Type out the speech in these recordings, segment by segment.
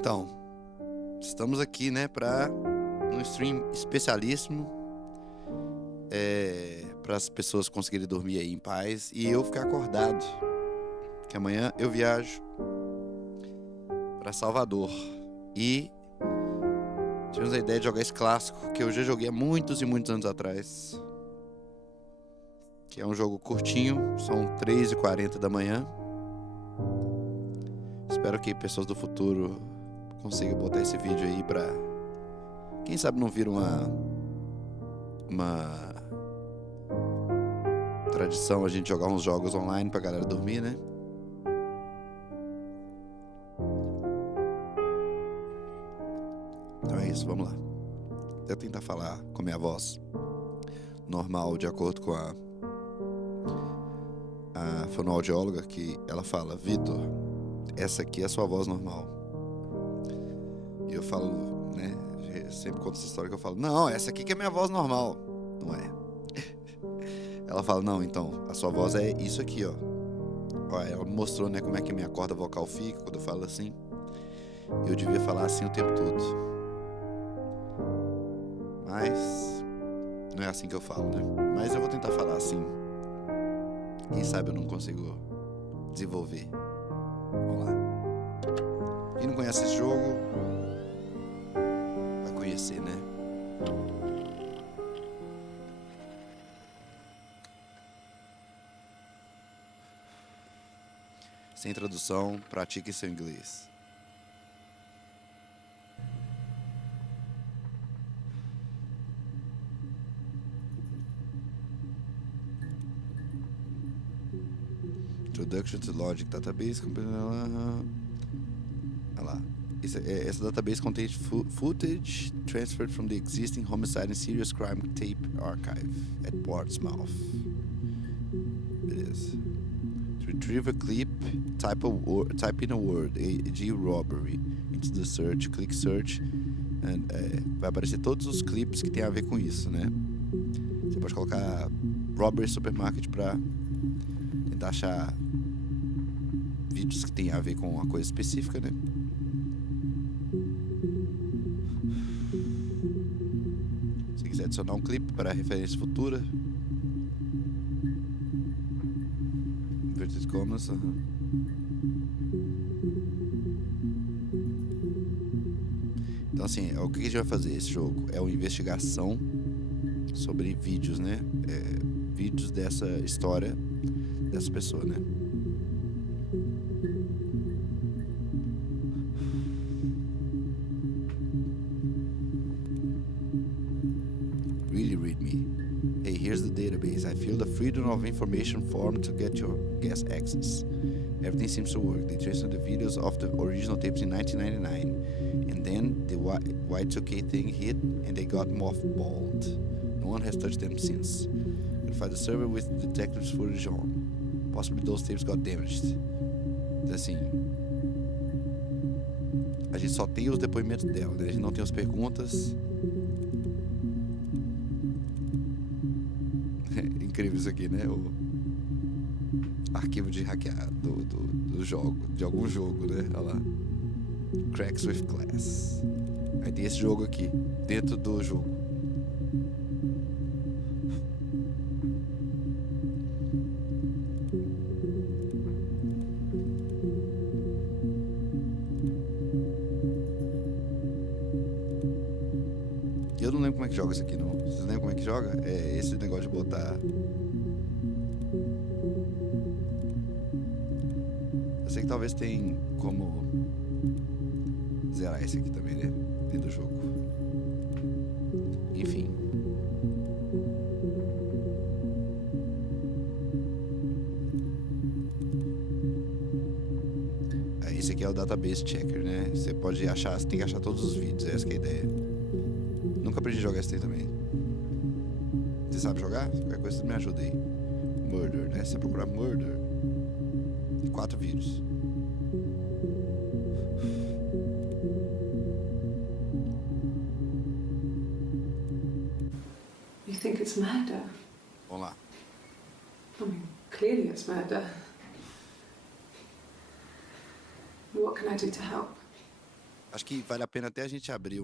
Então, estamos aqui, né, para um stream especialíssimo, para as pessoas conseguirem dormir aí em paz e eu ficar acordado, que amanhã eu viajo para Salvador e tivemos a ideia de jogar esse clássico que eu já joguei há muitos e muitos anos atrás, que é um jogo curtinho, são 3h40 da manhã. Espero que pessoas do futuro consigam botar esse vídeo aí pra, quem sabe, não vira uma tradição a gente jogar uns jogos online pra galera dormir, né? Então é isso, vamos lá. Eu tentar falar com a minha voz normal, de acordo com a fonoaudióloga, que ela fala: Vitor, essa aqui é a sua voz normal. E eu falo, né, sempre conto essa história que eu falo: não, essa aqui que é minha voz normal. Não é. Ela fala: não, então, a sua voz é isso aqui, ó. Ela mostrou, né, como é que minha corda vocal fica quando eu falo assim. Eu devia falar assim o tempo todo. Mas não é assim que eu falo, né? Mas eu vou tentar falar assim. Quem sabe eu não consigo desenvolver. Vamos lá. Quem não conhece esse jogo vai conhecer, né? Sem tradução, pratique seu inglês. Introduction to Logic Database. Olha lá. Essa database contains footage transferred from the existing homicide and serious crime tape archive at Portsmouth. Beleza. To retrieve a clip, type in a word, a.g. robbery, into the search, click search, and, vai aparecer todos os clipes que tem a ver com isso, né? Você pode colocar robbery supermarket pra tentar achar vídeos que tem a ver com uma coisa específica, né? Se quiser adicionar um clipe para referência futura, inverted commas, Então assim, o que a gente vai fazer esse jogo? É uma investigação sobre vídeos, né? Vídeos dessa história dessa pessoa, né? Really read me. Hey, here's the database. I filled a Freedom of Information form to get your guest access. Everything seems to work. They traced the videos of the original tapes in 1999. And then the Y2K thing hit and they got mothballed. No one has touched them since. Notified the server with detectives footage on. Possibly those tapes got damaged. Então assim, a gente só tem os depoimentos dela, né? A gente não tem as perguntas. Incrível isso aqui, né? O arquivo de hackear do jogo, de algum jogo, né? Olha lá. Cracks with Class. Aí tem esse jogo aqui, dentro do jogo. Eu não lembro como é que joga isso aqui, não. Vocês lembram como é que joga? É esse negócio de botar... Eu sei que talvez tem como zerar esse aqui também, né? Dentro do jogo. Enfim. Esse aqui é o database checker, né? Você pode achar, você tem que achar todos os vídeos, essa que é a ideia. Nunca aprendi a jogar esse também. Você sabe jogar? Qualquer coisa me ajuda aí. Murder, né? Você procurar Murder. 4 vídeos. You think it's murder? Vamos lá. I mean, clearly it's murder. What can I do to help? Acho que vale a pena até a gente abrir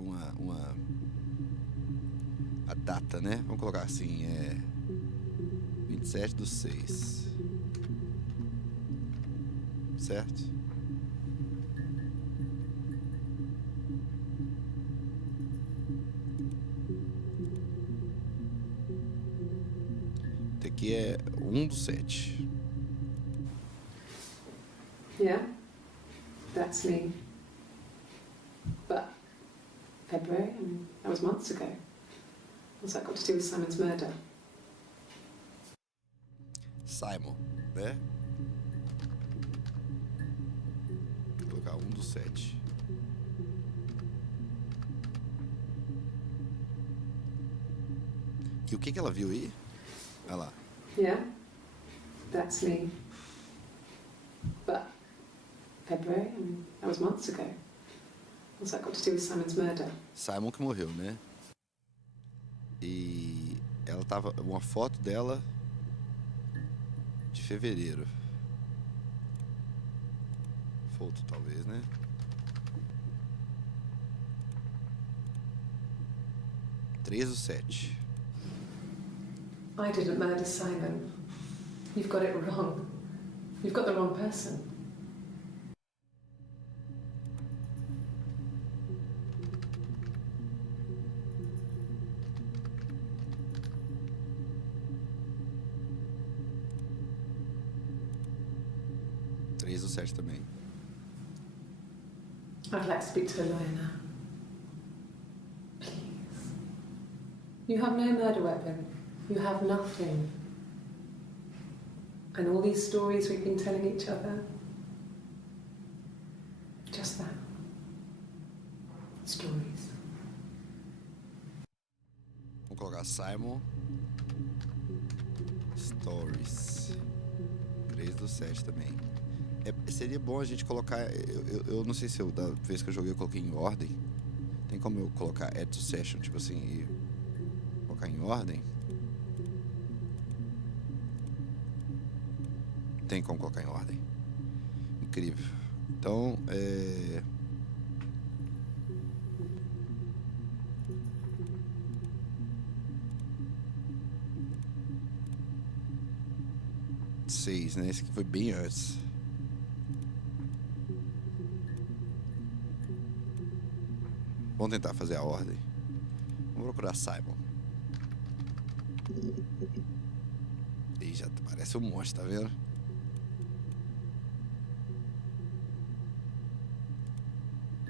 a data, né? Vamos colocar assim, 27/6. Certo? Esse aqui é 1/7. Yeah, that's me. But February, I mean, that was months ago. What's that got to do with Simon's murder? Simon, né? Vou colocar 1/7. E o que ela viu aí? Olha lá. Yeah, that's me. But February, I mean, that was months ago. What's that got to do with Simon's murder? Simon que morreu, né? E ela tava... Uma foto dela de fevereiro. Foto, talvez, né? Três do 7. I didn't murder Simon. You've got it wrong. You've got the wrong person. Três do 7 também. I'd like to speak to a lawyer now. Please. You have no murder weapon. You have nothing. And all these stories we've been telling each other, just that. Stories. Vamos colocar Simon Stories. 3/7 também. Seria bom a gente colocar... Eu não sei se da vez que eu joguei eu coloquei em ordem. Tem como eu colocar add to session, tipo assim, e colocar em ordem? Tem como colocar em ordem. Incrível. Então, 6, né? Esse aqui foi bem antes. Vamos tentar fazer a ordem. Vamos procurar Simon. E já parece um monstro, tá vendo?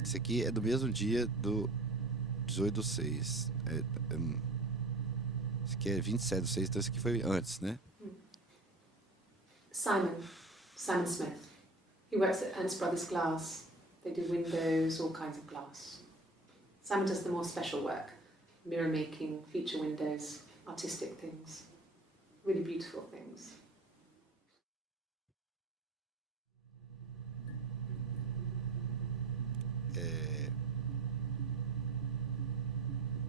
Esse aqui é do mesmo dia do 18/6. Esse aqui é 27/6, então esse aqui foi antes, né? Simon Smith. He works at Ernst Brothers Glass. They do windows, all kinds of glass. Simon does the more special work, mirror making, feature windows, artistic things, really beautiful things.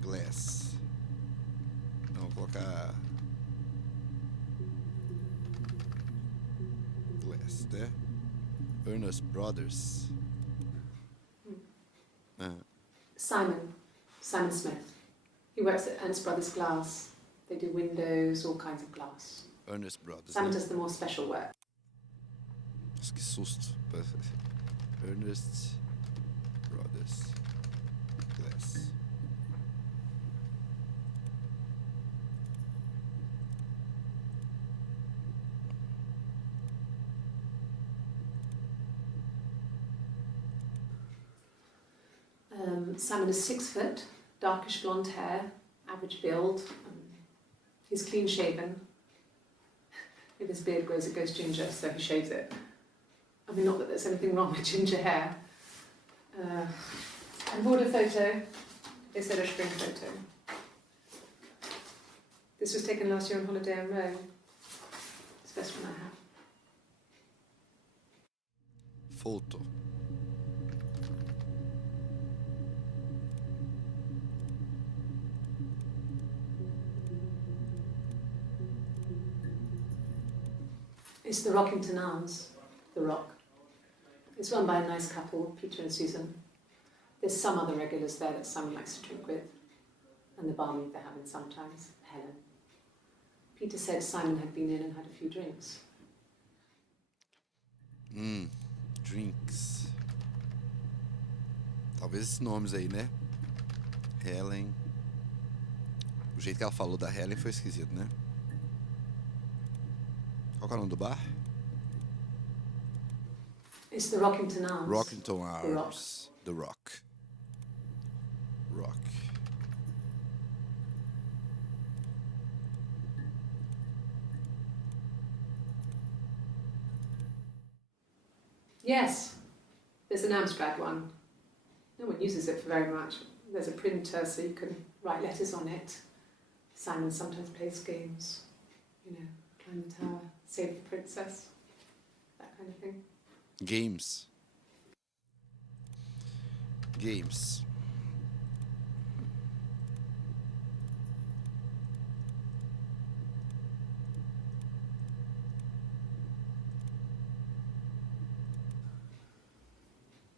Glass. Vamos colocar Glass, né? Ernest Brothers. Simon Smith. He works at Ernst Brothers Glass. They do windows, all kinds of glass. Ernest Brothers. Simon né? does the more special work. Nossa, que susto. Ernest Brothers Glass. Simon is 6 foot, darkish blonde hair, average build. He's clean shaven. If his beard grows, it goes ginger, so he shaves it. I mean, not that there's anything wrong with ginger hair. And border photo. They said a spring photo. This was taken last year on holiday in Rome. It's the best one I have. Photo. It's the Rockington Arms, The Rock. It's run by a nice couple, Peter and Susan. There's some other regulars there that Simon likes to drink with, and the barmaid they're having sometimes, Helen. Peter said Simon had been in and had a few drinks. Drinks. Talvez esses nomes aí, né? Helen. O jeito que ela falou da Helen foi esquisito, né? Qual que é o nome do bar? It's the Rockington Arms. Rockington The Rock. Arms. The Rock. Rock. Yes, there's an Amstrad one. No one uses it for very much. There's a printer so you can write letters on it. Simon sometimes plays games, climb the tower, save the princess, that kind of thing. Games.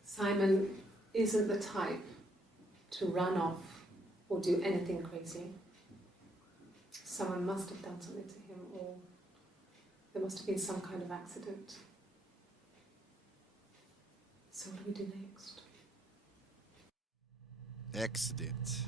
Simon isn't the type to run off or do anything crazy. Someone must have done something to him, or there must have been some kind of accident. So what do we do next? Accident.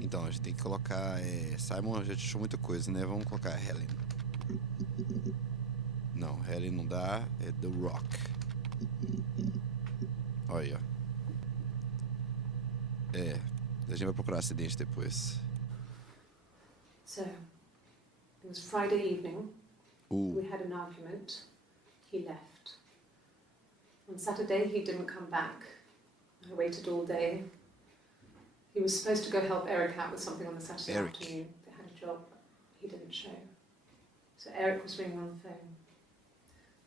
Então, a gente tem que colocar... Simon já deixou muita coisa, né? Vamos colocar Helen. Não, Helen não dá. É The Rock. Olha, ó. A gente vai procurar acidente depois. So, it was Friday evening. We had an argument. He left. On Saturday, he didn't come back. I waited all day. He was supposed to go help Eric out with something on the Saturday afternoon. They had a job. He didn't show. So Eric was ringing on the phone.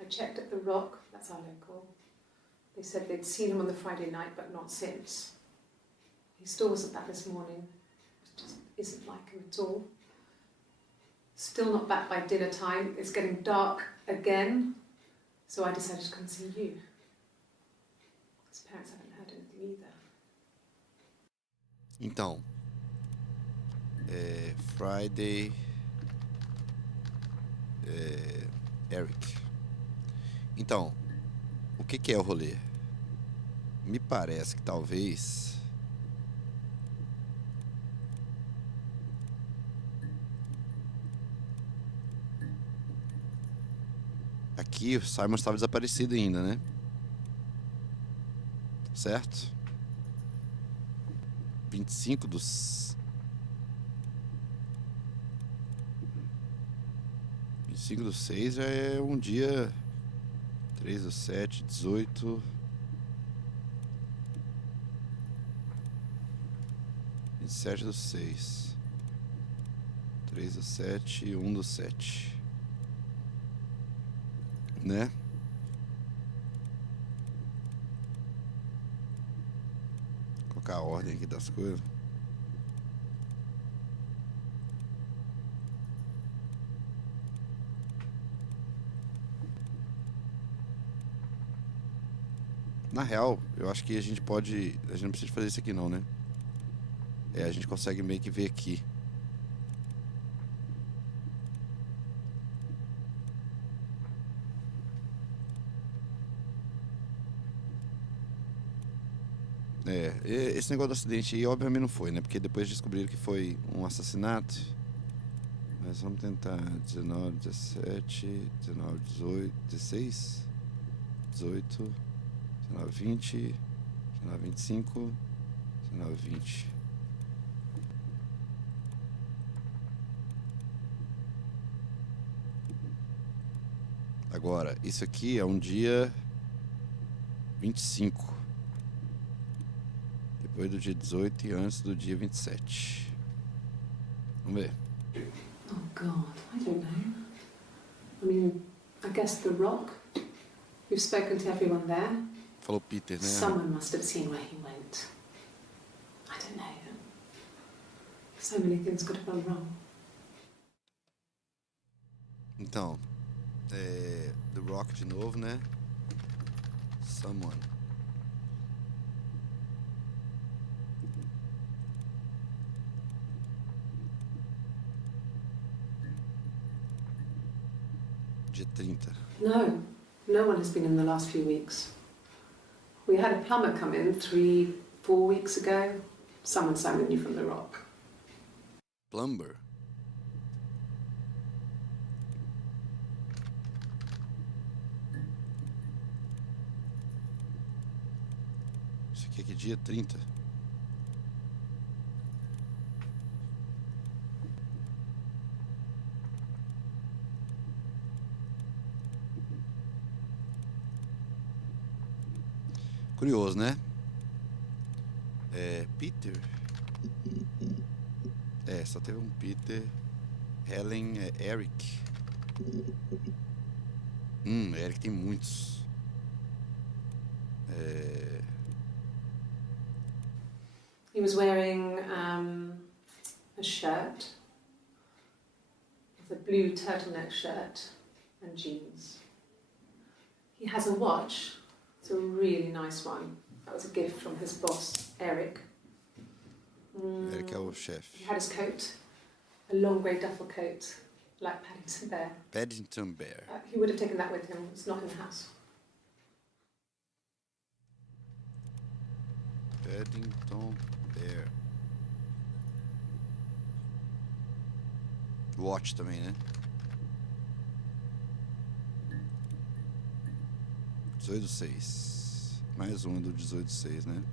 I checked at the Rock, that's our local. They said they'd seen him on the Friday night, but not since. He still wasn't back this morning. It just isn't like him at all. Still not back by dinner time. It's getting dark again. So I decided to come and see you. His parents haven't heard anything either. Então, Friday, Eric. Então, o que é o rolê? Me parece que talvez... Aqui o Simon estava desaparecido ainda, né? Certo? 25 dos... 25 do 6 já é um dia... 3 do 7, 18... 27 do 6... 3 do 7 e 1 do 7... Né? Colocar a ordem aqui das coisas. Na real, eu acho que a gente pode... A gente não precisa fazer isso aqui não, né? A gente consegue meio que ver aqui. Esse negócio do acidente aí, obviamente não foi, né? Porque depois descobriram que foi um assassinato. Mas vamos tentar 19, 17, 19, 18, 16, 18, 19, 20, 19, 25, 19, 20. Agora, isso aqui é um dia 25. Depois do dia 18 e antes do dia 27. Vamos ver. Oh God, I don't know. I mean, I guess the Rock. We've spoken to everyone there. Falou Peter, né? Someone must have seen where he went. I don't know. So many things could have gone wrong. Então, The Rock de novo, né? Someone. Dia 30. No one has been in the last few weeks. We had a plumber come in 3-4 weeks ago. Someone summoned you from the rock. Plumber? Isso aqui é que dia 30? Curioso, né? Peter. Só teve um Peter. Helen é Eric. Eric tem muitos. He was wearing a shirt. It's a blue turtleneck shirt and jeans. He has a watch. It's a really nice one. That was a gift from his boss, Eric. Eric é o chefe. He had his coat, a long grey duffel coat, like Paddington Bear. Paddington Bear. He would have taken that with him. It's not in the house. Paddington Bear. Watch também, né? 18/6. Mais uma do 18/6, né?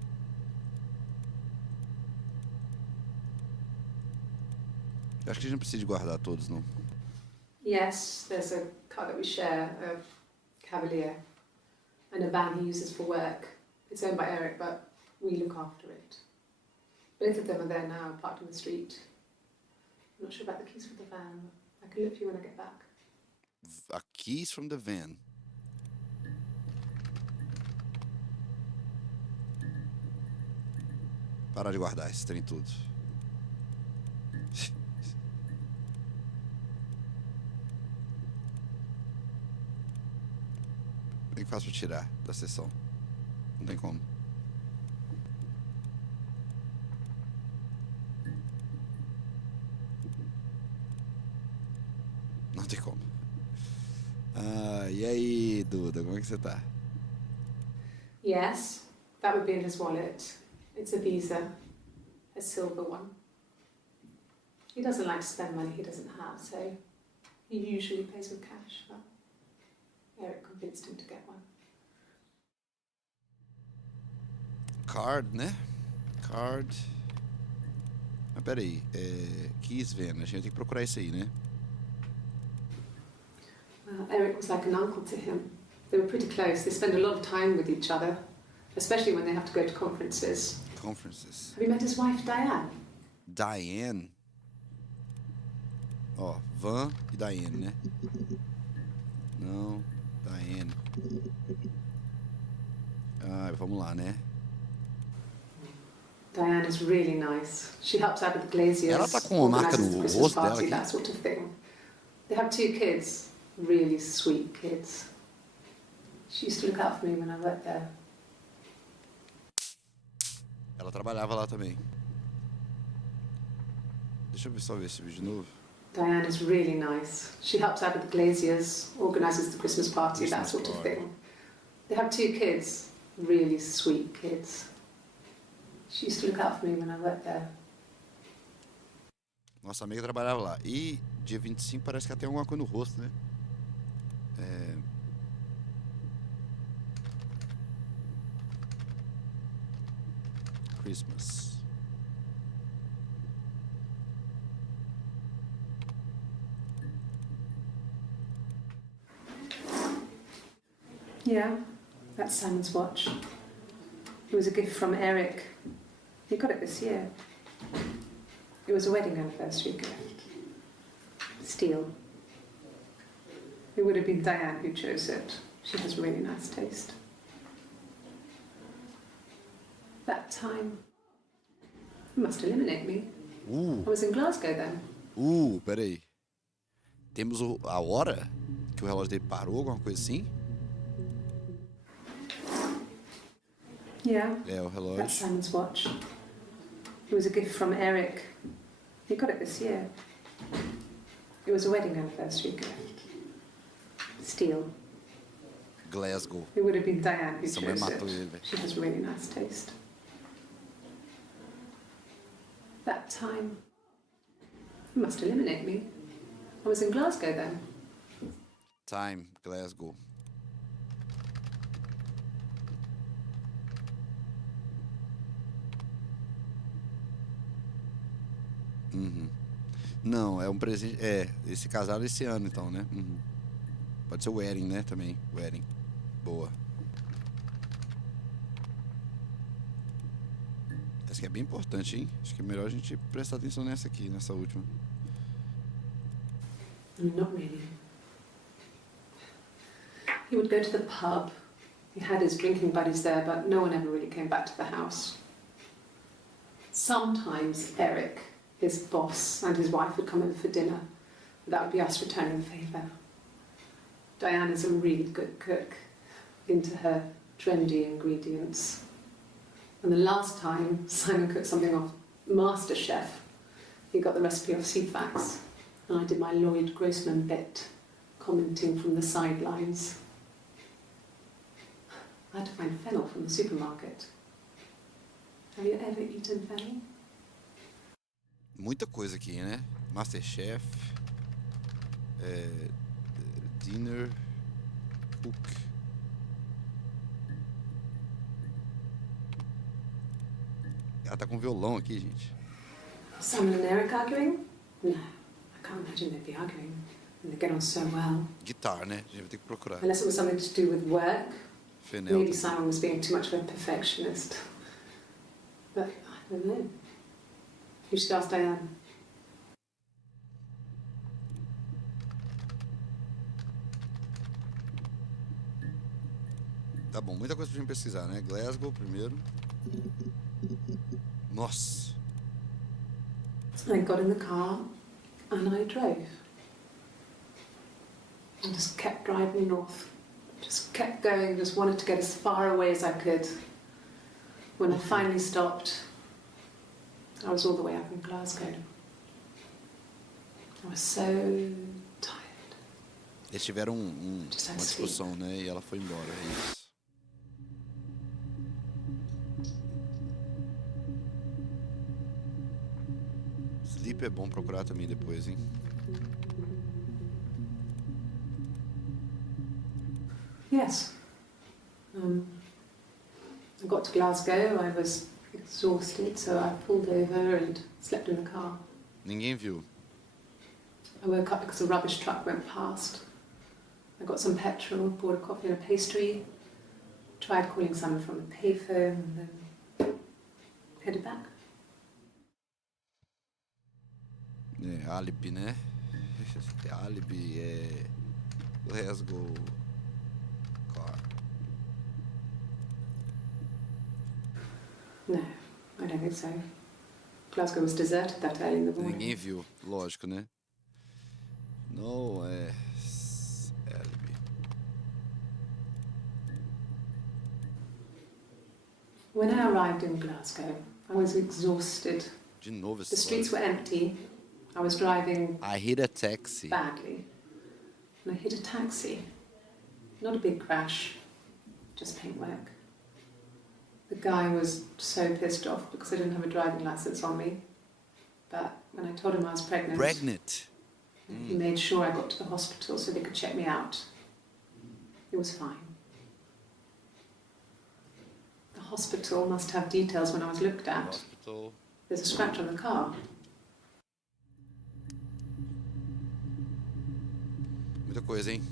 Acho que a gente não precisa de guardar todos, não. Yes, there's a car that we share, a Cavalier, and a van he uses for work. It's owned by Eric, but we look after it. Both of them are there now, parked in the street. I'm not sure about the keys for the van. I can look for you when I get back. Keys from the van. Parar de guardar esse trem tudo. Bem fácil pra tirar da sessão. Não tem como. Não tem como. E aí, Duda, como é que você tá? Yes, that would be in his wallet. It's a Visa, a silver one. He doesn't like to spend money he doesn't have, so he usually pays with cash, but Eric convinced him to get one. Card, né? Card. Mas peraí, Keys Van, a gente tem que procurar isso aí, né? Well, Eric was like an uncle to him. They were pretty close. They spend a lot of time with each other, especially when they have to go to conferences. Conferences. Have you met his wife, Diane? Diane. Ó, Van e Diane, né? Não, Diane. Vamos lá, né? Diane is really nice. She helps out with the glaziers. Ela tá com uma marca no rosto dela aqui. That sort of thing. They have 2 kids, really sweet kids. She used to look out for me when I worked there. Ela trabalhava lá também. Deixa eu só ver esse vídeo de novo. Diane is really nice. She helps out with the glaziers, organises the Christmas party, that sort of thing. They have 2 kids, really sweet kids. She used to look out for me when I worked there. Nossa amiga trabalhava lá. E dia 25 parece que ela tem alguma coisa no rosto, né? Christmas. Yeah, that's Simon's watch. It was a gift from Eric. He got it this year. It was a wedding anniversary gift. Steel. It would have been Diane who chose it. She has really nice taste. That time. You must eliminate me. I was in Glasgow then. Peraí. Temos a hora que o relógio dele parou, alguma coisa assim? Yeah. É, o relógio. That's Simon's watch. It was a gift from Eric. He got it this year. It was a wedding anniversary gift. Steel. Glasgow. It would have been Diane who Essa mãe chose matou ele, it. velho. She has really nice taste. That time. You must eliminate me. I was in Glasgow then. Time, Glasgow. Não, é um presente. É, esse casaram esse ano então, né? Pode ser o wedding, né? Também. Wedding. Boa. Essa aqui é bem importante, hein? Acho que é melhor a gente prestar atenção nessa aqui, nessa última. Not really. He would go to the pub. He had his drinking buddies there, but no one ever really came back to the house. Sometimes Eric, his boss, and his wife would come over for dinner. That would be us returning the favour. Diane is a really good cook, into her trendy ingredients. And the last time Simon cooked something off MasterChef, he got the recipe off CFAX, and I did my Lloyd Grossman bit, commenting from the sidelines. I had to find fennel from the supermarket. Have you ever eaten fennel? Muita coisa aqui, né? MasterChef, Dinner, Cook. Ela tá com violão aqui, gente. Simon and Eric arguing? No, I can't imagine they'd be arguing. And they get on so well. Guitar, né? A gente vai ter que procurar. Unless it was something to do with work. Fenel. Maybe Simon was being too much of a perfectionist. But I don't know. You should ask Diane. Tá bom, muita coisa pra gente pesquisar, né? Glasgow primeiro. Nossa. I got in the car and I drove. I just kept driving north. Just kept going, just wanted to get as far away as I could. When I finally stopped, I was all the way up in Glasgow. I was so tired. Eles tiveram uma discussão, né? E ela foi embora, é isso. Sleep é bom procurar também depois, hein? Yes. I got to Glasgow, I was exhausted, so I pulled over and slept in the car. Ninguém viu. I woke up because a rubbish truck went past. I got some petrol, bought a coffee and a pastry, tried calling someone from a payphone, and then headed back. É, álibi, né? Álibi é Glasgow car. No, I don't think so. Glasgow was deserted that early in the morning. Ninguém viu, lógico, né? Não, é álibi. When I arrived in Glasgow, I was exhausted. De novo essa The streets were empty. I was driving I hit a taxi. badly. And I hit a taxi. Not a big crash, just paintwork. The guy was so pissed off because I didn't have a driving license on me. But when I told him I was pregnant, he made sure I got to the hospital so they could check me out. It was fine. The hospital must have details when I was looked at. Hospital. There's a scratch on the car. Muita coisa, hein?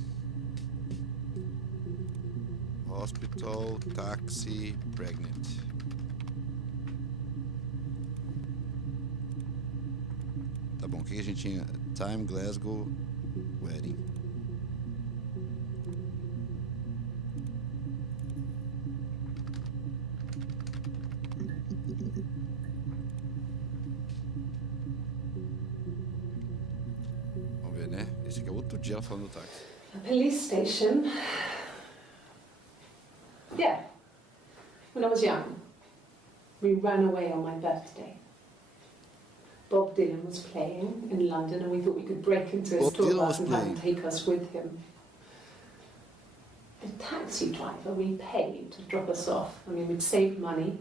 Hospital, taxi, pregnant. Tá bom, o que a gente tinha? Time, Glasgow, wedding. outro dia ela falando do táxi. A police station. Yeah. When I was young, we ran away on my birthday. Bob Dylan was playing in London and we thought we could break into his tour bus and have him take us with him. The taxi driver we paid to drop us off, I mean, we'd saved money,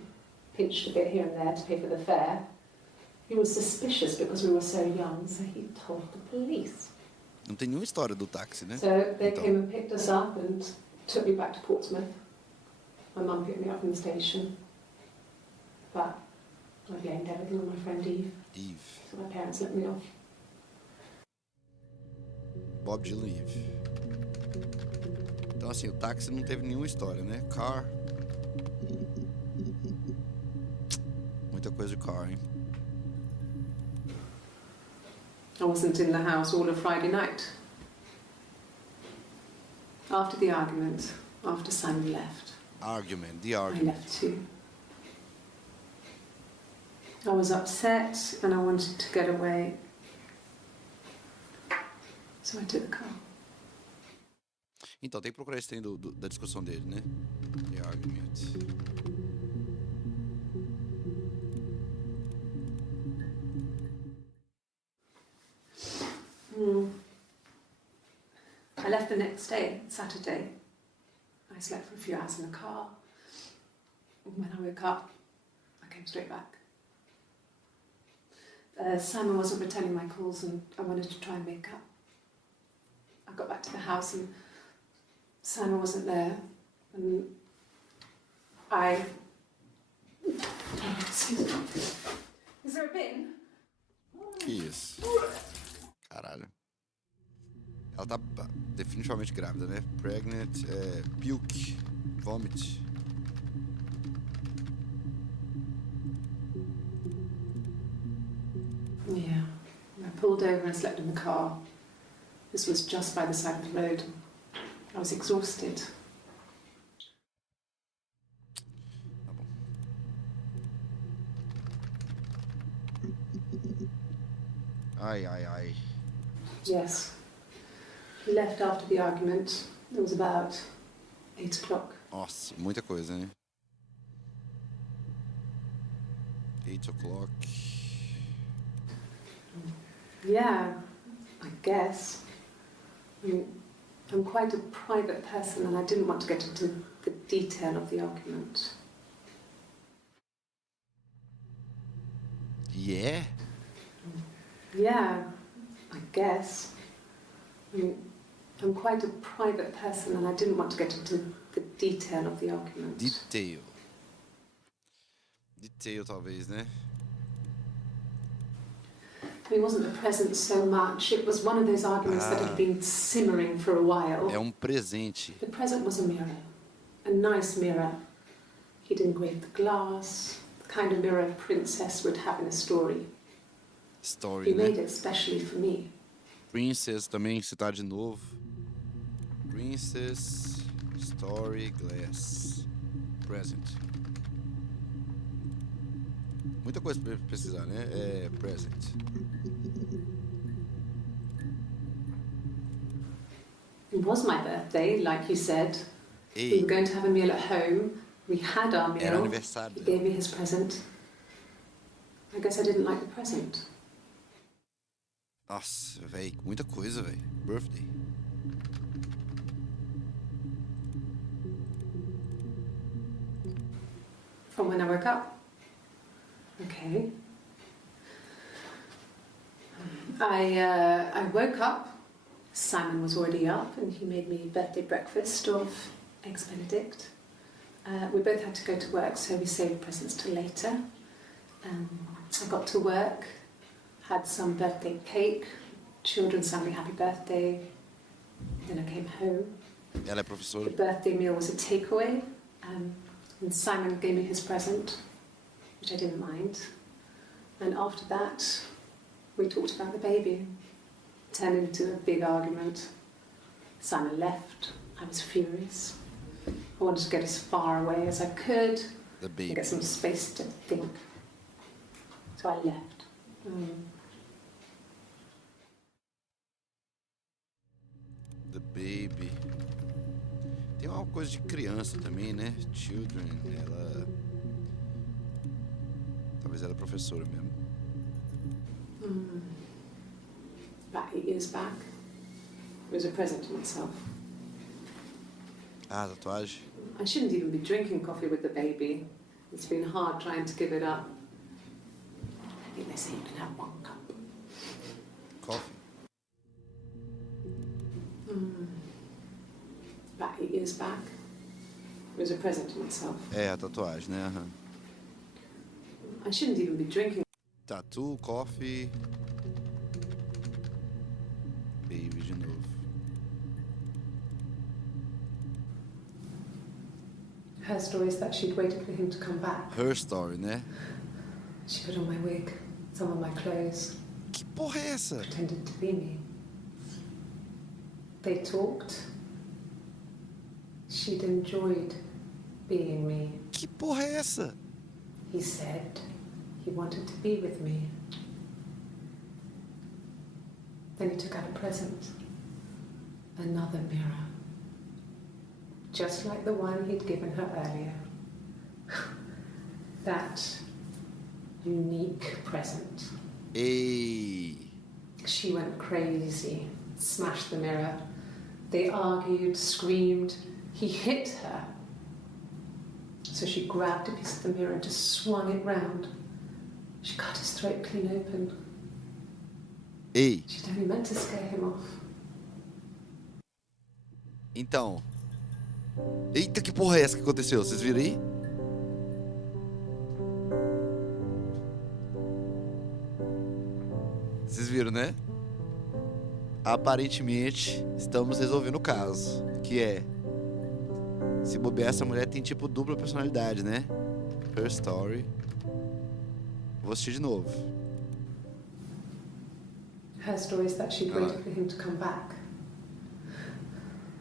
pinched a bit here and there to pay for the fare. He was suspicious because we were so young, so he told the police. Não tem nenhuma história do táxi, né? So they came and picked us up and took me back to Portsmouth. My mum picked me up from the station. But I blamed everything on my friend Eve. So my parents let me off. Bob Dylan e Eve. Então assim, o táxi não teve nenhuma história, né? Car. Muita coisa de car, hein? I wasn't in the house all of Friday night. After the argument, after Simon left. The I argument. left too. I was upset and I wanted to get away. So I took the car. Então, tem que procurar esse trem da discussão dele, né? The argument. I left the next day, Saturday. I slept for a few hours in the car. And when I woke up, I came straight back. Simon wasn't returning my calls and I wanted to try and make up. I got back to the house and Simon wasn't there. And I... Excuse me. Is there a bin? Que isso? Caralho. Ela tá definitivamente grávida, né? Pregnant, puke, vomit. Yeah. I pulled over and slept in the car. This was just by the side of the road. I was exhausted. Tá bom. Ai, ai, ai. Yes. He left after the argument. It was about 8 o'clock. Nossa, muita coisa, né? 8 o'clock. Yeah, I guess. I mean, I'm quite a private person and I didn't want to get into the detail of the argument. Yeah? Yeah, I guess. I mean, I'm quite a private person and I didn't want to get into the detail of the argument. Detail. Detail, talvez, né? It wasn't the present so much. It was one of those arguments that had been simmering for a while. É presente. The present was a mirror. A nice mirror. He'd engraved the glass, the kind of mirror a princess would have in a story. Story, He né? made it especially for me. Princess também, citar de novo. Princess, story, glass, present. Muita coisa pra precisar, né? Present. It was my birthday, like you said. We were going to have a meal at home. We had our meal. Era aniversário He dela. gave me his present. I guess I didn't like the present. Nossa, velho, muita coisa, velho. Birthday. From when I woke up. Okay. I woke up. Simon was already up and he made me birthday breakfast of eggs Benedict. We both had to go to work, so we saved presents till later. I got to work, had some birthday cake, children sang me happy birthday. Then I came home. Ela é professora. The birthday meal was a takeaway, and Simon gave me his present, which I didn't mind. And after that, we talked about the baby. It turned into a big argument. Simon left. I was furious. I wanted to get as far away as I could The baby. and get some space to think. So I left. baby. Tem uma coisa de criança também, né? Children, ela... Talvez ela é professora mesmo. About 8 years back, it was a present to myself. Ah, tatuagem. I shouldn't even be drinking coffee with the baby. It's been hard trying to give it up. I think they say you can have 1 cup. Coffee? About 8 years back, it was a present to myself. É, a tatuagem, né? Aham. I shouldn't even be drinking. Tatu, coffee... Baby de novo. Her story is that she'd waited for him to come back. Her story, né? She put on my wig, some of my clothes, Que porra é essa? pretended to be me. They talked. She'd enjoyed being me. Que porra é essa? He said he wanted to be with me. Then he took out a present. Another mirror. Just like the one he'd given her earlier. That unique present. Ei! She went crazy, smashed the mirror. They argued, screamed. He hit her. So she grabbed a piece of the mirror and just swung it round. She cut his throat clean open. Ei! She'd only meant to scare him off. Então... Eita, que porra é essa que aconteceu? Vocês viram aí? Vocês viram, né? Aparentemente, estamos resolvendo o caso. Que é... Se bobear, essa mulher tem tipo dupla personalidade, né? Her story. Vou assistir de novo. Her story is that she'd waited for him to come back.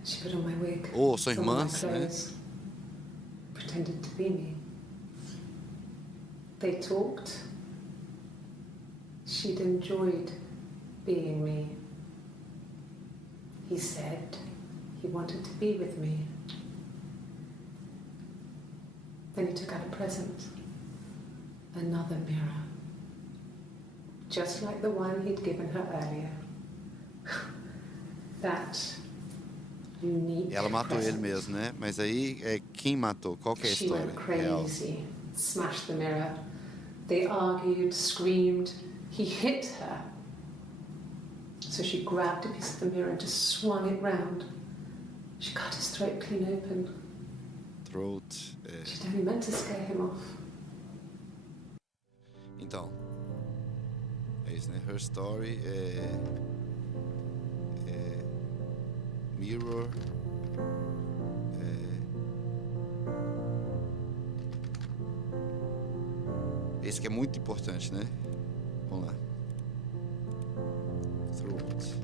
She put on my wig, Oh, são some of my irmãs, né? clothes, pretended to be me. They talked. She'd enjoyed being me. He said he wanted to be with me. Then he took out a present. Another mirror. Just like the one he'd given her earlier. That unique Ela matou present. ele mesmo, né? Mas aí, quem matou? Qual que é a She história went real? crazy, smashed the mirror. They argued, screamed. He hit her. So she grabbed a piece of the mirror and just swung it round. She cut his throat clean open. Throat... She'd only meant to scare him off. Então... É isso, né? Her story Mirror... Esse que é muito importante, né? Vamos lá. Throat.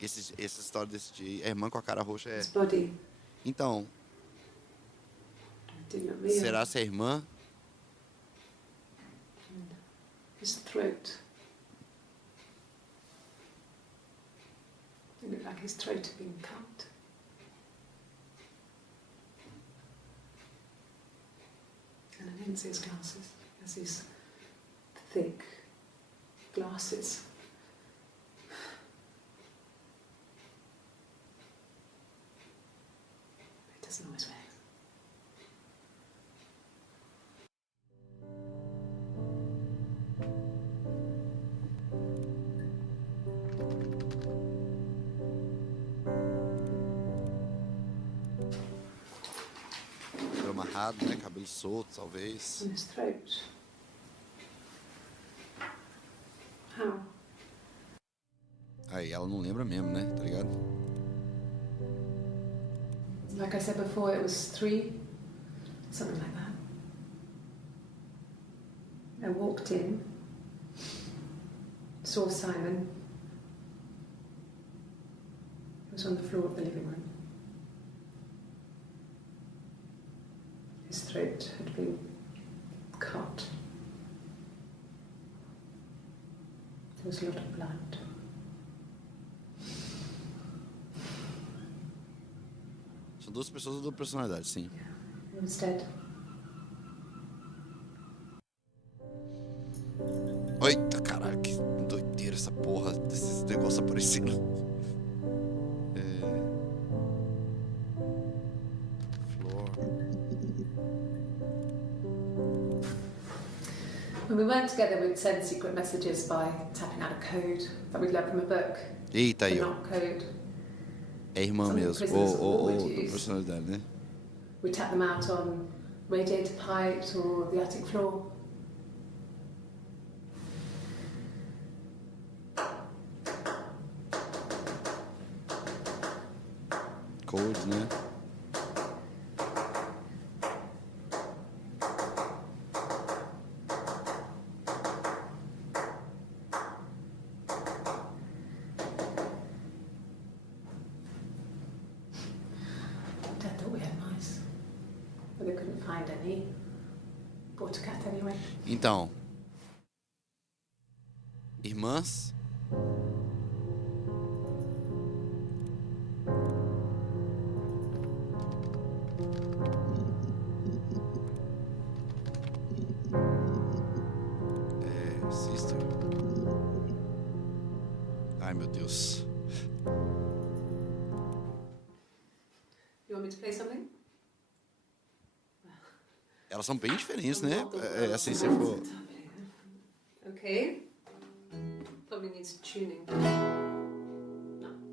Essa história desse de irmã com a cara roxa é... His body Então, did not real. será se a irmã? His throat. It looked like his throat had been cut. And I didn't see his glasses. He has these thick glasses. He doesn't always wear. Cabelo amarrado, né? Cabelo solto, talvez. On his throat. How? Aí ela não lembra mesmo, né? Tá ligado? Like I said before, it was 3, something like that. I walked in, saw Simon. He was on the floor of the living room. His throat had been cut. There was a lot of blood. São duas pessoas de dupla personalidade, sim. He was dead. Eita, caralho, que doideira essa porra desses negócios aparecendo. Floor. When we weren't together, we'd send secret messages by tapping out a code that we'd learned from a book. Eita, aí, The ó. knock code. É irmã Some mesmo. prisoners Ou always dupla use. personalidade, né? We tap them out on radiator pipes or the attic floor. Codes, né? Dad thought we had mice, but they couldn't find any. Bought a cat anyway. Então, irmãs, sister. Ai, meu Deus. You want me to play something? Elas são bem diferentes, né? Assim, se for... Okay. Probably needs tuning.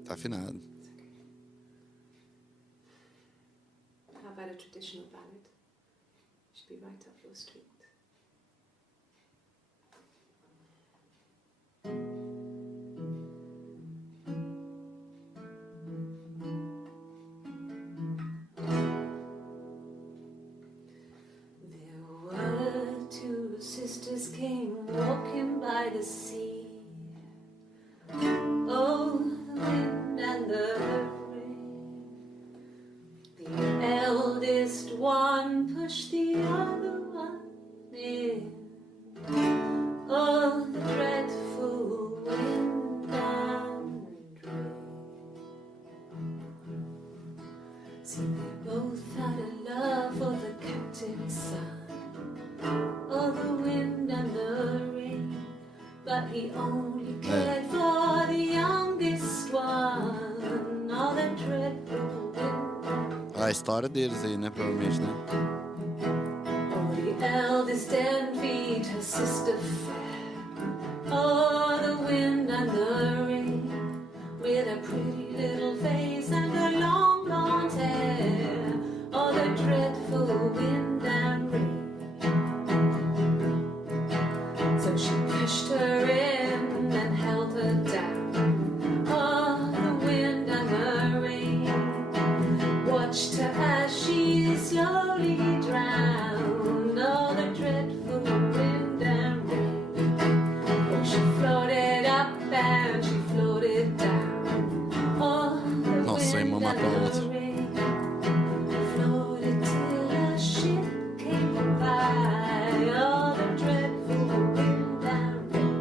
Tá afinado. It's okay. How about a traditional ballad? Should be right up your street. Sisters came walking by the sea. Oh, the wind and the rain. The eldest one pushed the other one in. Oh, the dreadful wind and rain. See, they both had a love for the captain's son. Oh, the wind and the rain, but he only cared for the youngest one. Oh, the dreadful wind. A história deles aí, né? Provavelmente, né? Oh, the eldest envied her sister fair. Oh, the wind and the rain, with a pretty little face and her long blonde hair. Oh, the dreadful wind and rain. So she pushed her in and held her down. Oh, the wind and the rain watched her as she slowly drowned. Oh, the dreadful wind and rain. Oh, she floated up and she floated down. Oh, the Nossa, a irmã wind matou a and outra. the rain floated till a ship came by. Oh, the dreadful wind and rain.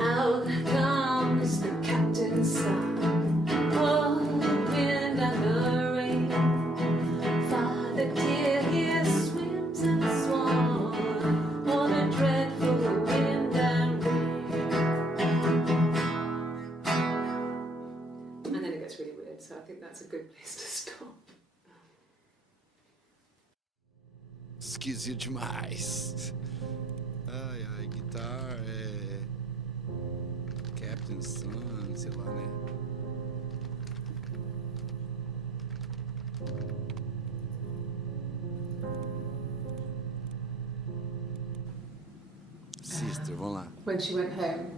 Out comes the captain's son. Oh, the wind and the rain. Father dear, here swims and swan. Oh, the dreadful wind and rain. And then it gets really weird, so I think that's a good place to stop. Esquisito demais. Ai, ai, guitarra Captain Sun, sei lá, né? Sister, vamos lá. When she went home,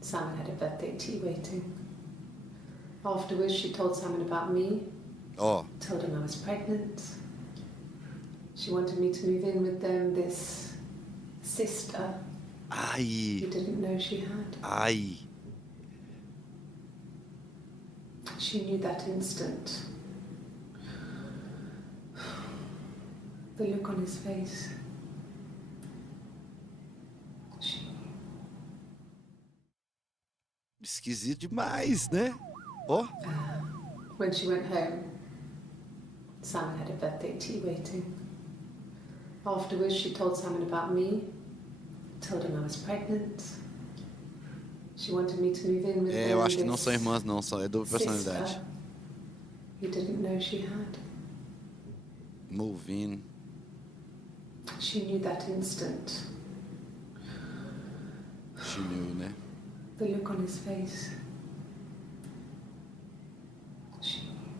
Simon had a birthday tea waiting. Afterwards, she told Simon about me, Ó, told him I was pregnant. She wanted me to move in with them, this sister ai, he didn't know she had. ai. She knew that instant. The look on his face. esquisito demais, né? Ó. When she went home, Simon had a birthday tea waiting. Afterwards, she told Simon about me, told him I was pregnant. She wanted me to move in with Eu acho que não são irmãs, não, é dupla personalidade. He didn't know she had. Move in. She knew that instant. She knew, né? The look on his face. She knew.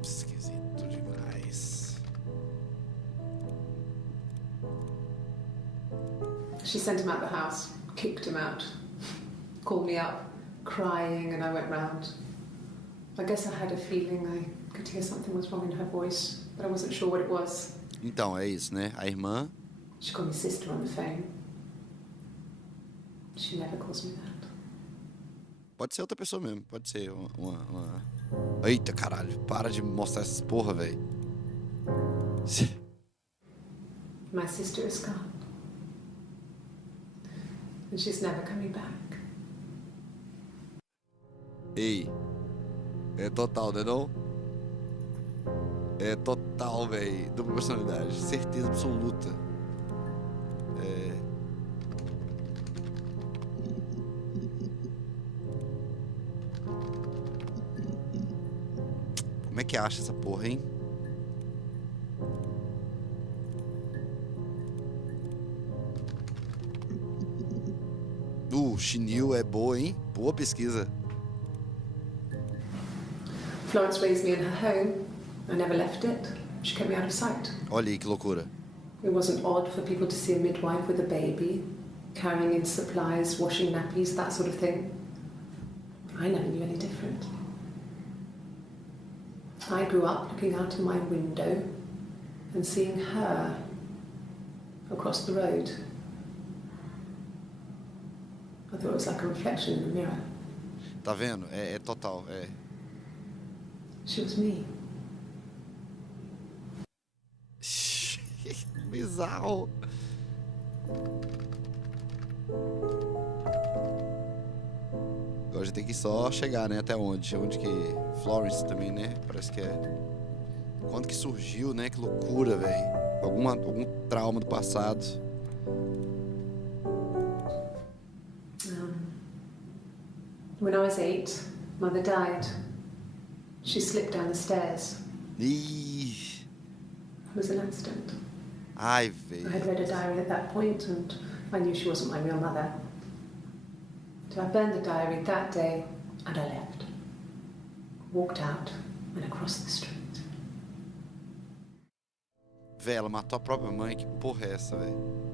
Esquisito demais. She sent him out the house, kicked him out, called me up, crying, and I went round. I guess I had a feeling I could hear something was wrong in her voice, but I wasn't sure what it was. Então, é isso, né? A irmã... She called me sister on the phone. She never calls me that. Pode ser outra pessoa mesmo, pode ser uma... Eita, caralho, para de mostrar essas porra, velho. My sister is gone. And she's never coming back. Ei, é total, né não? É total, velho. Dupla personalidade, certeza absoluta. Como é que acha essa porra, hein? Chinil é boa, hein? Boa pesquisa. Florence raised me in her home. I never left it. She kept me out of sight. Olha aí que loucura. It wasn't odd for people to see a midwife with a baby, carrying in supplies, washing nappies, that sort of thing. I never knew any different. I grew up looking out of my window and seeing her across the road. I thought it was like a reflection in the mirror. Tá vendo? É total, é. She was me. Bizarro. Agora a gente tem que só chegar, né? Até onde? Onde que... Florence também, né? Parece que é... Quando que surgiu, né? Que loucura, velho. Algum trauma do passado. When I was 8, Mother died. She slipped down the stairs. Ih. It was an accident. Ai, velho. I had read a diary at that point and I knew she wasn't my real mother. So I burned the diary that day and I left. Walked out and across the street. Véi, ela matou a própria mãe. Que porra é essa, velho?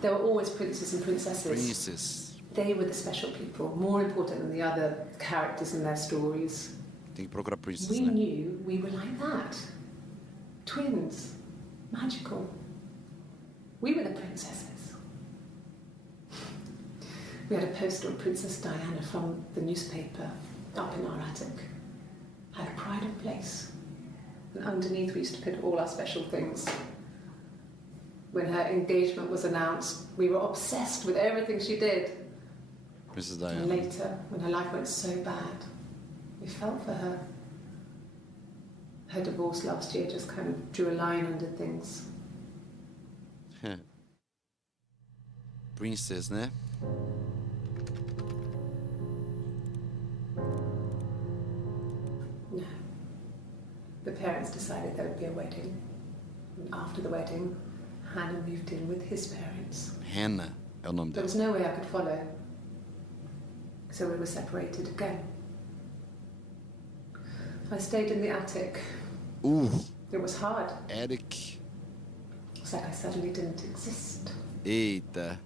There were always princes and princesses. Princess. They were the special people, more important than the other characters in their stories. Tem que procurar princess, We né? knew we were like that. Twins. Magical. We were the princesses. We had a poster of Princess Diana from the newspaper up in our attic. Had a pride of place. And underneath we used to put all our special things. When her engagement was announced, we were obsessed with everything she did. Princess And Diana. later, when her life went so bad, we felt for her. Her divorce last year just kind of drew a line under things. Princess, né? No. The parents decided there would be a wedding. And after the wedding, Hannah moved in with his parents. Hannah é o nome There dela. was no way I could follow. So we were separated again. I stayed in the attic. It was hard. Eric. It's like I suddenly didn't exist. Eita.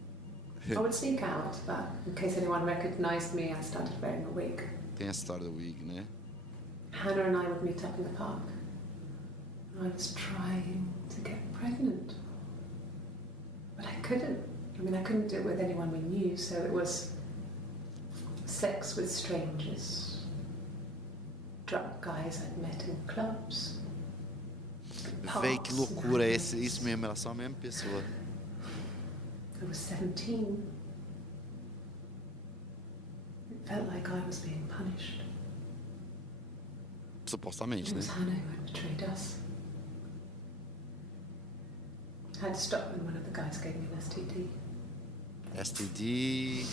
I would sneak out, but in case anyone recognized me, I started wearing a wig. Tem a história do wig, né? Hannah and I would meet up in the park. I was trying to get pregnant. But I couldn't. I mean, I couldn't do it with anyone we knew, so it was sex with strangers. drunk guys I'd met in clubs. Véi, que loucura, isso mesmo, elas são a mesma pessoa. I was 17. It felt like I was being punished. Supostamente, It né? was Hannah who had betrayed us. I had to stop when one of the guys gave me an STD. STD,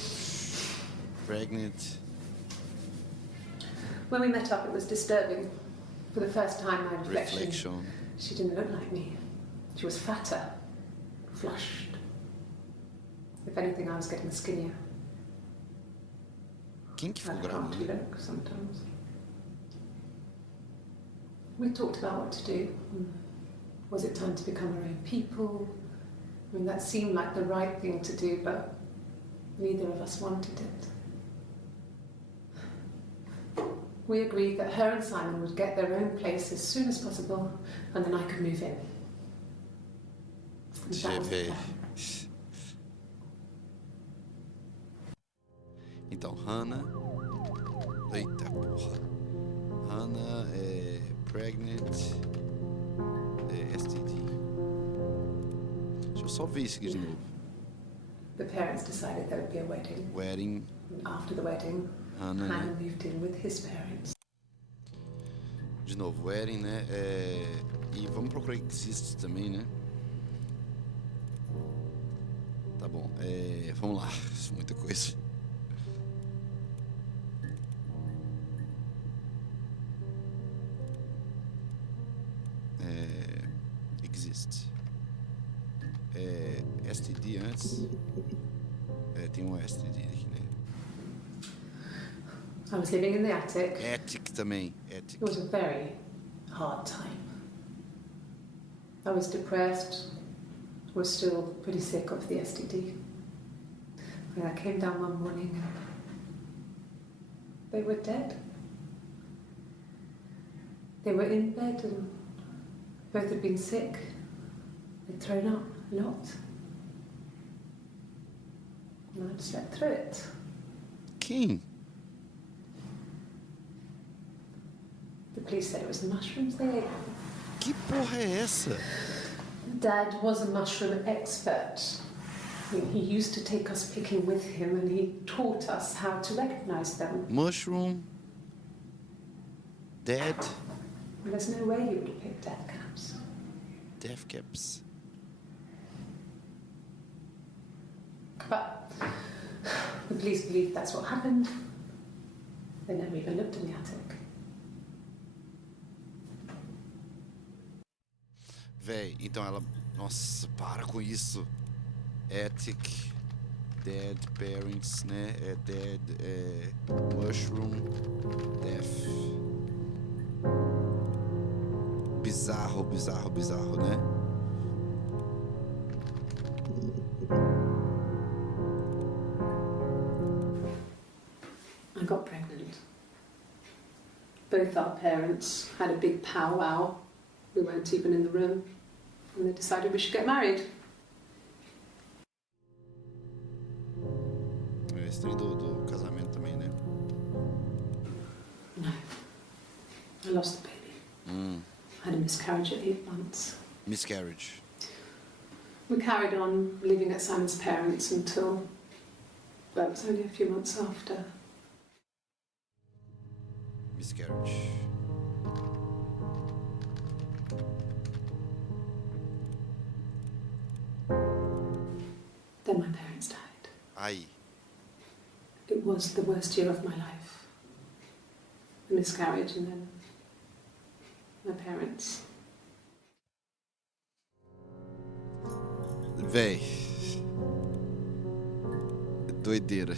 pregnant, When we met up, it was disturbing. For the first time, my reflection. She didn't look like me. She was fatter, flushed. If anything, I was getting skinnier. Quem que I ficou can't grávida? look sometimes. We talked about what to do. Was it time to become our own people? I mean, that seemed like the right thing to do, but neither of us wanted it. We agreed that her and Simon would get their own place as soon as possible, and then I could move in. And that was the plan. Então, Hannah. Eita porra. Hannah é pregnant. É STD. Deixa eu só ver isso aqui de novo. The parents decided there would be a wedding. Wedding. And after the wedding, Hannah, Hannah né? moved in with his parents. De novo, wedding, né? E vamos procurar existe também, né? Tá bom. Vamos lá. Muita coisa. Existe. STD antes. Tem um STD aqui, né? I was living in the attic. Attic também. Attic. It was a very hard time. I was depressed, was still pretty sick of the STD. And I came down one morning and they were dead. They were in bed and both had been sick. They'd thrown up a lot. And I'd slept through it. Quem? The police said it was the mushrooms they ate. Que porra é essa? Dad was a mushroom expert. I mean, he used to take us picking with him and he taught us how to recognize them. Mushroom. Dead. And there's no way you would have picked death caps. Death caps. But the police believed that's what happened. They never even looked in the attic. Véi, então ela... Nossa, para com isso. Attic. Dead parents, né? Dead... mushroom. Death. Bizarro, bizarro, bizarro, né? I got pregnant. Both our parents had a big powwow. We weren't even in the room. And they decided we should get married. Esse trem do casamento também, né? No. I lost the baby. I had a miscarriage at 8 months. Miscarriage. We carried on living at Simon's parents until, well, it was only a few months after. Miscarriage. Then my parents died. Ai. It was the worst year of my life. A miscarriage and then my parents. Véi. Doideira.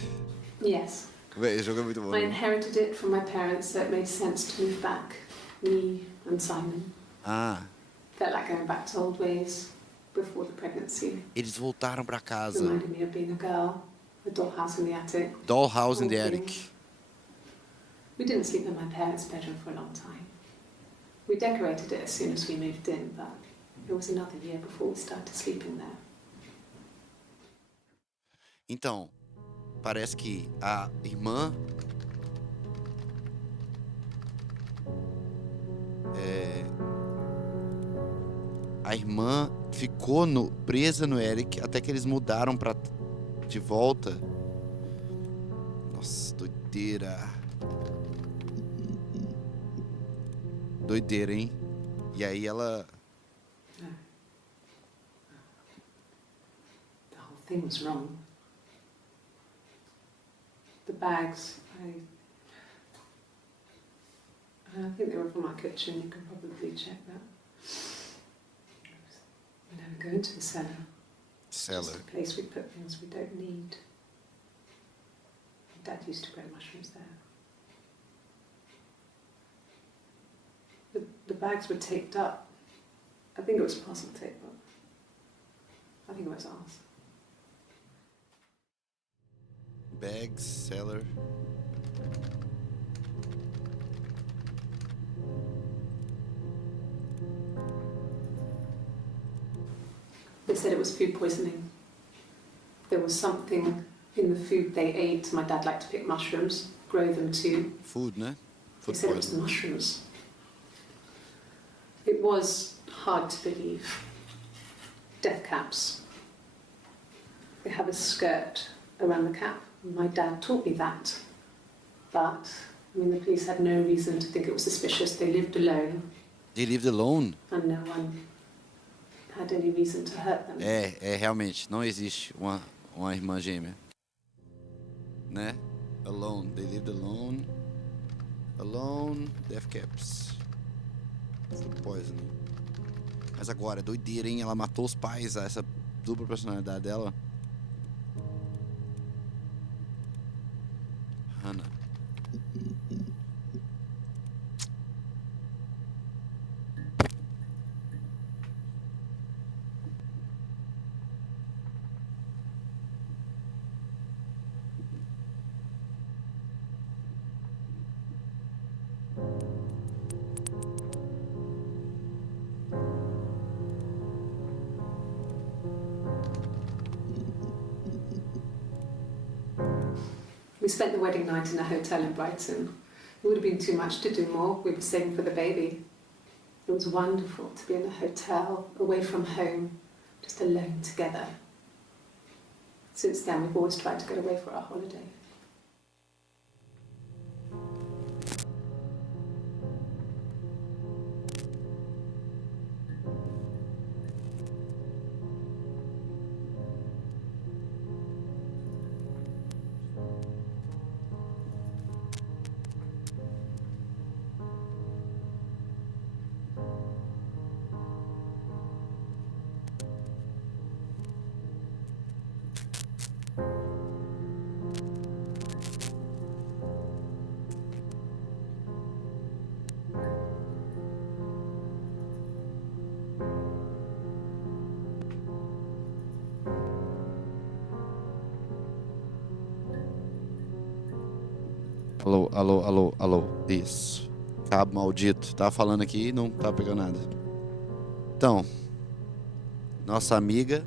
Yes. Véi, esse jogo é muito bom. I inherited it from my parents, so it made sense to move back. Me and Simon. Ah, Felt like going back to old ways before the pregnancy. eles voltaram pra casa. Reminded me of being a girl, a dollhouse in the attic. Dollhouse in the Walking. attic. We didn't sleep in my parents' bedroom for a long time. We decorated it as soon as we moved in, but it was another year before we started sleeping there. Então, parece que a irmã A irmã ficou presa no Eric até que eles mudaram de volta. Nossa, doideira. Doideira, hein? E aí ela... The whole thing was wrong. The bags, I think they were from our kitchen. You can probably check that. We never go into the cellar. Cellar. Just a place we put things we don't need. Dad used to grow mushrooms there. The bags were taped up. I think it was parcel tape, but I think it was ours. Bags, cellar. They said it was food poisoning. There was something in the food they ate. My dad liked to pick mushrooms, grow them too. Food, né? They Food said it was the poisoning. mushrooms. It was hard to believe. Death caps. They have a skirt around the cap. My dad taught me that. But, I mean, the police had no reason to think it was suspicious. They lived alone. They lived alone? And no one had any reason to hurt them. Realmente, não existe uma irmã gêmea. Né? Alone. They lived alone. Alone. Death caps. Food poisoning. Mas agora, doideira, hein? Ela matou os pais, essa dupla personalidade dela. Hannah. We spent the wedding night in a hotel in Brighton. It would have been too much to do more. We were saving for the baby. It was wonderful to be in a hotel, away from home, just alone together. Since then, we've always tried to get away for our holiday. Alô. Isso. Cabo maldito. Tava falando aqui e não tava pegando nada. Então, nossa amiga.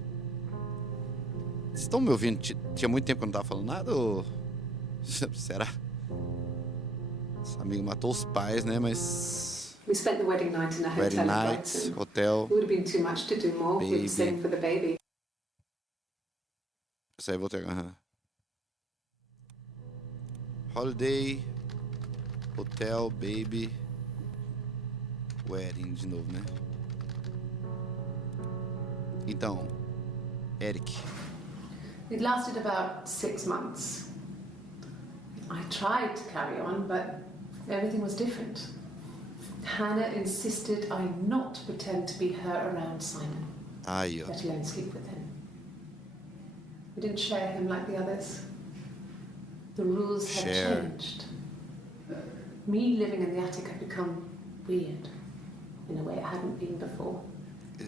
Vocês estão me ouvindo? Tinha muito tempo que eu não tava falando nada? Ou... Será? Essa amiga matou os pais, né? Mas... We spent the wedding night in a hotel in Brighton. Hotel. It would have been too much to do more. We were saving for the baby. Isso aí, vou ter... Holiday, hotel, baby, wedding de novo, né? Então, Eric. It lasted about 6 months. I tried to carry on, but everything was different. Hannah insisted I not pretend to be her around Simon, Aí, ó. let alone sleep with him. We didn't share him like the others. The rules had changed. Me living in the attic had become weird in a way it hadn't been before.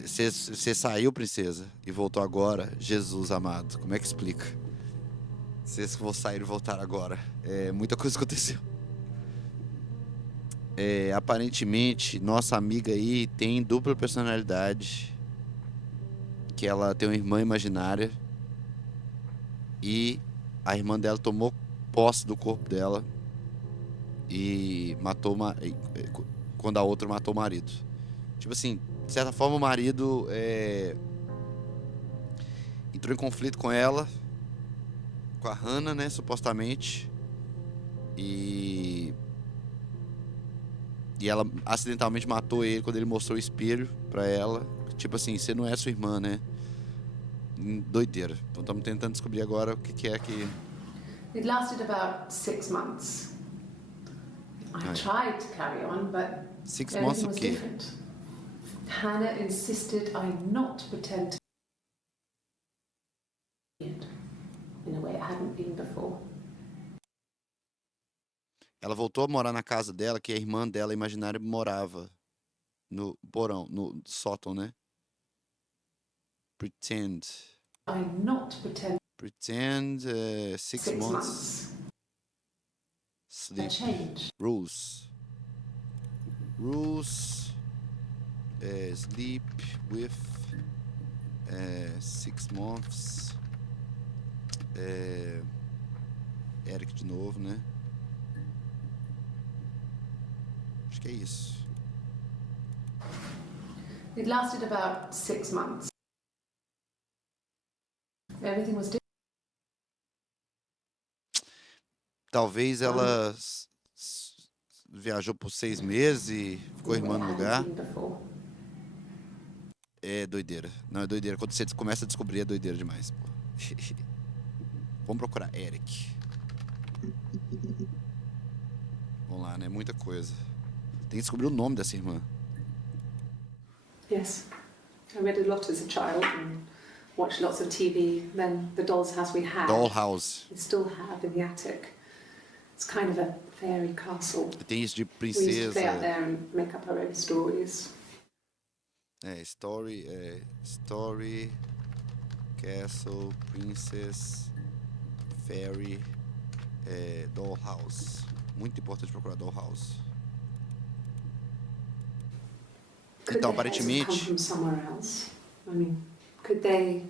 Você saiu, princesa, e voltou agora. Jesus amado, como é que explica? Vocês vão sair e voltar agora. Muita coisa aconteceu. Aparentemente, nossa amiga aí tem dupla personalidade. Que ela tem uma irmã imaginária. E a irmã dela tomou posse do corpo dela e matou quando a outra matou o marido. Tipo assim, de certa forma o marido entrou em conflito com ela, com a Hannah, né, supostamente. E ela acidentalmente matou ele quando ele mostrou o espelho pra ela. Tipo assim, você não é sua irmã, né? Doideira. Então estamos tentando descobrir agora o que é que... It lasted about 6 months. I tried to carry on, but 6 months everything o was quê? different. Hannah insisted I not pretend to be it in a way it hadn't been before. Ela voltou a morar na casa dela, que a irmã dela imaginária morava no porão, no sótão, né? Pretend. I not pretend. Pretend 6 months. A Sleep. change. Rules. Sleep with 6 months. Eric de novo, né? Acho que é isso. It lasted about 6 months. Everything was different. Talvez ela viajou por 6 meses e ficou irmã no lugar. É doideira. Não, é doideira. Quando você começa a descobrir, é doideira demais. Pô. Vamos procurar Eric. Vamos lá, né? Muita coisa. Tem que descobrir o nome dessa irmã. Yes. I read a lot as a child and watched lots of TV. Then the doll's house we had. Dollhouse. We still have in the attic. It's kind of a fairy castle. Tem isso de We used to princesa. play out there and make up our own stories. Story, Castle, Princess, Fairy, Dollhouse. Muito importante procurar Dollhouse. Então, aparentemente... Come from somewhere else. I mean, could they...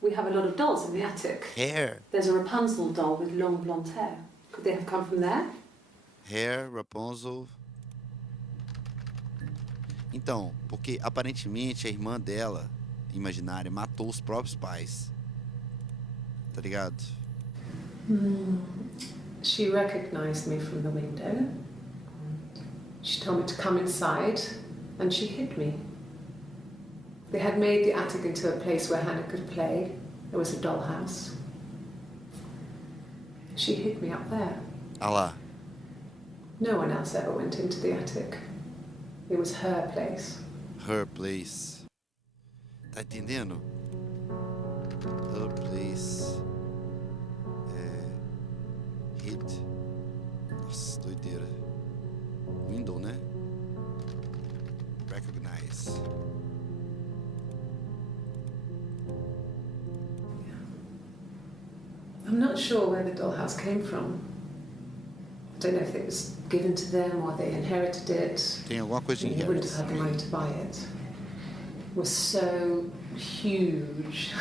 We have a lot of dolls in the attic. Hair. There's a Rapunzel doll with long blonde hair. Could they have come from there? Hair, Rapunzel... Então, porque aparentemente a irmã dela, imaginária, matou os próprios pais. Tá ligado? She recognized me from the window. She told me to come inside and she hid me. They had made the attic into a place where Hannah could play. There was a dollhouse. She hid me up there. Ah lá. No one else ever went into the attic. It was her place. Her place. Tá entendendo? Her place. Hid. Nossa, doideira. Window, né? Recognize. I'm not sure where the dollhouse came from. I don't know if it was given to them or they inherited it. Tem alguma coisa de They wouldn't inheritance. have had the money to buy it. It was so huge.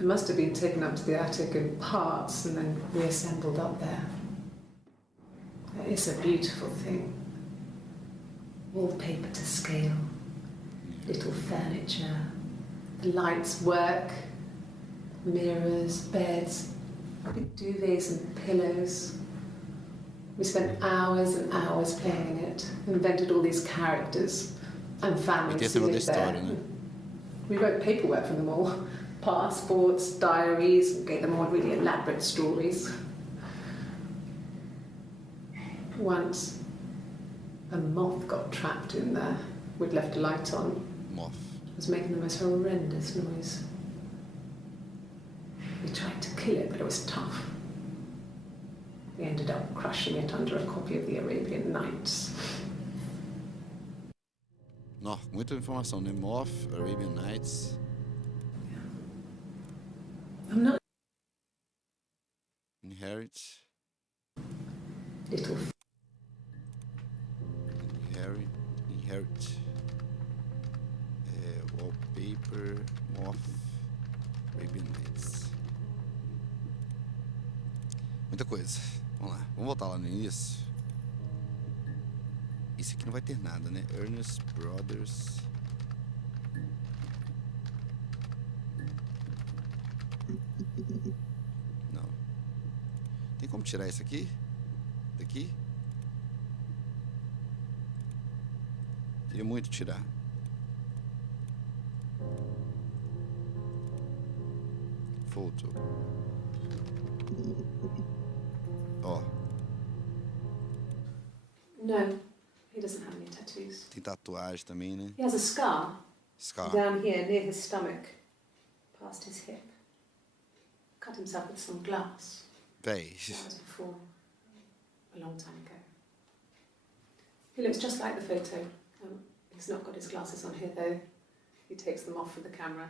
It must have been taken up to the attic in parts and then reassembled up there. It's a beautiful thing. Wallpaper to scale. Little furniture. The lights work. Mirrors, beds, big duvets and pillows. We spent hours and hours playing in it, invented all these characters and families who lived there. We wrote paperwork for them all, passports, diaries, and gave them all really elaborate stories. Once, a moth got trapped in there. We'd left a light on. Moth. It was making the most horrendous noise. We tried to kill it, but it was tough. We ended up crushing it under a copy of the Arabian Nights. Nó, muita informação, né? Moth, Arabian Nights. I'm not Inherit. little. Inherit. Wallpaper, Moth, Arabian Nights. Muita coisa. Vamos lá. Vamos voltar lá no início. Isso aqui não vai ter nada, né? Ernest Brothers. Não. Tem como tirar isso aqui? Daqui? Queria muito tirar. Photo. Ó. No, he doesn't have any tattoos. Tem tatuagem também, né? He has a scar Scar. down here near his stomach, past his hip. Cut himself with some glass. Véi. That was before, a long time ago. He looks just like the photo. He's not got his glasses on here though. He takes them off for the camera.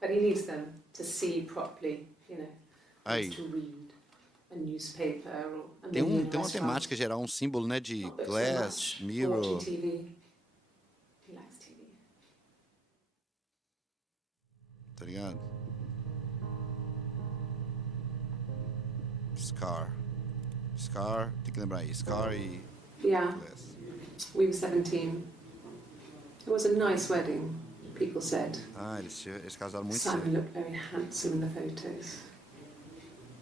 But he needs them to see properly, you know, Aí. to read a newspaper or a Tem menu in a uma restaurant. temática geral, um símbolo, né? De Not books so glass, much, mirror. watching TV. He likes TV. Tá ligado? Scar. Scar, tem que lembrar aí. Scar e Yeah, glass. we were 17. It was a nice wedding, people said. Ah, eles casaram muito Simon cedo. looked very handsome in the photos.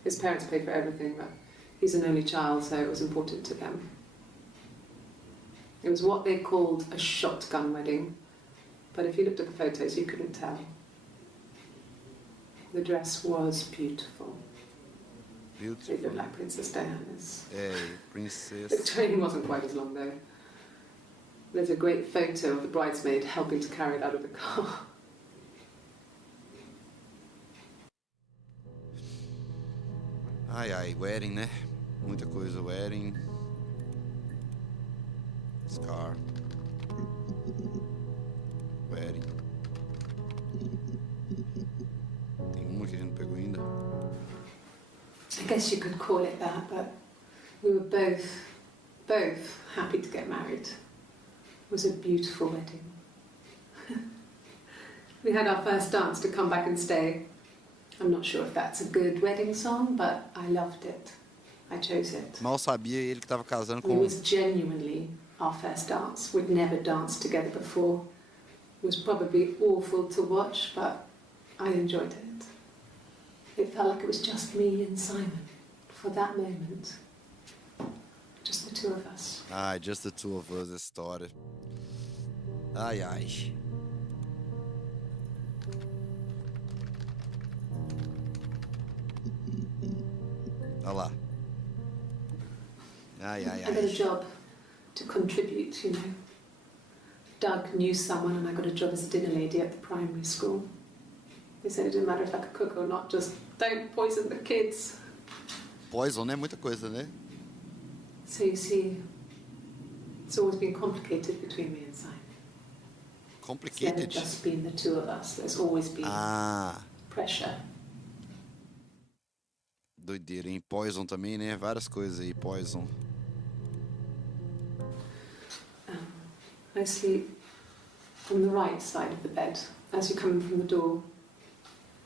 His parents paid for everything, but he's an only child, so it was important to them. It was what they called a shotgun wedding, but if you looked at the photos, you couldn't tell. The dress was beautiful. It looked Beautiful. like Princess Diana's. É, The princess. train wasn't quite as long though. There's a great photo of the bridesmaid helping to carry it out of the car. Ai, ai, wedding, né? Muita coisa, wedding. Scar. Wedding. Tem uma que a gente não pegou ainda. I guess you could call it that, but we were both happy to get married. It was a beautiful wedding. We had our first dance to Come Back and Stay. I'm not sure if that's a good wedding song, but I loved it. I chose it. Mal sabia ele que tava casando And it com... was genuinely our first dance. We'd never danced together before. It was probably awful to watch, but I enjoyed it. It felt like it was just me and Simon for that moment. Just the two of us. Ai, just the two of us, essa história. Ai, ai. Olha lá. Ai, ai, I got a ai. job to contribute, you know. Doug knew someone and I got a job as a dinner lady at the primary school. They said it didn't matter if I could cook or not, just don't poison the kids. Poison, né? Muita coisa, né? So you see, it's always been complicated between me and Simon. It's never Complicated. just been the two of us. There's always been Ah, pressure. doideira, hein? Poison também, né? Várias coisas aí, poison. I sleep on the right side of the bed as you come in from the door.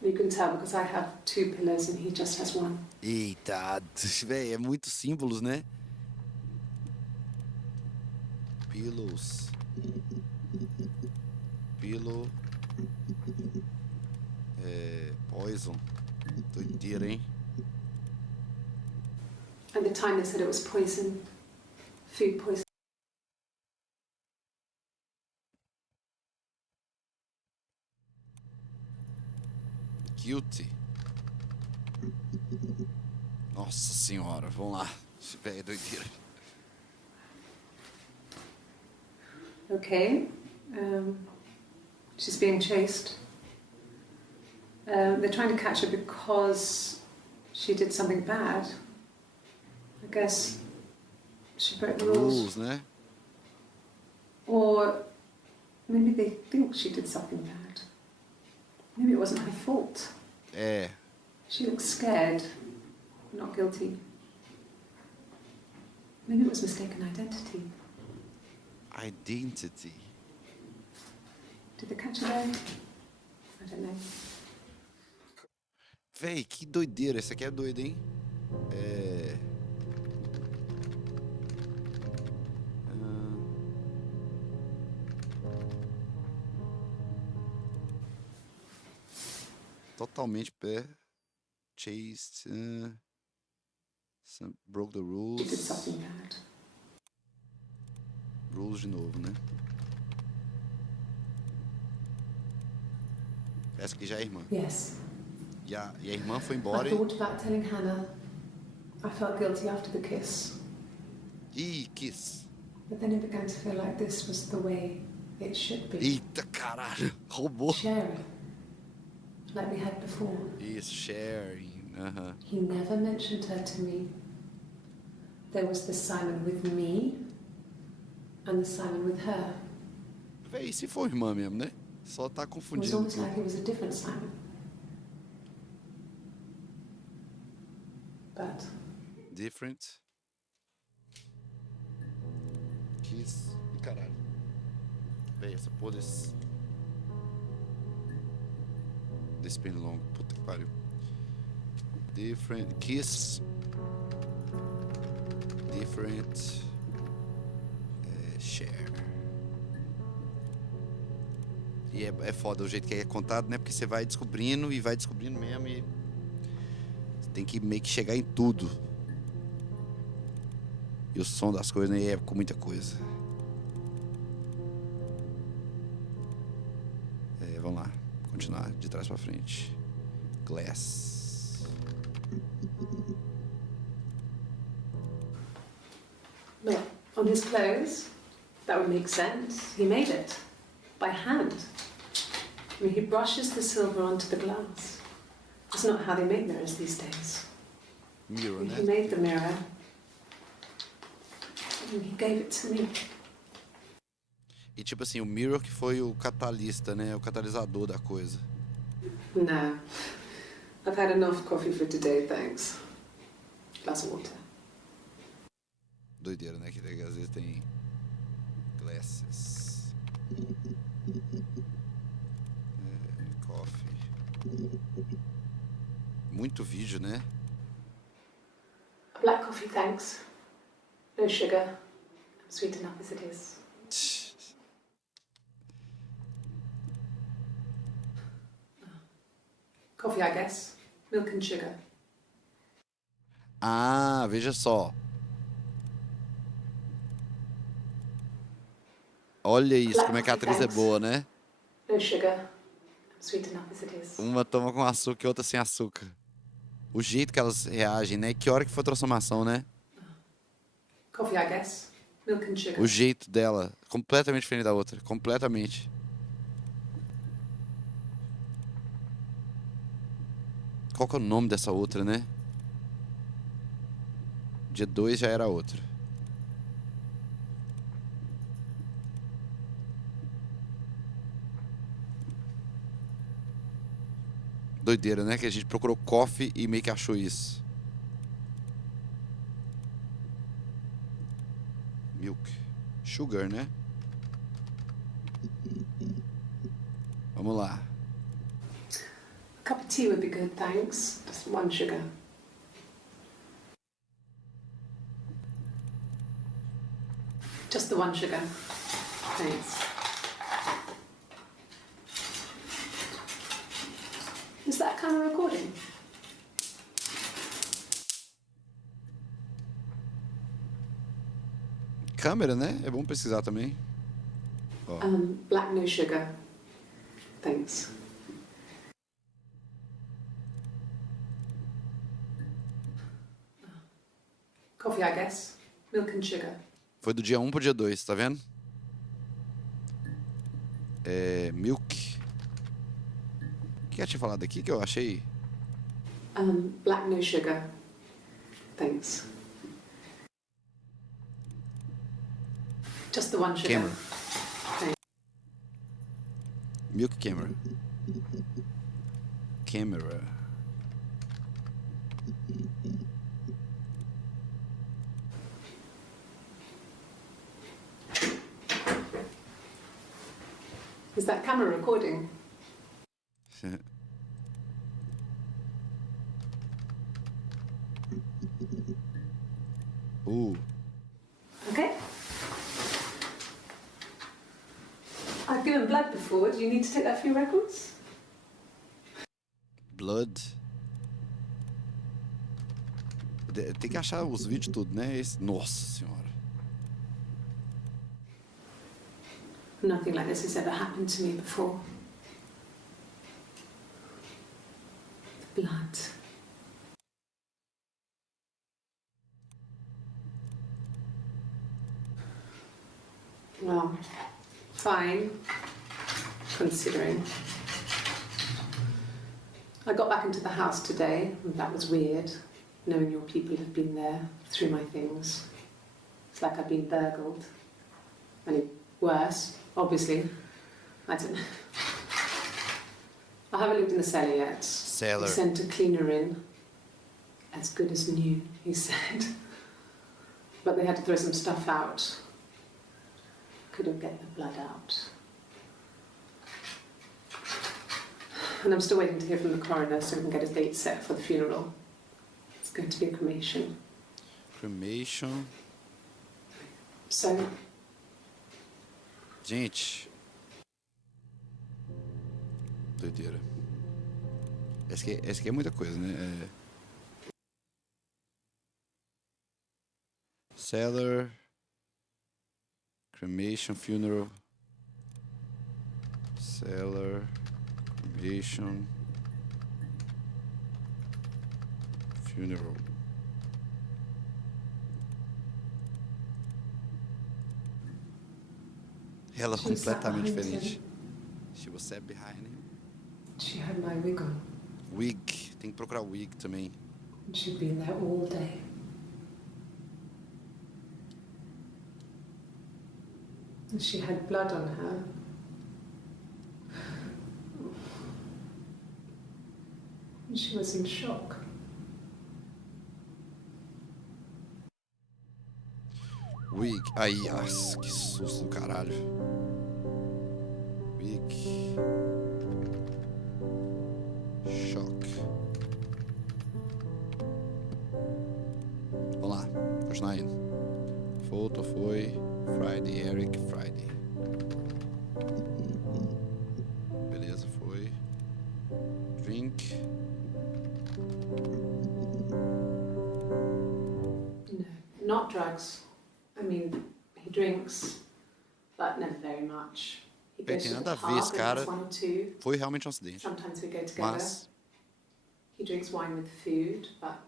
You can tell because I have two pillows and he just has one. Eita, velho, é muitos símbolos, né? Pillows. Pillow. Poison. Doideira, hein? At the time they said it was poison, food poison. Guilty. Nossa senhora, vamos lá. Velho, doideira. Okay, she's being chased. They're trying to catch her because she did something bad. I guess she broke the rules. Né? Or maybe they think she did something bad. Maybe it wasn't her fault. É. She looks scared, not guilty. Maybe it was mistaken identity. Identity. Did they catch her there? I don't know. Véi, que doideira. Esse aqui é doido, hein? totalmente chased. Broke the She did rules. something bad. Rules de novo, né? Essa aqui já é a irmã. Yes. E a irmã foi I embora thought about telling Hannah. I felt guilty after the kiss. e... Kiss. But then it began to feel like this was the way it should be. Eita, caralho. Roubou. Sharing. Like we had before. Isso, sharing. He never mentioned her to me. There was the Simon with me and the Simon with her. Véi, se for irmã mesmo, né? Só tá It was confundindo almost tudo. like it was a different Simon. But Different. Kiss. E caralho. Véi, essa porra desse pernilongo. Puta que pariu. Different. Kiss. Different. Share. E é foda o jeito que é contado, né? Porque você vai descobrindo e vai descobrindo mesmo e você tem que meio que chegar em tudo. E o som das coisas, né? É com muita coisa. Vamos lá. Continuar de trás pra frente. Glass. well, on his clothes, that would make sense. He made it by hand. I mean, he brushes the silver onto the glass. It's not how they make mirrors these days. Mirror, He né? made the mirror and he gave it to me. E tipo assim, o mirror que foi o catalista, né? O catalisador da coisa. No, I've had enough coffee for today, thanks. Glass of water. Doideira, né? Que às vezes tem glasses. Coffee. Muito vídeo, né? A black coffee, thanks. No sugar. I'm sweet enough as it is. Coffee, I guess. Milk and sugar. Ah, veja só. Olha isso, como é que a atriz é boa, né? No sugar. I'm sweet enough as it is. Uma toma com açúcar e outra sem açúcar. O jeito que elas reagem, né? Que hora que foi a transformação, né? Coffee, I guess. Milk and sugar. O jeito dela, completamente diferente da outra. Completamente. Qual que é o nome dessa outra, né? Dia 2 já era outra. Doideira, né? Que a gente procurou coffee e meio que achou isso. Milk. Sugar, né? Vamos lá. A cup of tea would be good, thanks. Just one sugar. Just the one sugar. Thanks. Is that camera recording? Câmera, né? É bom pesquisar também. Ó. Black no sugar. Thanks. Coffee, I guess. Milk and sugar. Foi do dia 1 pro dia 2, tá vendo? Milk. O que eu tinha falado aqui que eu achei? Black no sugar. Thanks. Just the one sugar. Camera. Milk camera. Camera. Is that camera recording? Okay. I've given blood before. Do you need to take that for your records? blood. Tem que achar os vídeos tudo, né? Nossa senhora. Nothing like this has ever happened to me before. The blood. Well, fine, considering. I got back into the house today, and that was weird, knowing your people have been there through my things. It's like I've been burgled. Only worse, obviously. I don't know. I haven't lived in the cellar yet. Cellar. He sent a cleaner in. As good as new, he said. But they had to throw some stuff out. Couldn't get the blood out. And I'm still waiting to hear from the coroner so we can get a date set for the funeral. It's going to be a cremation. Cremation. So, gente. Doideira. Essa aqui é muita coisa, né? Cellar. Cremation, funeral. Cellar. Cremation. Funeral. Ela completamente diferente. She was sat behind him. she had my wig on. Wig. Tem que procurar wig também. And she'd been there all day. And she had blood on her. And she was in shock. Wig. Aí, nossa, que susto do caralho. Wig. Choque. Vamos lá, continuar indo. Photo foi Friday, Eric, Friday. Beleza, foi. Drink. No, not drugs. I mean, he drinks, but never very much. He Bem, goes tem to nada the a ver, esse park and cara has one or two. foi realmente um acidente. Sometimes we go together. Mas He drinks wine with food, but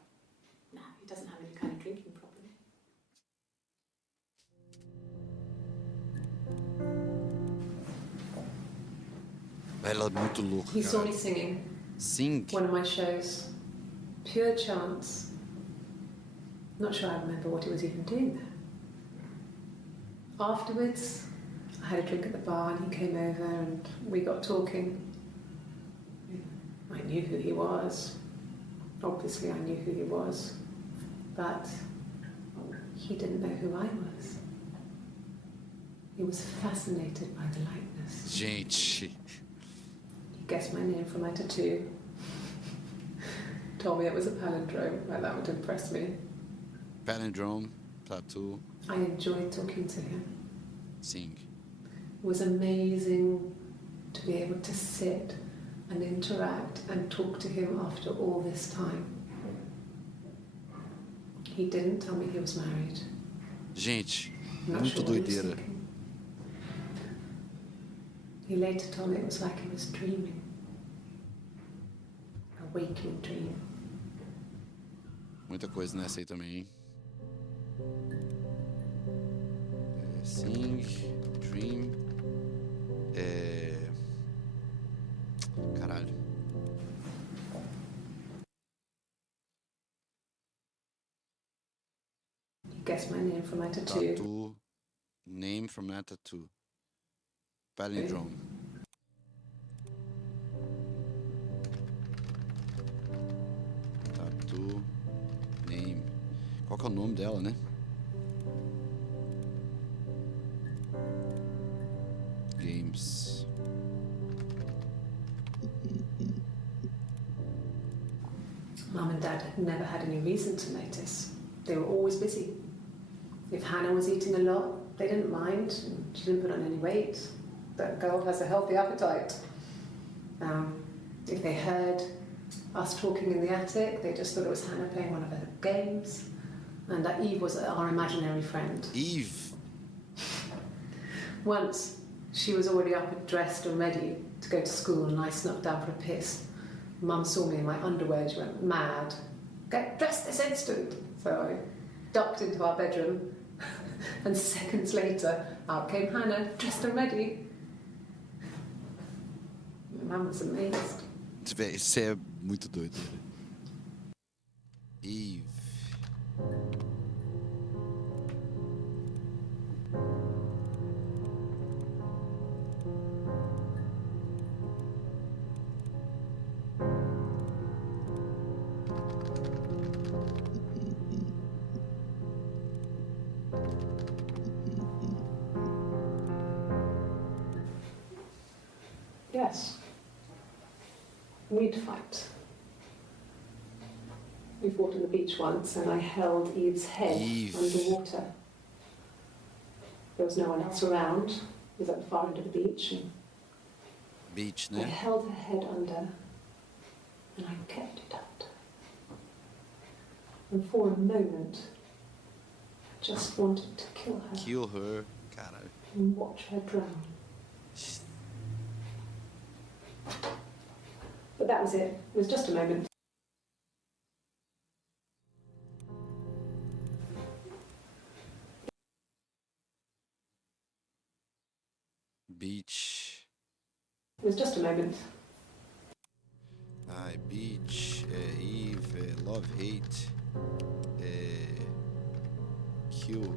no, he doesn't have any kind of drinking problem. ela é muito louca, He saw cara. me singing Sing. one of my shows. Pure chance. Not sure I remember what he was even doing there. Afterwards, I had a drink at the bar and he came over and we got talking. I knew who he was. Obviously, I knew who he was. But he didn't know who I was. He was fascinated by the likeness. Gente. He guessed my name from my tattoo. Told me it was a palindrome, like that would impress me. Palindrome, tattoo, I enjoyed talking to him. sing. It was amazing to be able to sit and interact and talk to him after all this time. He didn't tell me he was married. Gente, I'm not muito sure what he was doideira. thinking. He later told me it was like he was dreaming. A waking dream. Muita coisa nessa aí também, hein? Sing, dream. Caralho. He guessed my name from my tattoo. Tattoo. Name from that tattoo. Palindrome. Tattoo. Name. Qual que é o nome dela, né? Games. Mum and Dad had never had any reason to notice. They were always busy. If Hannah was eating a lot, they didn't mind. She didn't put on any weight. That girl has a healthy appetite. If they heard us talking in the attic. They just thought it was Hannah playing one of her games. And Eve was our imaginary friend. Eve. Once, she was already up and dressed and ready to go to school, and I snuck down for a piss. Mum saw me in my underwear. She went mad. Get dressed this instant. So I ducked into our bedroom, and seconds later, out came Hannah, dressed and ready. My mum was amazed. Isso é muito doido. Eve. Yes. We'd fight. We fought on the beach once, and I held Eve's head underwater. There was no one else around. It was at the far end of the beach. And I held her head under, and I kept it under. And for a moment, I just wanted to kill her. Kill her, caralho. And watch her drown. But that was it. It was just a moment. Beach. It was just a moment. Beach, Eve, love, hate, kill.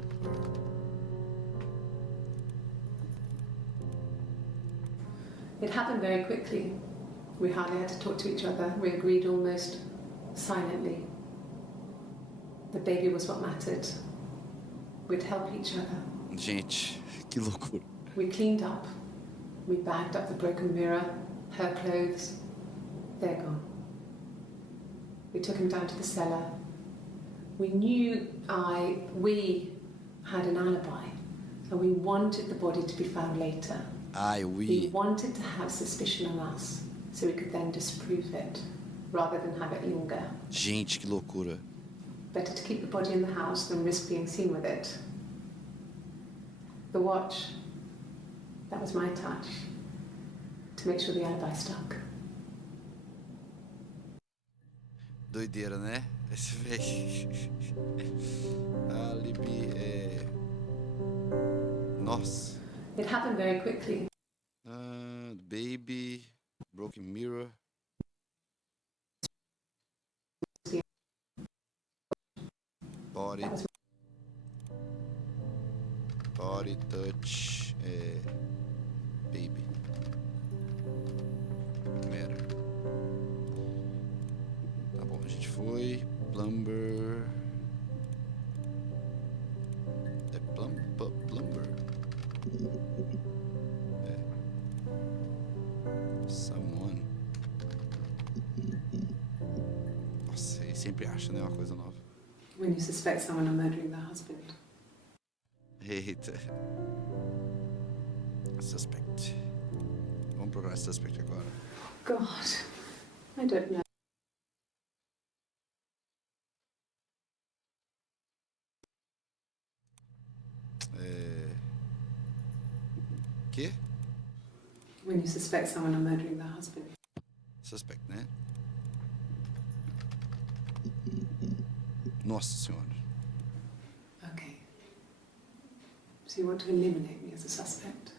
It happened very quickly. We hardly had to talk to each other. We agreed almost silently. The baby was what mattered. We'd help each other. Gente, que loucura. We cleaned up. We bagged up the broken mirror, her clothes. They're gone. We took him down to the cellar. We knew we had an alibi, and we wanted the body to be found later. We wanted to have suspicion on us, so we could then disprove it, rather than have it linger. Gente, que loucura. Better to keep the body in the house than risk being seen with it. The watch, that was my touch, to make sure the alibi stuck. Doideira, né? Esse velho. Alibi é. Nossa. It happened very quickly. Baby, broken mirror. Body. Body, touch, baby. Matter. Tá bom, a gente foi. Plumber. É plumber. Someone. Nossa, ele sempre acha, né? Uma coisa nova. When you suspect someone of murdering their husband. Eita. Suspect. Vamos procurar suspect agora. God, I don't know. Quê? When you suspect someone of murdering their husband. Suspect, né? Nossa Senhora. Okay. So you want to eliminate me as a suspect?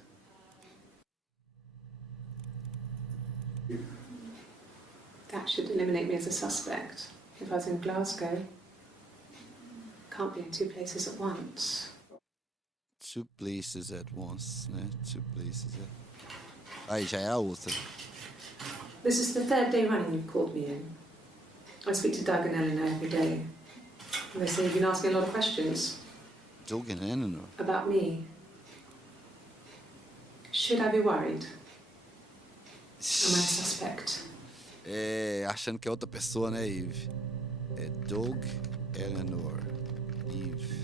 That should eliminate me as a suspect. If I was in Glasgow, can't be in two places at once. Two places at once, né? Two places at... Aí já é a outra. This is the third day running you've called me in. I speak to Doug and Eleanor every day. And they say you've been asking a lot of questions. Doug and Eleanor? About me. Should I be worried? Am I a suspect? Achando que é outra pessoa, né, Eve? É Doug, Eleanor, Eve.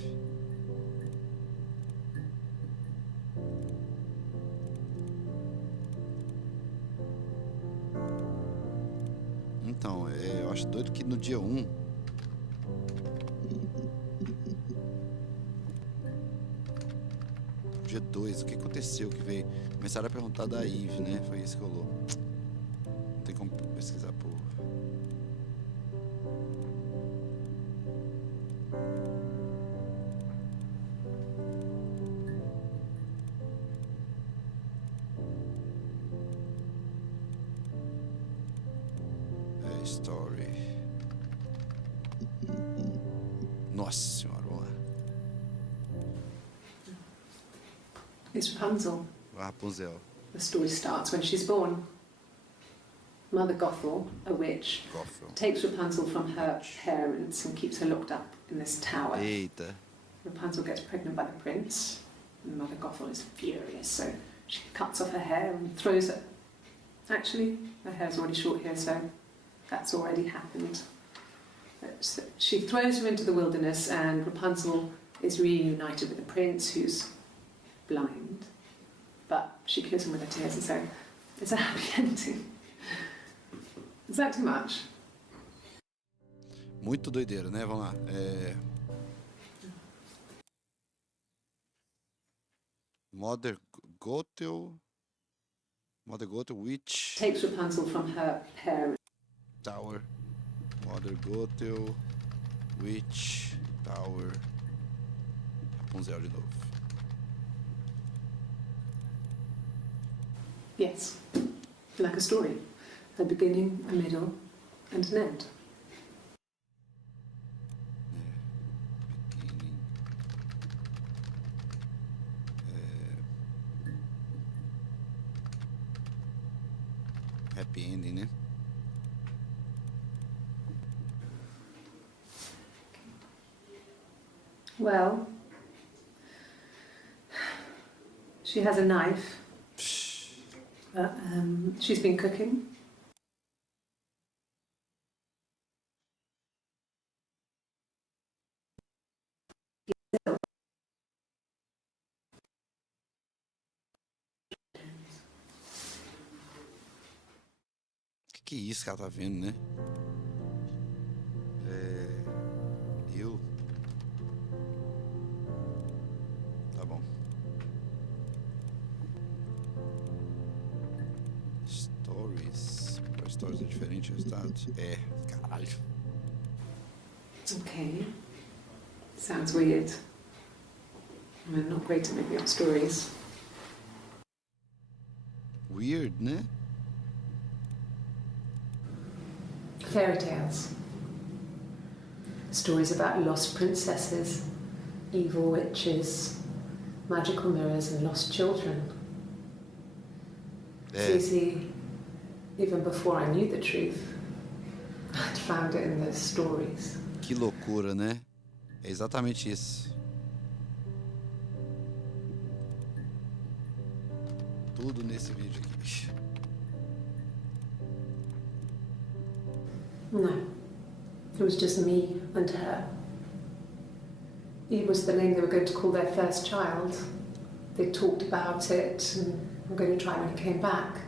então, eu acho doido que no dia 1... Dia 2, o que aconteceu que veio? Começaram a perguntar da Eve, né? Foi isso que rolou. Não tem como pesquisar por... Story. Nossa senhora, vamos lá. It's Rapunzel. Rapunzel. The story starts when she's born. Mother Gothel, a witch, takes Rapunzel from her parents and keeps her locked up in this tower. Eita. Rapunzel gets pregnant by the prince, and Mother Gothel is furious, so she cuts off her hair and throws it. Actually, her hair's already short here, so that's already happened. So she throws her into the wilderness, and Rapunzel is reunited with the prince, who's blind, but she kills him with her tears, and so it's a happy ending. Is that too much? Muito doideira, né? Vamos lá. Mother Gothel, witch. Takes Rapunzel from her parents. Tower. Mother Gothel, witch, tower. Rapunzel de novo. Yes, like a story. A beginning, a middle, and an end. Beginning. Happy ending, né? Well, she has a knife. She's been cooking. Que é isso que ela tá vendo, né? Eu... Tá bom. Stories. Stories é diferente, resultados. Caralho. Okay. Sounds weird. I'm not great at making up stories. Weird, né? Fairy tales. Stories about lost princesses, evil witches, magical mirrors, and lost children. So you see, even before I knew the truth, I'd found it in those stories. Que loucura, né? É exatamente isso. Tudo nesse vídeo aqui. No, it was just me and her. It was the name they were going to call their first child. They talked about it, and I'm going to try when he came back.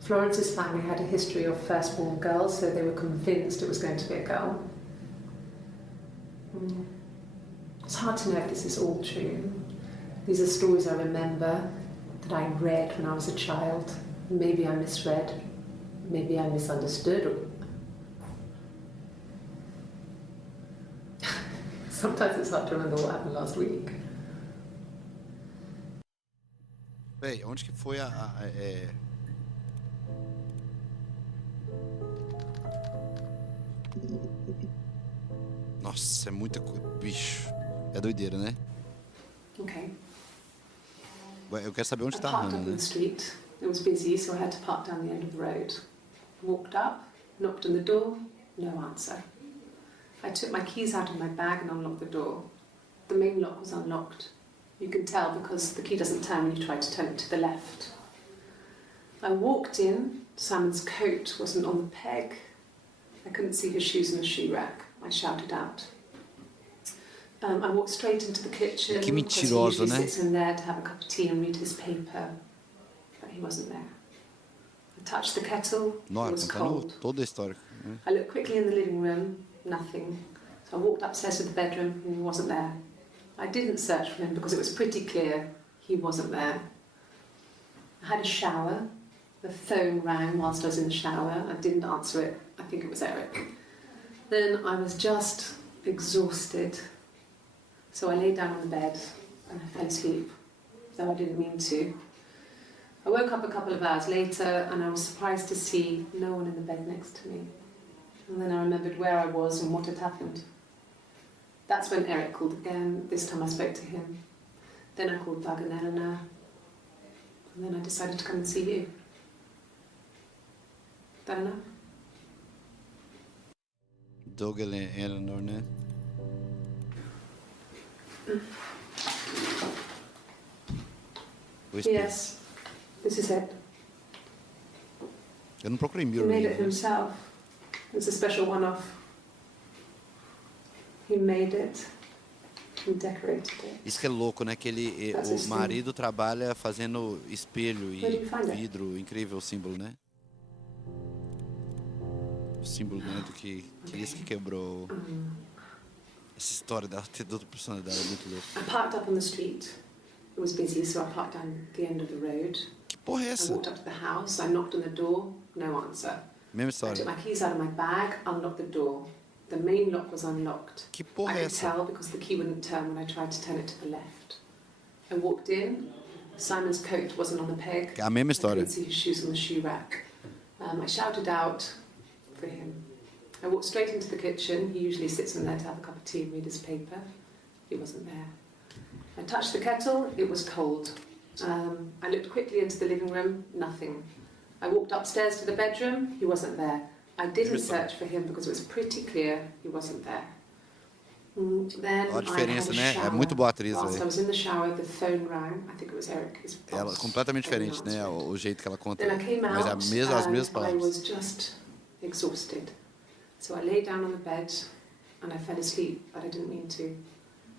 Florence's family had a history of firstborn girls, so they were convinced it was going to be a girl. It's hard to know if this is all true. These are stories I remember, that I read when I was a child. Maybe I misread, maybe I misunderstood. Sometimes it's hard to remember what happened last week. Véi, onde que foi Nossa, é muita coisa. Bicho. É doideira, né? Okay. Eu quero saber onde I tá a parked Hannah, up in né? the street. It was busy, so I had to park down the end of the road. Walked up, knocked on the door, no answer. I took my keys out of my bag and unlocked the door. The main lock was unlocked. You can tell because the key doesn't turn when you try to turn it to the left. I walked in, Simon's coat wasn't on the peg. I couldn't see his shoes in the shoe rack. I shouted out. I walked straight into the kitchen Que because he mentirosa, usually né? sits in there to have a cup of tea and read his paper, but he wasn't there. I touched the kettle, it Nossa, was contando cold. toda a história. Né? I looked quickly in the living room, nothing. So I walked upstairs to the bedroom and he wasn't there. I didn't search for him because it was pretty clear he wasn't there. I had a shower. The phone rang whilst I was in the shower. I didn't answer it. I think it was Eric. Then I was just exhausted. So I lay down on the bed and I fell asleep, though I didn't mean to. I woke up a couple of hours later and I was surprised to see no one in the bed next to me. And then I remembered where I was and what had happened. That's when Eric called again. This time I spoke to him. Then I called Doug and Eleanor. And then I decided to come and see you. That enough? Doug e Eleanor, né? Yes, this is it. Eu não procurei He mirror. made it himself. It's a special one-off. He made it. He decorated it. Isso que é louco, né? Que ele, o marido trabalha fazendo espelho e vidro. Incrível o símbolo, né? O símbolo, né? Do que isso que quebrou. Essa história dela ter toda a personalidade é muito louco. I parked up on the street. It was busy, so I parked down the end of the road. Que porra é I essa? walked up to the house. I knocked on the door. No answer. Mesma I história. took my keys out of my bag, unlocked the door. The main lock was unlocked. Que porra I é could essa? tell because the key wouldn't turn when I tried to turn it to the left. I walked in. Simon's coat wasn't on the peg. A mesma I história. couldn't see his shoes on the shoe rack. I shouted out for him. I walked straight into the kitchen. He usually sits in there to have a cup of tea and read his paper. He wasn't there. I touched the kettle. It was cold. I looked quickly into the living room. Nothing. I walked upstairs to the bedroom. He wasn't there. I didn't search for him because it was pretty clear he wasn't there. Then Olha a diferença, I had a né? shower. É muito boa atriz, Whilst I velho. was in the shower, the phone rang. I think it was Eric, his boss. Ela é completamente I didn't diferente, né? answer it. O jeito que ela conta. Then I came Mas out as mesmas and I palavras. was just exhausted. So I lay down on the bed and I fell asleep, but I didn't mean to.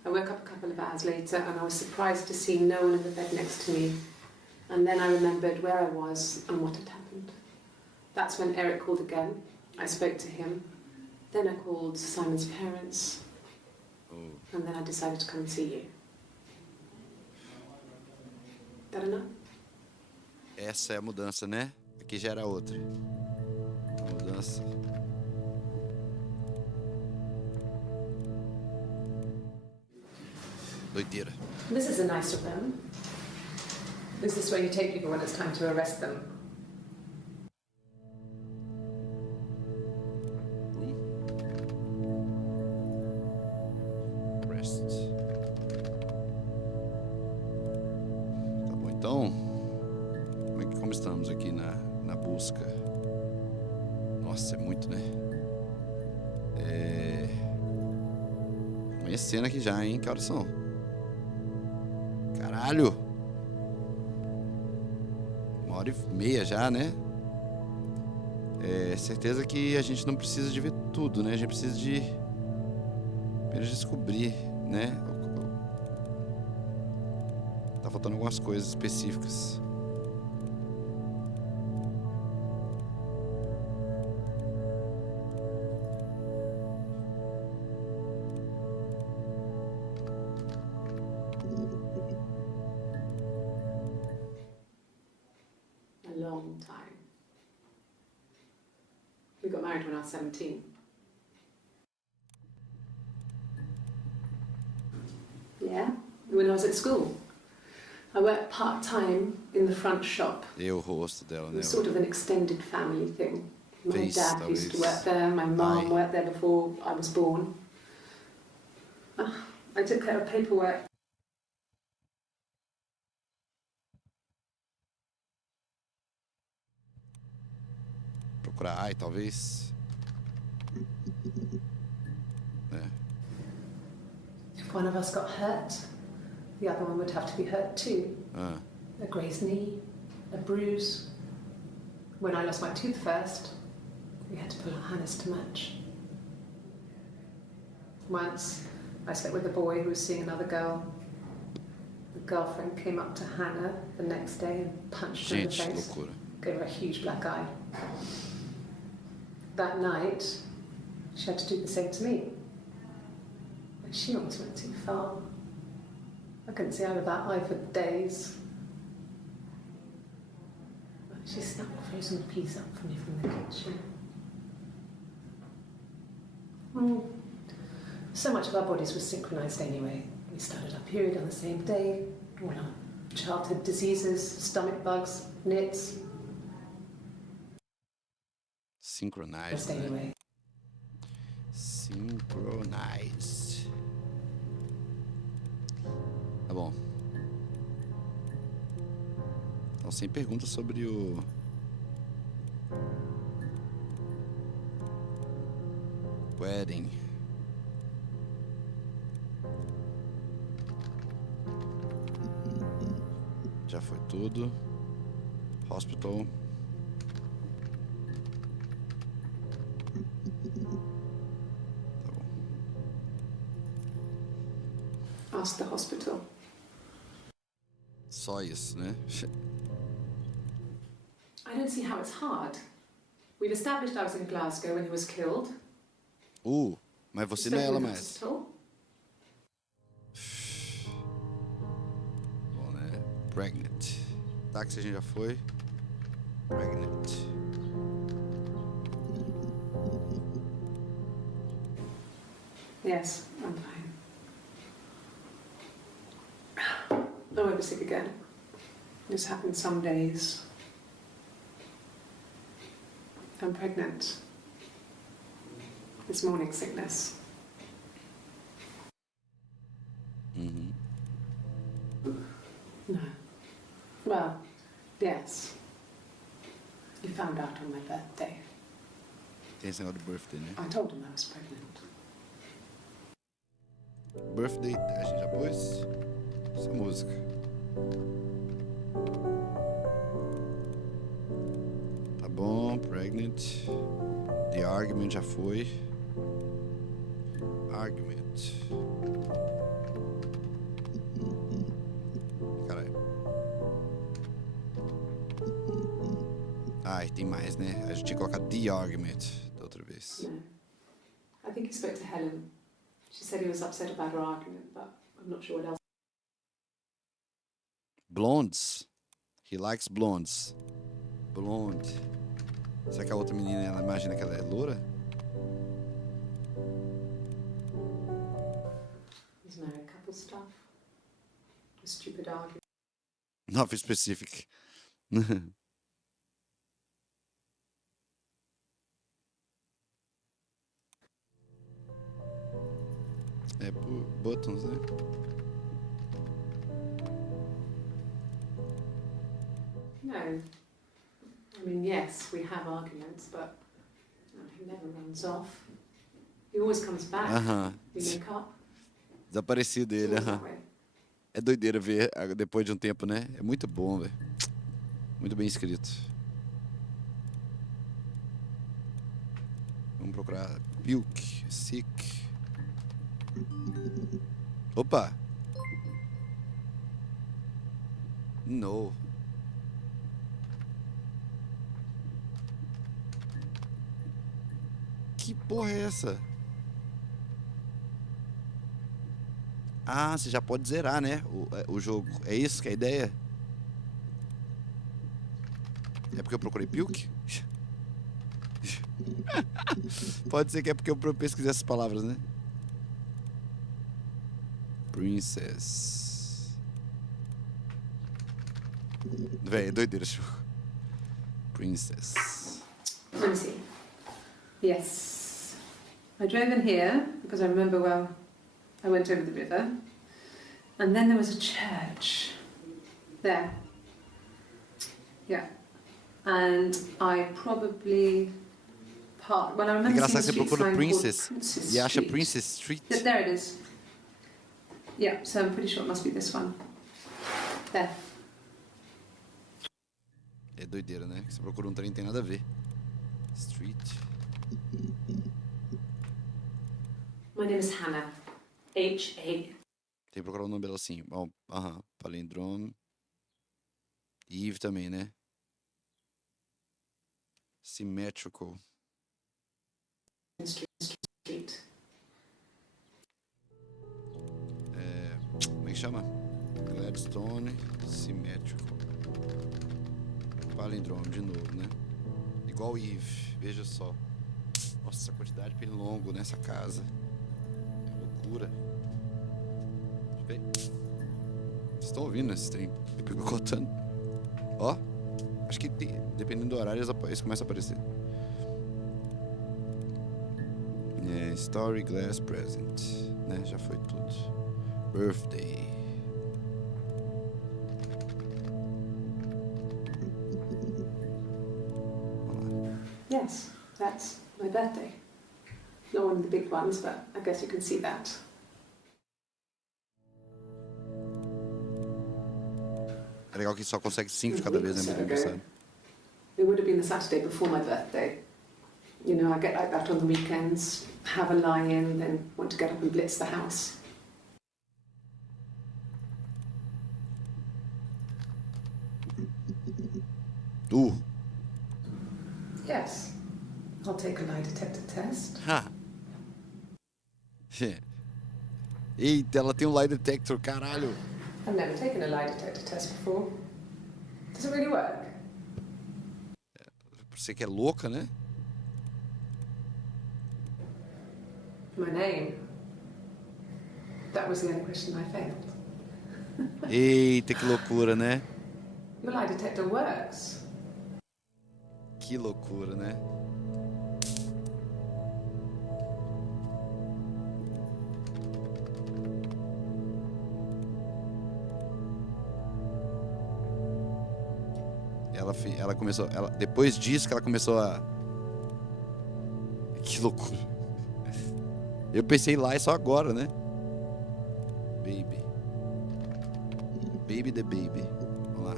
I woke up a couple of hours later and I was surprised to see no one in the bed next to me. And then I remembered where I was and what had happened. That's when Eric called again. I spoke to him. Then I called Simon's parents. And then I decided to come and see you. That enough? Essa é a mudança, né? Aqui já era outra. A mudança. Doideira. This is a nicer room. This is where you take people when it's time to arrest them. Rest. Tá bom, então. Como estamos aqui na busca? Nossa, é muito, né? Amanhecendo aqui já, hein? Que horas são? Caralho! 1h30 já, né? Certeza que a gente não precisa de ver tudo, né? A gente precisa de apenas descobrir, né? Tá faltando algumas coisas específicas. A long time. We got married when I was 17. Yeah, when I was at school. I worked part-time in the front shop. E o rosto dela, It né? was sort of an extended family thing. My Face, dad used to talvez. work there, my mum Ai. worked there before I was born. I took care of paperwork. Procurar. Ai, talvez. If one of us got hurt, the other one would have to be hurt too. A grazed knee, a bruise. When I lost my tooth first, we had to pull our harness to match. Once, I slept with a boy who was seeing another girl. The girlfriend came up to Hannah the next day and punched her in the Gente, face. loucura. gave her a huge black eye. That night, she had to do the same to me. But she almost went too far. I couldn't see out of that eye for days. But she snapped a frozen piece up for me from the kitchen. So much of our bodies was synchronised anyway. We started our period on the same day. All our childhood diseases, stomach bugs, nits. Synchronized, Just anyway. Synchronized. Tá bom. Então, sem perguntas sobre o... wedding. Já foi tudo. Hospital. Tá bom. Ask the hospital. Só isso, né? I don't see how it's hard. We've established I was in Glasgow when he was killed. Mas você não é ela mais. Hospital. Bom, né? Pregnant. Táxi a gente já foi. Pregnant. Yes, I'm fine. I won't be sick again. This happens some days. I'm pregnant. This morning sickness. No. Well, yes. He found out on my birthday. Tem esse negócio do birthday, né? I told him I was pregnant. Birthday, a gente já pôs essa música. Tá bom, pregnant. The argument já foi. Argument. Caralho. Ai, tem mais, né? A gente tinha que colocar the argument da outra vez. No. I think he spoke to Helen. She said he was upset about her argument, but I'm not sure what else. Blondes. He likes blondes. Blonde. Será que a outra menina, ela imagina que ela é loura? His married couple stuff. A stupid argument. Nothing specific. É por buttons, né? No. I mean, yes, we have arguments, but he never runs off. He always comes back. We make up. Desaparecido It's ele, always that way. É doideira ver depois de um tempo, né? É muito bom, velho. Muito bem escrito. Vamos procurar Pilk, Sick. Opa! No. Que porra é essa? Ah, você já pode zerar, né? O jogo. É isso que é a ideia? É porque eu procurei Pilk? Pode ser que é porque eu pesquisei essas palavras, né? Princess. Véi, é doideira esse jogo. Princess. Let me see. Yes. I drove in here because I remember, well, I went over the river. And then there was a church. There. Yeah. And I probably parked. Well, I É remember engraçado que seeing você a street procura sign Princess called Princess e acha Street. Princess Street. There it is. Yeah, so I'm pretty sure it must be this one. There. É doideira, né? Que você procura um trem não tem nada a ver. Street. My name is Hannah. H-A. Tem que procurar o nome dela assim. Bom, palindrome. Eve também, né? Symmetrical. Street. Como é que chama? Gladstone Symmetrical. Palindrome de novo, né? Igual Eve, veja só. Nossa, a quantidade de pernilongo nessa casa. É loucura. Deixa eu ver. Vocês estão ouvindo esse trem picotando? Ó. Acho que dependendo do horário eles começam a aparecer. Story Glass Present, né? Já foi tudo. Birthday. Yes, that's my birthday. Not one of the big ones, but I guess you can see that. É legal que só consegue 5 de cada vez, né? Muito engraçado. It would have been the Saturday before my birthday. You know, I get like that on the weekends, have a lie-in, then want to get up and blitz the house. Yes. I'll take a lie detector test. Ha! Eita, ela tem um lie detector, caralho! I've never taken a lie detector test before. Does it really work? Você que é louca, né? My name. That was the only question I failed. Eita, que loucura, né? Your lie detector works. Que loucura, né? Ela começou... depois disso que ela começou a... Que loucura. Eu pensei lá e só agora, né? Baby. Baby the baby. Vamos lá.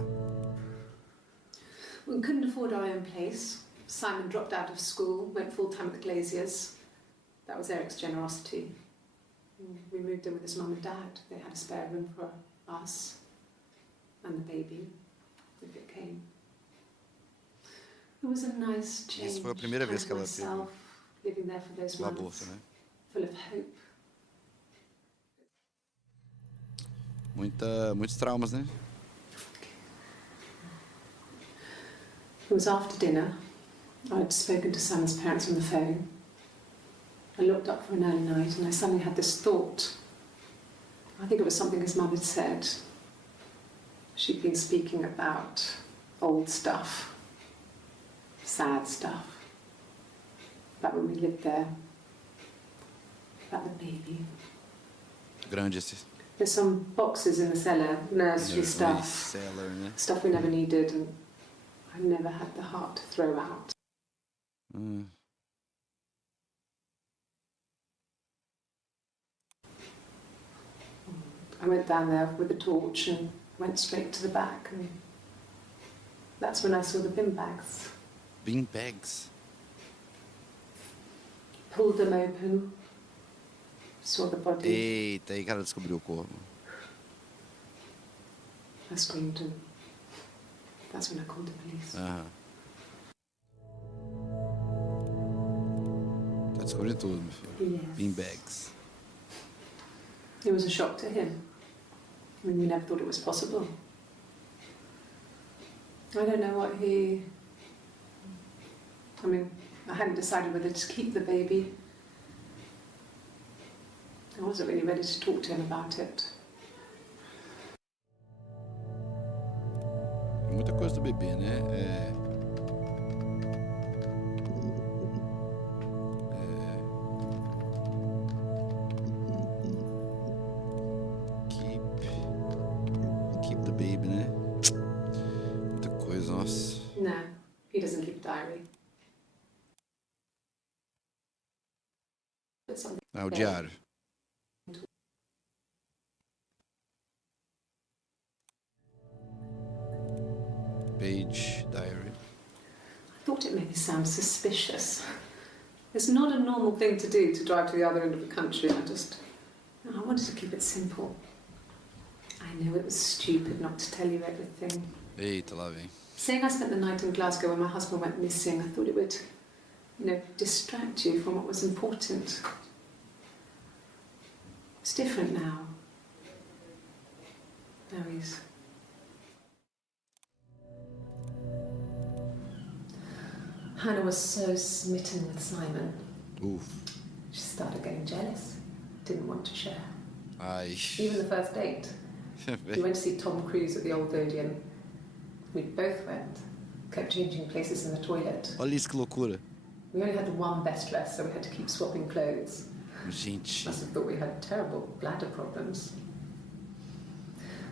We couldn't afford our own place. Simon dropped out of school, went full-time at the Glaziers. That was Eric's generosity. We moved in with his mum and dad. They had a spare room for us and the baby, if it came. It was a nice change. Isso foi a primeira vez que ela teve living there for those o aborto, né? Full of hope. Muitos traumas, né? It was after dinner. I'd spoken to Sam's parents on the phone. I looked up for an early night and I suddenly had this thought. I think it was something his mum had said. She'd been speaking about old stuff, sad stuff, about when we lived there, about the baby. Grande esse. There's some boxes in the cellar, nursery stuff, cellar, né? Stuff we never needed and I never had the heart to throw out. I went down there with a torch and went straight to the back, and that's when I saw the bin bags. Bin bags? Pulled them open, saw the body. Eita, aí que ela descobriu o corpo. I screamed and that's when I called the police. Tá descobrindo tudo, meu filho. Yes. Bin bags. It was a shock to him. I mean, we never thought it was possible. I don't know what he... I mean, I hadn't decided whether to keep the baby. I wasn't really ready to talk to him about it. Muita coisa do bebê, né? Keep the baby, né? Muita coisa, nossa. No, he doesn't keep a diary. O diário. Page diary. I thought it made me sound suspicious. It's not a normal thing to do, to drive to the other end of the country. I wanted to keep it simple. I know it was stupid not to tell you everything. Eita, lá vem. Saying I spent the night in Glasgow when my husband went missing, I thought it would, distract you from what was important. It's different now. Now he's... Hannah was so smitten with Simon. Oof. She started getting jealous. Didn't want to share. Ai. Even the first date. We went to see Tom Cruise at the Old Odeon. We both went. Kept changing places in the toilet. Olha isso, que loucura. We only had one best dress, so we had to keep swapping clothes. Gente. Must have thought we had terrible bladder problems.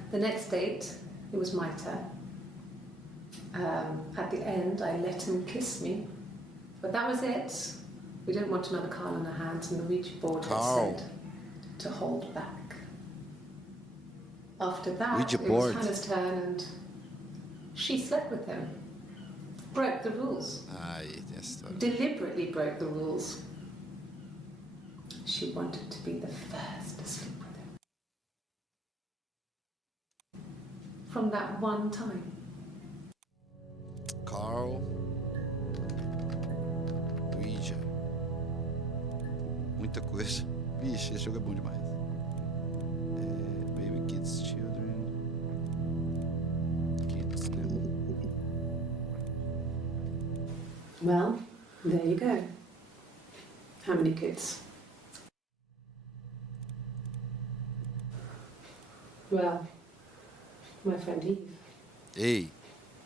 The next date, it was my turn. At the end, I let him kiss me. But that was it. We didn't want another Carl on our hands, and the Ouija board had said to hold back. After that, Ouija it board. was Hannah's turn, and she slept with him. Broke the rules. Ai, tem essa história. Deliberately broke the rules. She wanted to be the first to sleep with him. From that one time. Carl. Ouija. Muita coisa. Vixe, esse jogo é bom demais. Baby, kids, children. Kids, né? Well, there you go. How many kids? Well, my friend Eve. Ei.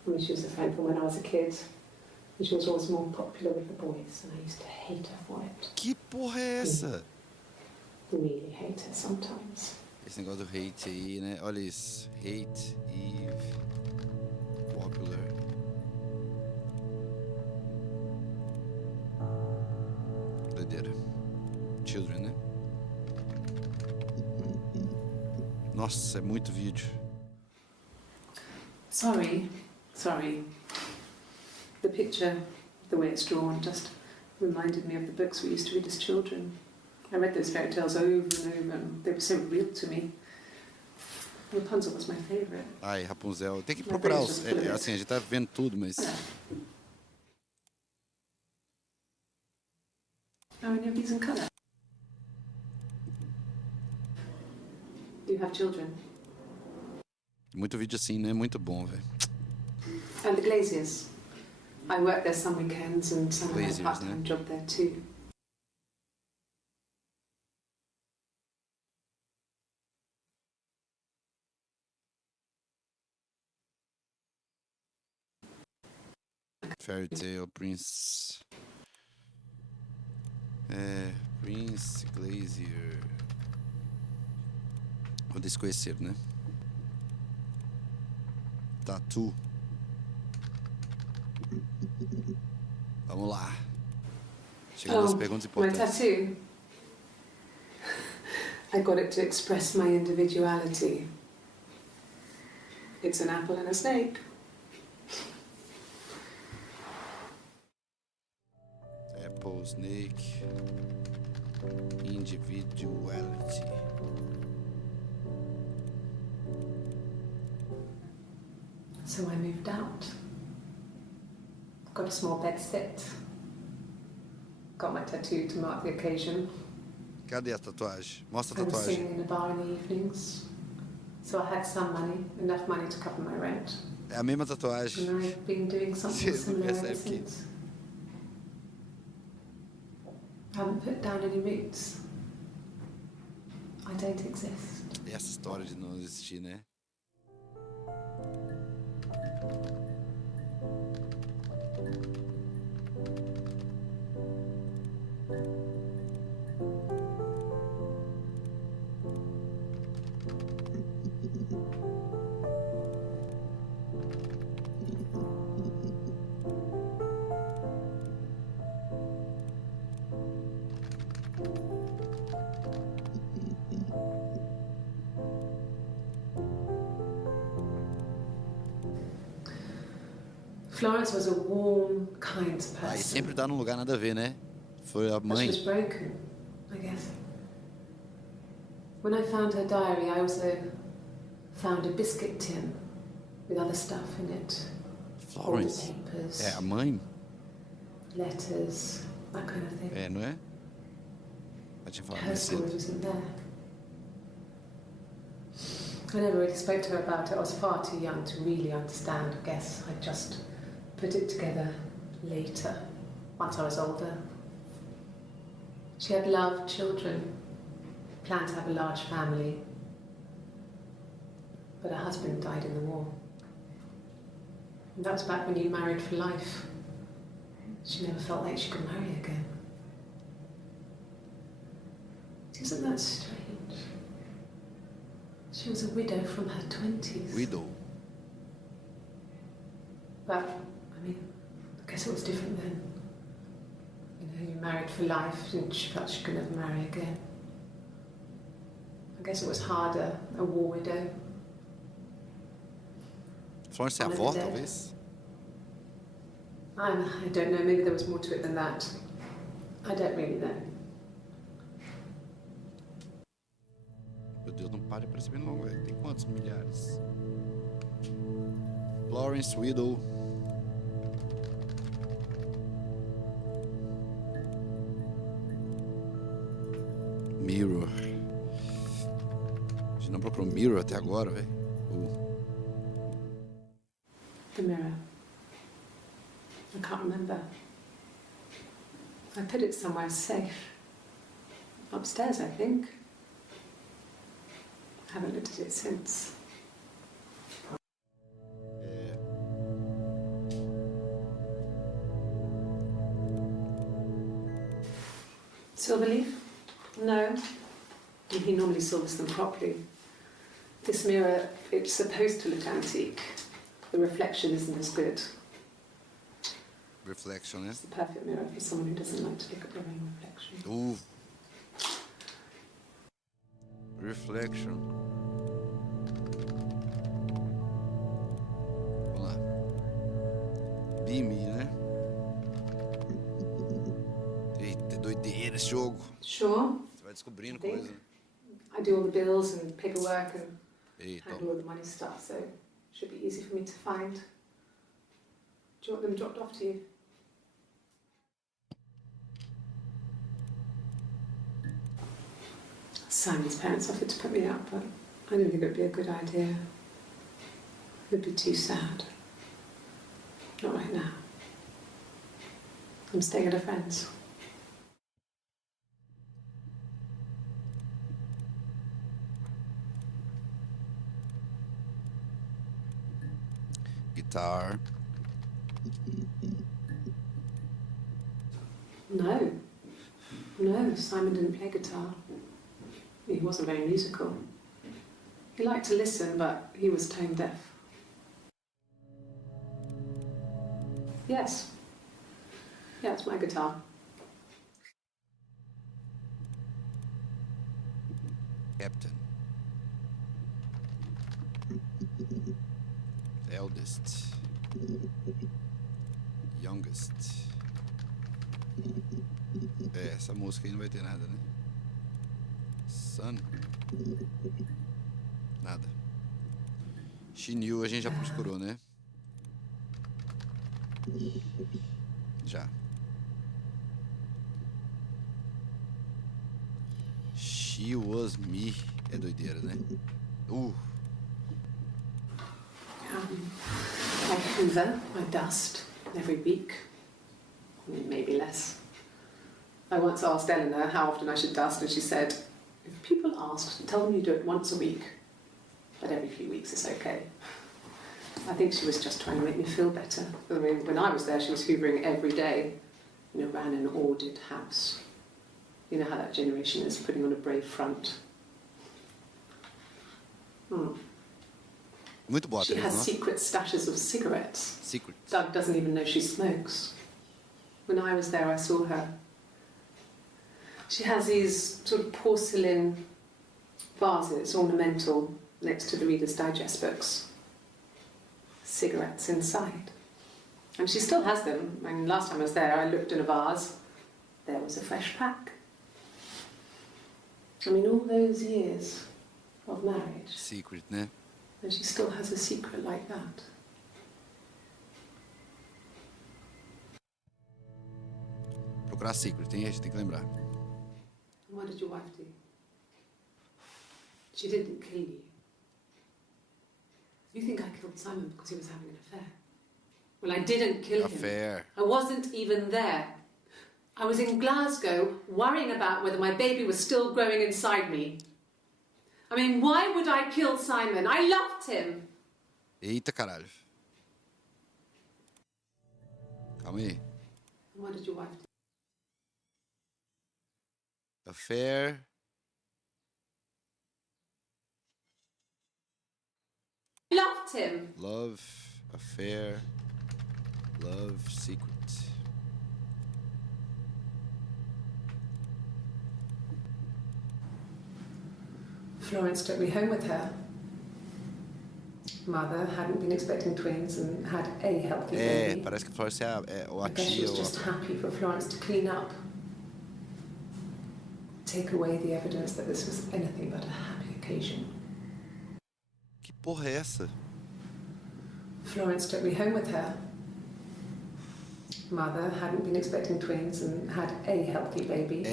I mean, she was a friend from when I was a kid. And she was always more popular with the boys, and I used to hate her for it. Que porra é essa? Really hate her sometimes. Esse negócio do hate aí, né? Olha isso. Hate, Eve, popular. Doideira. Children, né? Nossa, é muito vídeo. Sorry. The picture, the way it's drawn, just reminded me of the books we used to read as children. I read those fairy tales over and over, and they were so real to me. Rapunzel was my favourite. Ai, Rapunzel. Tem que procurar os... assim, a gente tá vendo tudo, mas... How many of these in colour? Do you have children? Muito vídeo assim, né? Muito bom, velho. And the Glaziers. I worked there some weekends, and some had a Glaziers, part-time né? job there too. Fairy Tale, Prince... Prince Glazier... Quando eles conheceram, né? Tatu. Vamos lá. Chegando às perguntas My importantes. tattoo. I got it to express my individuality. It's an apple and a snake. Apple, snake, individuality. So I moved out. Got a small bed sit. Got my tattoo to mark the occasion. Cadê a tatuagem? Mostra a I was tatuagem. singing in a bar in the evenings. So I had some money, enough money to cover my rent. É a mesma tatuagem. And I've been doing something Você não similar ever percebe que- since. I haven't put down any roots. I don't exist. Essa história de não existir, né? Florence was a warm, kind person. Aí sempre tá num lugar nada a ver, né? Foi a But mãe. she was broken, I guess. When I found her diary, I also found a biscuit tin with other stuff in it. Florence. papers, É, a mãe. letters, that kind of thing. É, não é? Eu tinha falado Her mais story cedo. wasn't there. I never really spoke to her about it. I was far too young to really understand. I guess I just put it together later, once I was older. She had loved children, planned to have a large family, but her husband died in the war. And that was back when you married for life. She never felt like she could marry again. Isn't that strange? She was a widow from her 20s. Widow. But, I mean, I guess it was different then. You know, you married for life and she felt she could never marry again. I guess it was harder, a war widow. Florence é a avó, talvez? I don't know, maybe there was more to it than that. I don't really know. Meu Deus, não para de aparecer bem longo, velho. Tem quantos milhares? Florence, widow. Mirror. A gente não procurou mirror até agora, velho. The mirror. I can't remember. I put it somewhere safe. Upstairs, I think. I haven't looked at it since. É. Silver leaf? No. He normally silvers them properly. This mirror, it's supposed to look antique. The reflection isn't as good. Reflection, né? It's the perfect mirror for someone who doesn't like to look at their own reflection. Reflection. Vamos lá. Be me, né? Eita, doideira esse jogo. Sure. Você vai descobrindo I think. coisa. I do all the bills and paperwork and Eita. handle all the money stuff, so it should be easy for me to find. Do you want them dropped off to you? Simon's parents offered to put me up, but I didn't think it would be a good idea. It would be too sad. Not right now. I'm staying at a friend's. Guitar. No. No, Simon didn't play guitar. He wasn't very musical. He liked to listen, but he was tone deaf. Yes. Yeah, it's my guitar. Captain. Eldest. Youngest. É, essa música aí não vai ter nada, né? Son. Nada. She knew, a gente já procurou, né? Já. She was me. É doideira, né? I hoover, I dust every week, maybe less. I once asked Eleanor how often I should dust, and she said, if people ask, tell them you do it once a week, but every few weeks is okay. I think she was just trying to make me feel better. I mean, when I was there, she was hoovering every day, ran an ordered house. You know how that generation is, putting on a brave front. Muito boa She atriz, has não? secret stashes of cigarettes. Secret. Doug doesn't even know she smokes. When I was there, I saw her. She has these sort of porcelain vases, ornamental, next to the Reader's Digest books. Cigarettes inside. And she still has them. I mean, last time I was there, I looked in a vase. There was a fresh pack. I mean, all those years of marriage. Secret, né? And she still has a secret like that. procurar secret, a gente tem que lembrar. And what did your wife do? She didn't kill you. You think I killed Simon because he was having an affair? Well, I didn't kill him. Affair. I wasn't even there. I was in Glasgow worrying about whether my baby was still growing inside me. I mean, why would I kill Simon? I loved him. Eita, caralho. Calma aí. And what did your wife do? Affair. I loved him. Love. Affair. Love. Secret. Florence took me home with her. Mother hadn't been expecting twins and had a healthy baby. Parece que Florence é ou a I guess she tia was ou just happy for Florence to clean up. Take away the evidence that this was anything but a happy occasion. Que porra é essa? Florence took me home with her. Mother hadn't been expecting twins and had a healthy baby.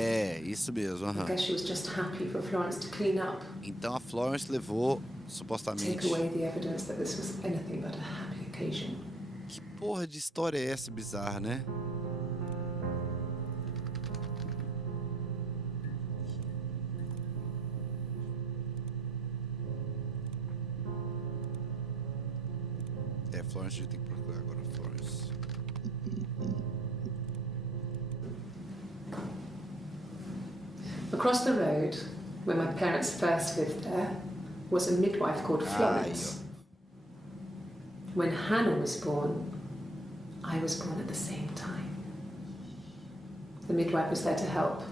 Isso mesmo. I guess she was just happy for Florence to clean up. Então a Florence levou, supostamente... Take away the evidence that this was anything but a happy occasion. Que porra de história é essa bizarra, né? Florence, a gente tem que procurar agora Florence. Across the road, where my parents first lived there, was a midwife called Florence. When Hannah was born, I was born at the same time. The midwife was there to help.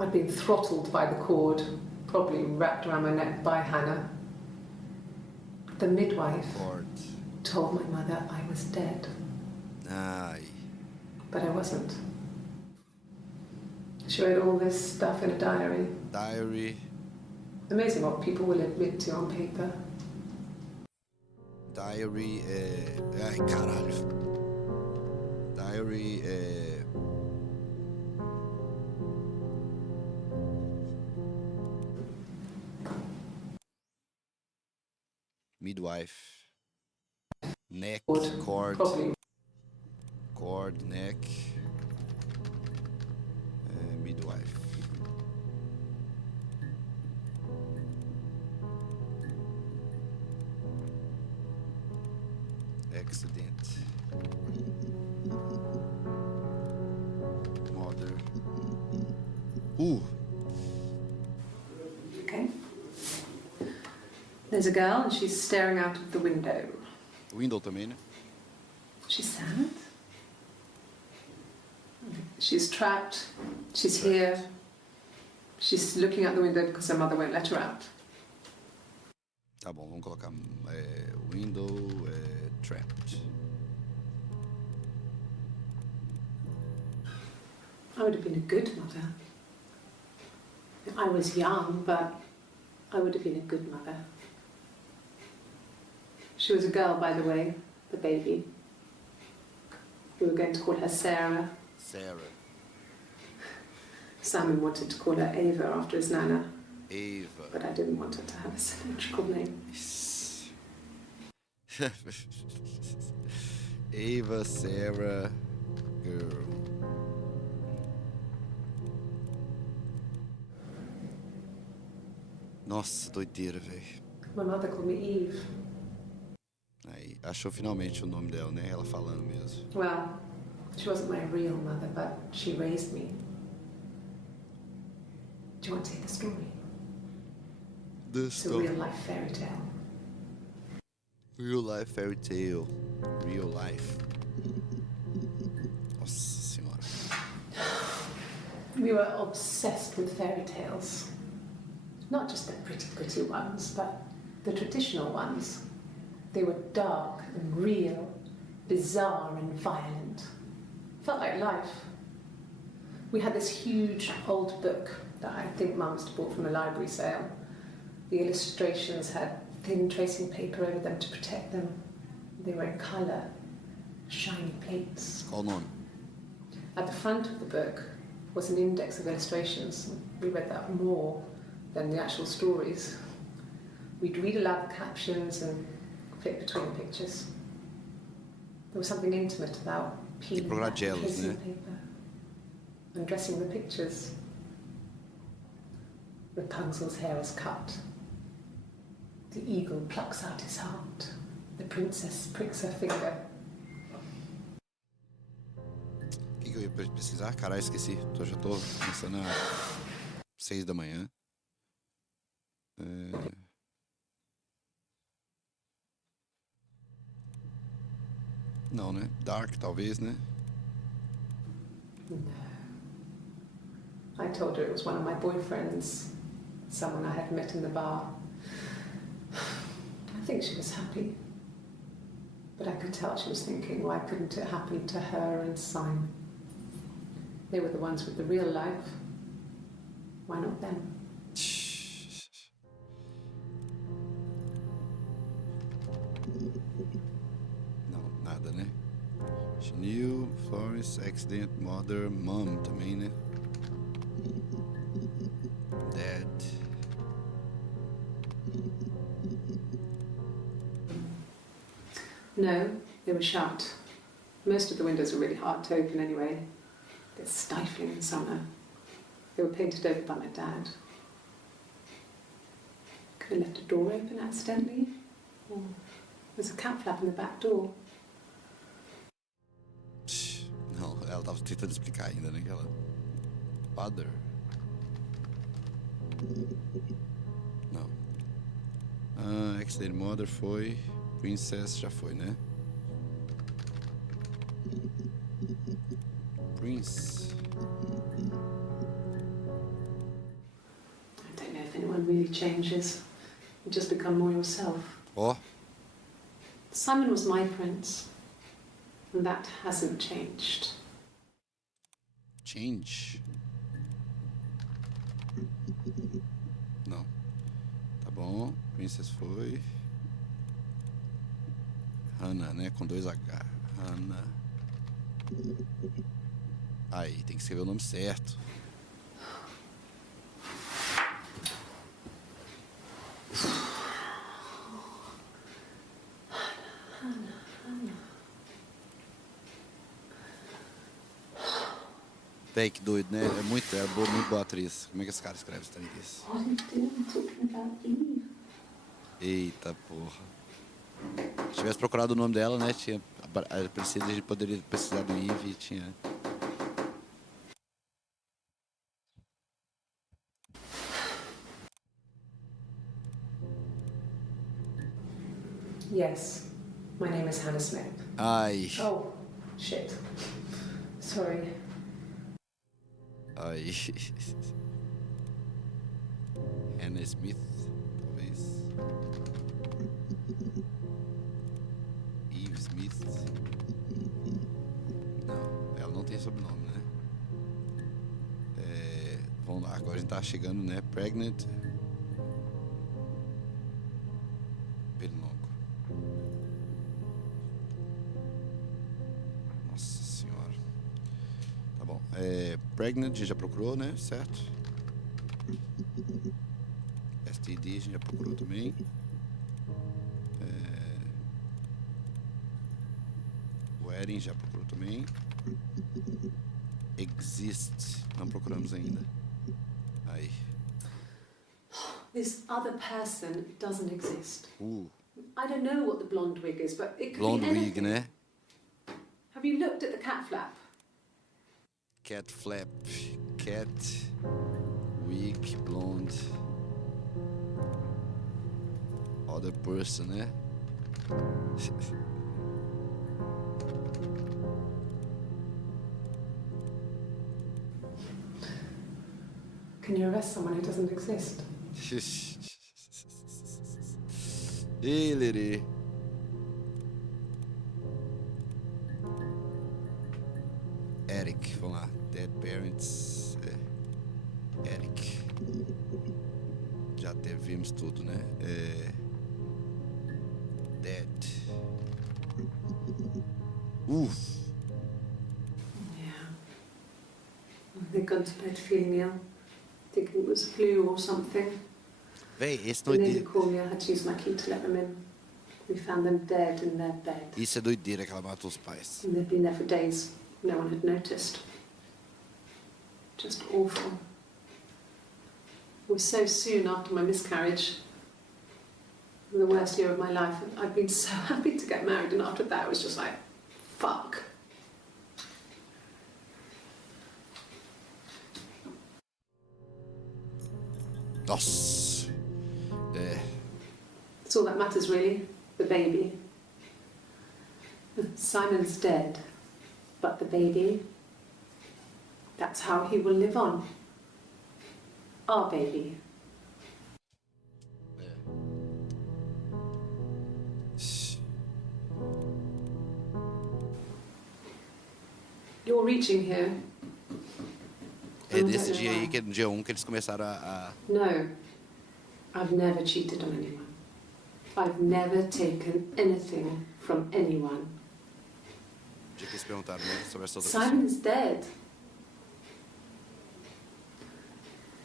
I'd been throttled by the cord, probably wrapped around my neck by Hannah. The midwife told my mother I was dead. But I wasn't. She wrote all this stuff in a diary. Amazing what people will admit to on paper. Diary Ai, caralho. Diary midwife. Neck, cord, neck, midwife. Accident. Mother. Okay. There's a girl and she's staring out of the window. Window também, né? She's sad. She's trapped. She's here. She's looking out the window because her mother won't let her out. Tá bom, vamos colocar window, trapped. I would have been a good mother. I was young, but I would have been a good mother. She was a girl, by the way, the baby. We were going to call her Sarah. Simon wanted to call her Ava after his nana. Ava. But I didn't want her to have a symmetrical name. Ava, Sarah, girl. Nossa, doideira, velho. My mother called me Eve. Aí, achou finalmente o nome dela, né? Ela falando mesmo. Well, she wasn't my real mother, but she raised me. Do you want to hear the story? It's a real-life fairy tale. Real-life fairy tale. Real life. Nossa Senhora. We were obsessed with fairy tales. Not just the pretty ones, but the traditional ones. They were dark and real, bizarre and violent. Felt like life. We had this huge old book that I think Mum must have bought from a library sale. The illustrations had thin tracing paper over them to protect them. They were in colour, shiny plates. Qual o nome? At the front of the book was an index of illustrations. We read that more than the actual stories. We'd read aloud the captions and flip between the pictures. There was something intimate about peeling back the tracing paper and dressing the pictures. Rapunzel's hair is cut. The eagle plucks out his heart. The princess pricks her finger. O que eu ia pesquisar? Caralho, esqueci. Já tô começando às 6 da manhã. Não, né? Dark, talvez, né? No. I told her it was one of my boyfriends, someone I had met in the bar. I think she was happy. But I could tell she was thinking, why couldn't it happen to her and Simon? They were the ones with the real life. Why not them? Não, nada, né? She knew Florence, accident, mother, mom também, né? Dad. No, they were shut. Most of the windows were really hard to open anyway. They're stifling in summer. They were painted over by my dad. Could have left a door open accidentally. Or there's a cat flap in the back door. Não, ela tava tentando explicar ainda, né? Que ela... Father. Não. Accident Mother foi. Princess já foi, né? Prince. I don't know if anyone really changes. You just become more yourself. Ó. Simon was my prince. And that hasn't changed. Change? Não. Tá bom. Princess foi. Hannah, né? Com 2 H. Hannah. Aí, tem que escrever o nome certo. Véi, que doido, né? É muito boa atriz. Como é que esse cara escreve isso? Eita porra. Se tivesse procurado o nome dela, né? Tinha aparecido, a gente poderia precisar do Eve e tinha. Yes, my name is Hannah Smith. Ai. Oh, shit. Sorry. Ai. Hannah Smith, talvez. Eve Smith. Não, ela não tem sobrenome, né? Vamos lá, agora a gente tá chegando, né? Pregnant. Pelo longo. Nossa senhora. Tá bom. Pregnant, a gente já procurou, né? Certo? STD, a gente já procurou também. Wedding, já procurou também. Exist, não procuramos ainda. Aí. This other person doesn't exist. I don't know what the blonde wig is, but it could blonde be anything. wig, né? Have you looked at the cat flap? Cat flap, cat wig, blonde. Other person, né? Can you arrest someone who doesn't exist? Ei, Lerê. Eric, vamos lá. Dead parents. Eric. Já vimos tudo, né? Dead. Yeah. They'd gone to bed feeling ill, thinking it was flu or something. Véi, esse The neighbour doideira. called me, I had to use my key to let them in. We found them dead in their bed. Isso é doideira que ela matou os pais. And they'd been there for days. No one had noticed. Just awful. It was so soon after my miscarriage. The worst year of my life. I'd been so happy to get married, and after that it was just like, fuck. Nossa. É. It's all that matters really, the baby. Simon's dead, but the baby, that's how he will live on. Our baby. You're reaching here. É nesse dia aí, que é no dia 1 que eles começaram No, I've never cheated on anyone. I've never taken anything from anyone. O dia que eles perguntaram, né, sobre essa outra pessoa. Simon is dead.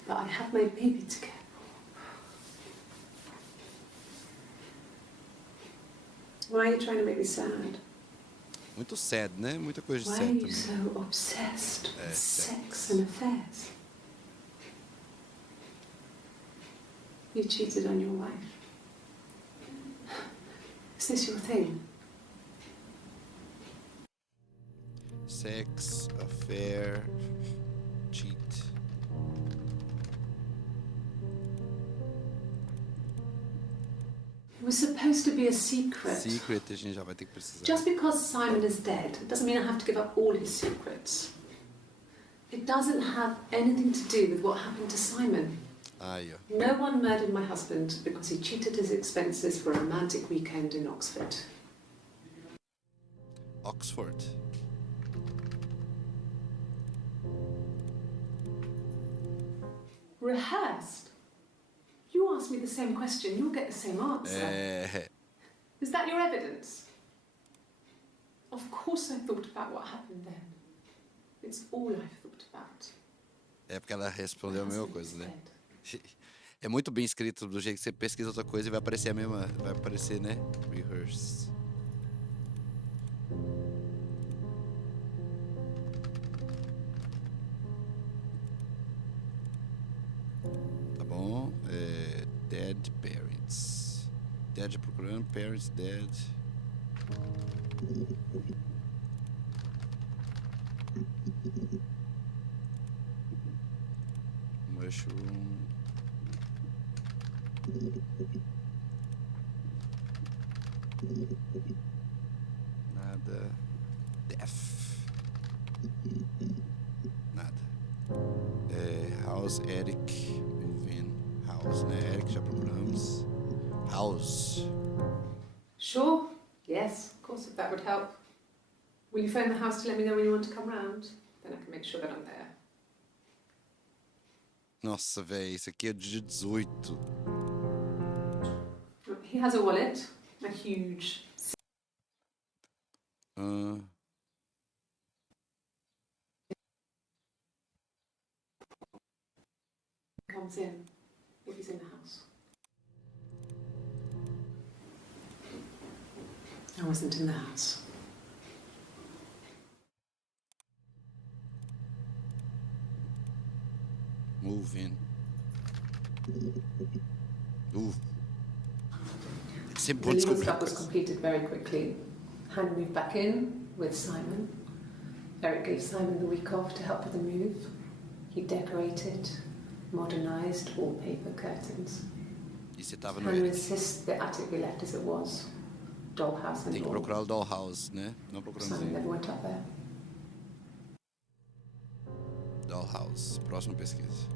But I have my baby to care for. Why are you trying to make me sad? Muito sad, né? Muita coisa de Why sad are you também. so obsessed with sex Sex. and affairs? You cheated on your wife. Is this your thing? Sex, affair, cheat. It was supposed to be a secret. Secret, a gente já vai ter que precisar. Just because Simon is dead doesn't mean I have to give up all his secrets. It doesn't have anything to do with what happened to Simon. Aí, ó. No one murdered my husband because he cheated his expenses for a romantic weekend in Oxford. Oxford. Rehearsed? You ask me the same question, you'll get the same answer. É. Is that your evidence? Of course I thought about what happened then. It's all I've thought about. É porque ela respondeu a My mesma husband coisa, is né? dead. É muito bem escrito, do jeito que você pesquisa outra coisa e vai aparecer a mesma. Vai aparecer, né? Rehearse. Tá bom. É, dead parents. Dead procurando, parents dead. Mushroom. Nada. Death. Nada. É, house, Eric. Moving. House, né? Eric já procuramos. House. Sure, yes, of course, if that would help. Will you phone the house to let me know when you want to come round? Then I can make sure that I'm there. Nossa, velho, isso aqui é dia 18. He has a wallet, a huge. Comes in if he's in the house. I wasn't in the house. Moving. Sempre The vou legal descobrir stuff was coisa. completed very quickly. Hannah moved back in with Simon. Eric gave Simon the week off to help with the move. He decorated, modernised wallpaper curtains. E você tava no Hannah Eric. insists the attic be left as it was. Dollhouse and Tem que all. procurar o Dollhouse, né? Não procuramos Simon ainda. never went up there. Dollhouse. Próxima pesquisa.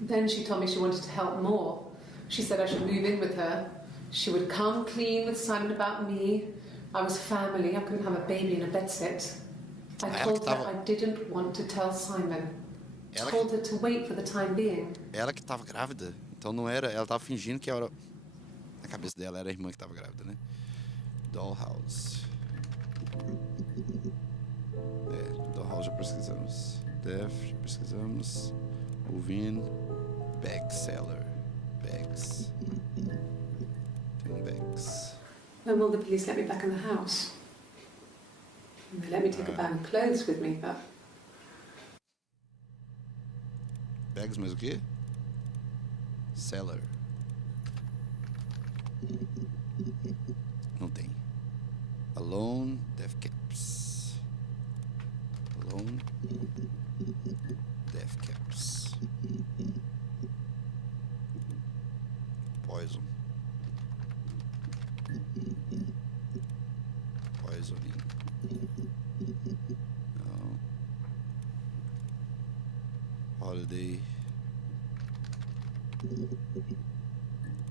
Then she told me she wanted to help more. She said I should move in with her. She would come clean with Simon about me. I was family. I couldn't have a baby in a bedsit. I told her I didn't want to tell Simon. Ela Told her to wait for the time being. Ela que tava grávida. Então não era. Ela tava fingindo que era. Na cabeça dela era a irmã que tava grávida, né? Dollhouse. É, Dollhouse já pesquisamos. Def, pesquisamos. Moving. Bag seller. Bags. Tem bags. When will the police let me back in the house? They let me take a bag of clothes with me, but... Bags, mas o quê? Seller. Não tem. Alone, death caps. Alone, death caps. Poison. Poisoning. Não. Holiday.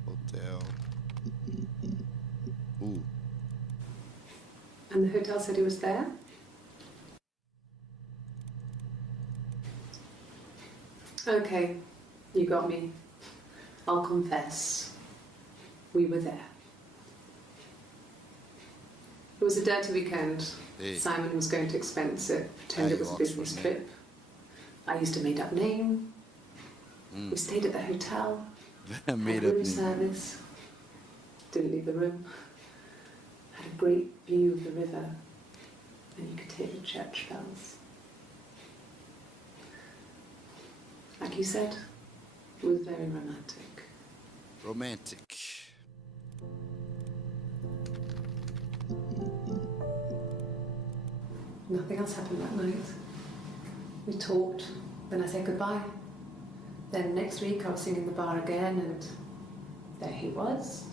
Hotel. And the hotel said he was there? Okay, you got me. I'll confess. We were there. It was a dirty weekend. Hey. Simon was going to expense it, pretend it was a business trip. I used a made-up name. We stayed at the hotel. Made had up room name. service. Didn't leave the room. Had a great view of the river, and you could hear the church bells. Like you said, it was very romantic. Romantic. Nothing else happened that night. We talked, then I said goodbye. Then next week I was singing in the bar again, and there he was.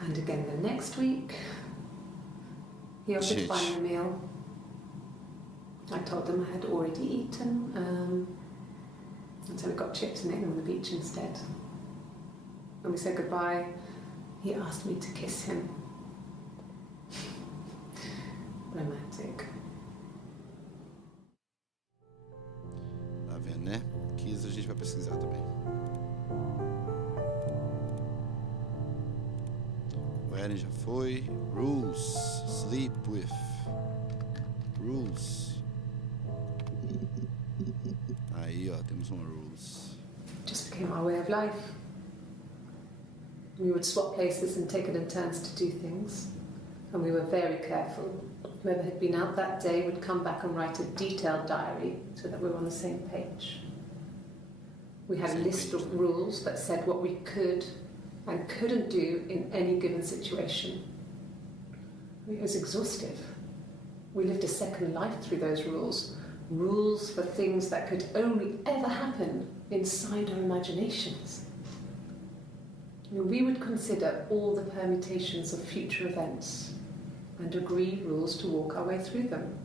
And again the next week, he offered to buy me a meal. I told them I had already eaten, and so we got chips and ate them on the beach instead. When we said goodbye, he asked me to kiss him. Romantic. Tá vendo, né? Quis a gente vai pesquisar também. O Eren já foi. Rules. Sleep with. Rules. Aí, ó, temos uma rules. Just became our way of life. We would swap places and take it in turns to do things. And we were very careful. Whoever had been out that day would come back and write a detailed diary so that we were on the same page. We had a list of rules that said what we could and couldn't do in any given situation. It was exhaustive. We lived a second life through those rules. Rules for things that could only ever happen inside our imaginations. We would consider all the permutations of future events and agree rules to walk our way through them.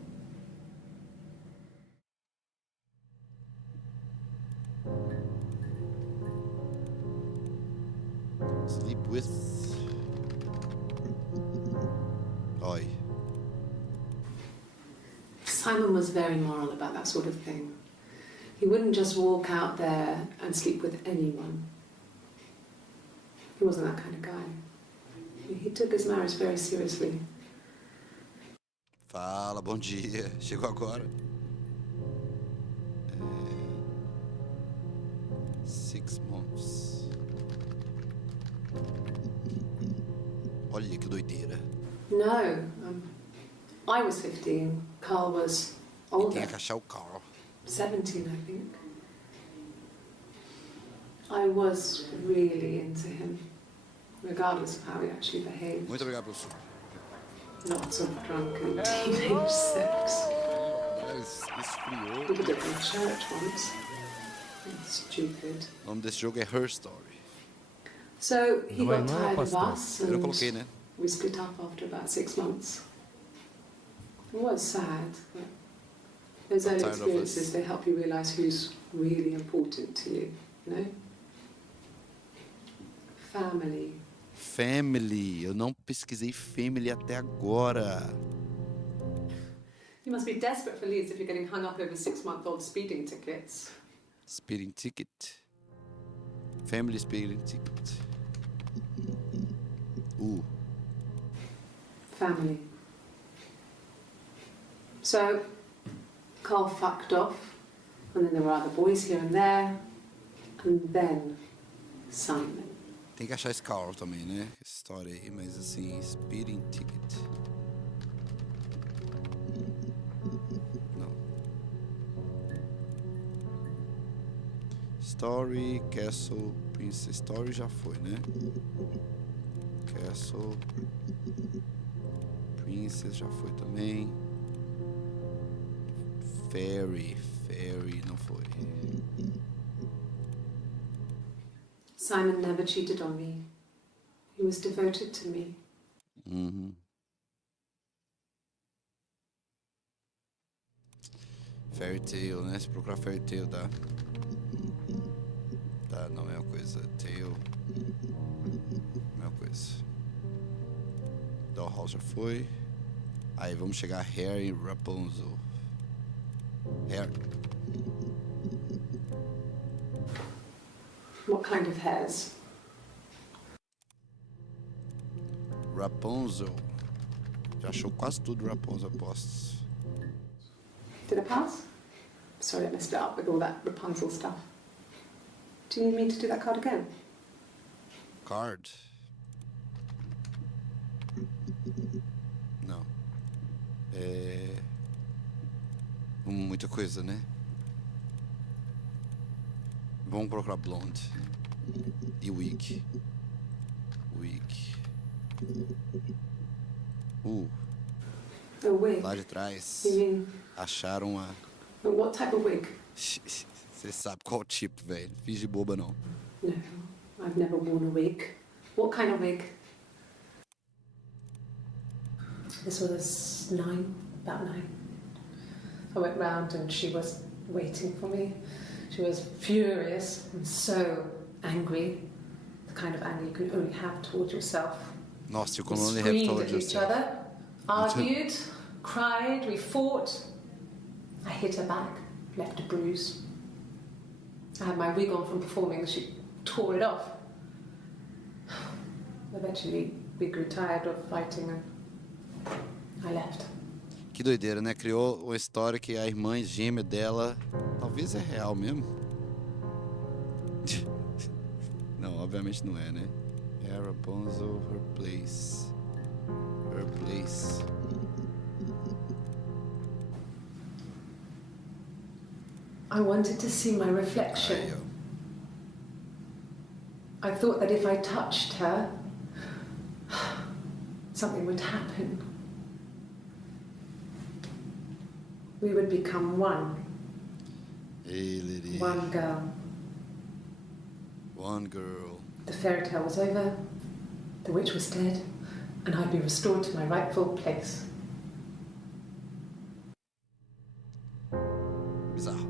Sleep with. Oi. Simon was very moral about that sort of thing. He wouldn't just walk out there and sleep with anyone. He wasn't that kind of guy. He took his marriage very seriously. Fala, bom dia. Chegou agora. 6 months. Olha que doideira. No, I was 15. Carl was older. Tem que achar o Carl. 17, I think. I was really into him, regardless of how he actually behaved. Muito obrigado pelo som. Lots of drunken teenage sex. Esfriou. We did it in church once. It's stupid. O nome desse jogo é Her Story. So he got tired of us Eu and coloquei, né? we split up after about 6 months. It was sad, but those early Tired of us. experiences, they help you realise who's really important to you, you know? Family. Family. Eu não pesquisei family até agora. You must be desperate for leads if you're getting hung up over 6-month-old speeding tickets. Speeding ticket. Family speeding ticket. Family. So, Carl fucked off And then there were other boys here and there. And then Simon. Tem que achar esse Carl também, né? Essa história aí, mas assim, Speeding Ticket. Não. Story, Castle, Princess. Story já foi, né? Castle. Princess já foi também. Fairy não foi. Simon never cheated on me. He was devoted to me. Uhum. Fairy Tale, né? Se procurar Fairy Tale, dá. Tá, não é uma coisa. Tale. Não é uma coisa. Dollhouse já foi. Aí vamos chegar a Harry e Rapunzel. Harry. What kind of hairs? Rapunzel. Já achou quase tudo Rapunzel, apostos. Did I pass? Sorry, I messed it up with all that Rapunzel stuff. Do you need me to do that card again? Card. Não. É... Muita coisa, né? Vamos procurar Blonde. E Wig. A wig. Lá de trás. You mean, Acharam a... what type of wig? Você sabe qual tipo, velho. Fiz de boba, não. No, I've never worn a wig. What kind of wig? This was about 9. I went round and she was waiting for me. She was furious and so angry. The kind of anger you can only have towards yourself. Nossa, you can We only have screamed told at each yourself. other, argued, cried, we fought. I hit her back, left a bruise. I had my wig on from performing, she tore it off. Eventually, we grew tired of fighting and I left. Que doideira, né? Criou uma história que a irmã gêmea dela talvez é real mesmo. Não, obviamente não é, né? É a Rapunzel, Her Place. Her Place. I wanted to see my reflection. Aí, ó. I thought that if I touched her, something would happen. We would become one. Hey, lady. One girl. One girl. The fairy tale was over, the witch was dead, and I'd be restored to my rightful place. Bizarro.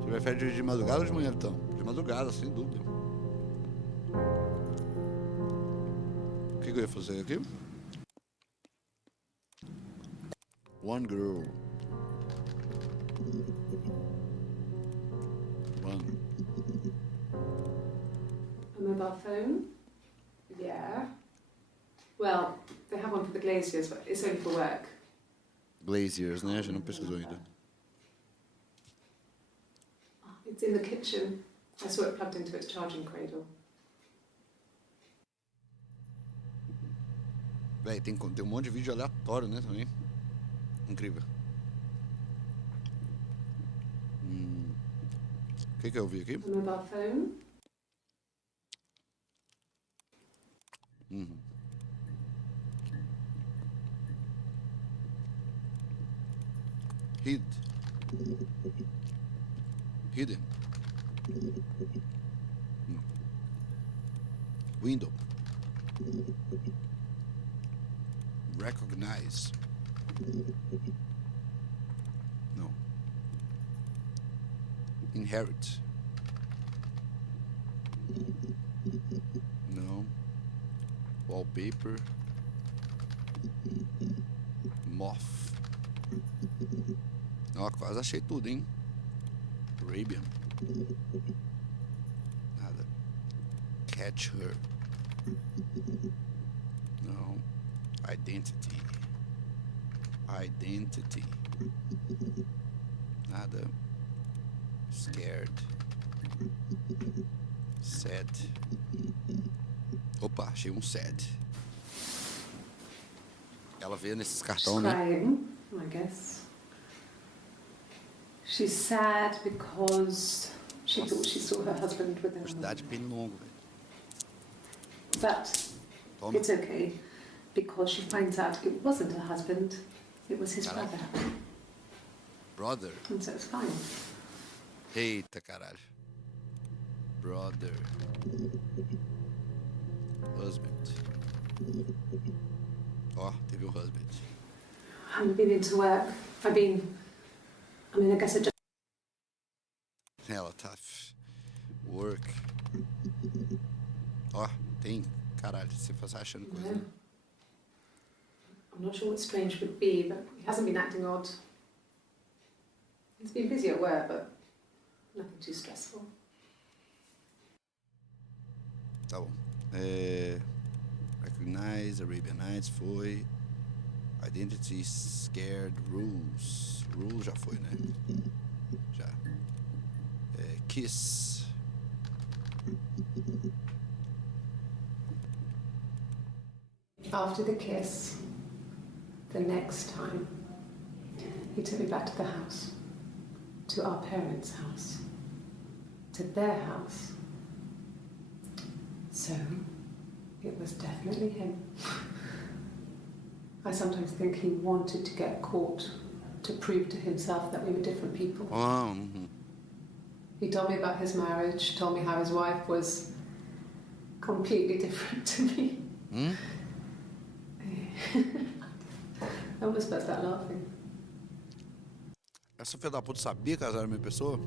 Você prefere de madrugada ou de manhã, então? De madrugada, sem dúvida. O que eu ia fazer aqui? One girl. One. A mobile phone? Yeah. Well, they have one for the glaziers, but it's only for work. Glaziers, né? A gente não pesquisou ainda. It's in the kitchen. I saw it plugged into its charging cradle. Véi, tem um monte de vídeo aleatório, né, também. Incrível. O que eu vi aqui? A mobile phone? Hidden. No. Window. Recognize. No. Inherit. No. Wallpaper. Moth. Ó, quase achei tudo, hein? Arabian. Nada. Catch her. No. Identity. Identity. Nada. Scared. Sad. Opa, achei um sad. Ela veio nesses cartões, né? Crying, I guess. She's sad because she thought she saw her husband with another Quantidade de woman. pelo longo, velho. But Toma. it's okay because she finds out it wasn't her husband, it was his Caraca. brother. Brother. And so it's fine. Eita, caralho. Brother. Husband. Ó, teve um husband. I haven't been into work. I guess I just... Ela tá... Work. Ó, tem... Caralho, você faz achando coisa. No. I'm not sure what strange would be, but he hasn't been acting odd. He's been busy at work, but nothing too stressful. Tá bom. Recognize, Arabian Nights foi. Identity, Scared, Rules. Rules já foi, né? Já. Kiss. After the kiss, the next time, he took me back to the house, to our parents' house, to their house. So, it was definitely him. I sometimes think he wanted to get caught to prove to himself that we were different people. He told me about his marriage, told me how his wife was completely different to me. I almost burst out laughing. Essa filha da puta sabia que ela era a minha pessoa?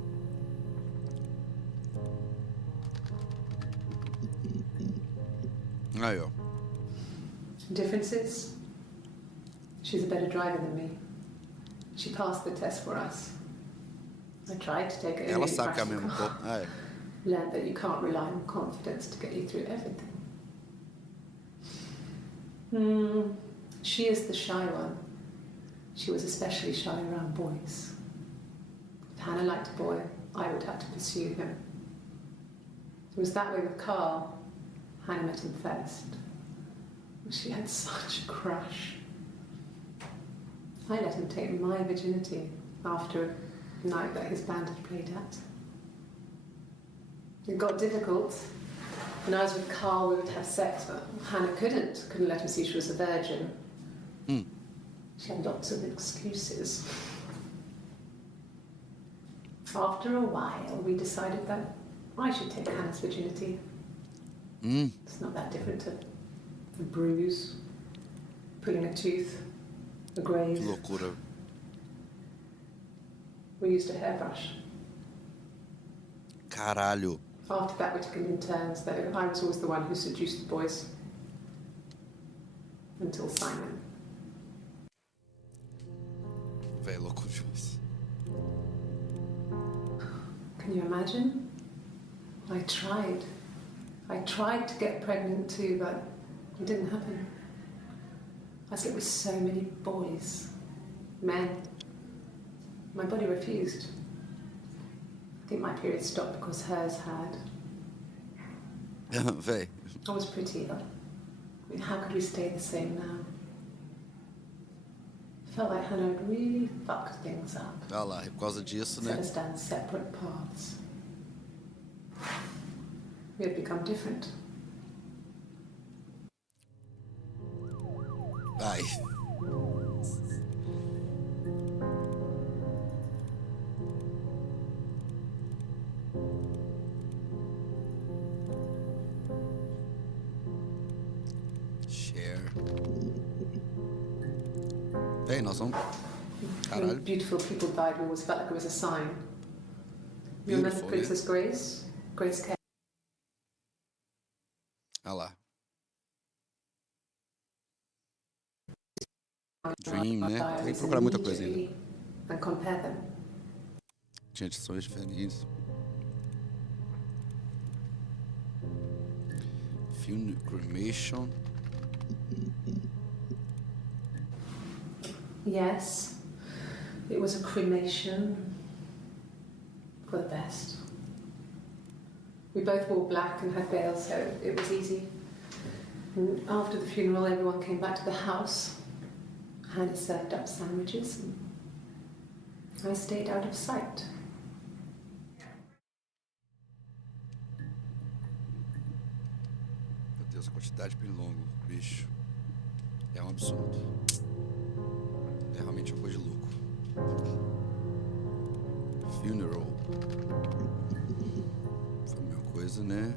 Aí, ó. Differences? She's a better driver than me. She passed the test for us. I tried to take it. Ela sabe que é a mesma coisa. Ah, é. Learned that you can't rely on confidence to get you through everything. She is the shy one. She was especially shy around boys. If Hannah liked a boy, I would have to pursue him. It was that way with Carl. Hannah met him first. She had such a crush. I let him take my virginity after a night that his band had played at. It got difficult. When I was with Carl, we would have sex, but Hannah couldn't let him see she was a virgin. She had lots of excuses. After a while, we decided that I should take Hannah's virginity. It's not that different to a bruise, pulling a tooth, a graze. Que loucura. We used a hairbrush. Caralho. After that, we took it in turns, though. I was always the one who seduced the boys. Until Simon. Véi, loucura demais. Can you imagine? I tried. I tried to get pregnant too, but it didn't happen. I slept with so many boys, men. My body refused. I think my period stopped because hers had. Véi. I was pretty though. I mean, how could we stay the same now? I felt like Hannah had really fucked things up. Olha lá, e por causa disso, Set né? us down separate paths. We had become different. Ai. Share. Ei, nós vamos... Caralho. When beautiful people died, we always felt like it was a sign. You remember Beautiful, Princess Grace? Grace Kelly. Olha lá. Dream, né? Tem que procurar muita coisa ainda. And compare them. Tinha edições diferentes. Film Cremation. Yes, it was a cremation. for the best. We both wore black and had veils, so it was easy. And after the funeral, everyone came back to the house. Hannah served up sandwiches, and I stayed out of sight. Meu Deus, a quantidade de pelo longo, bicho. É um absurdo. É realmente uma coisa de louco. Funeral. Foi a mesma coisa, né?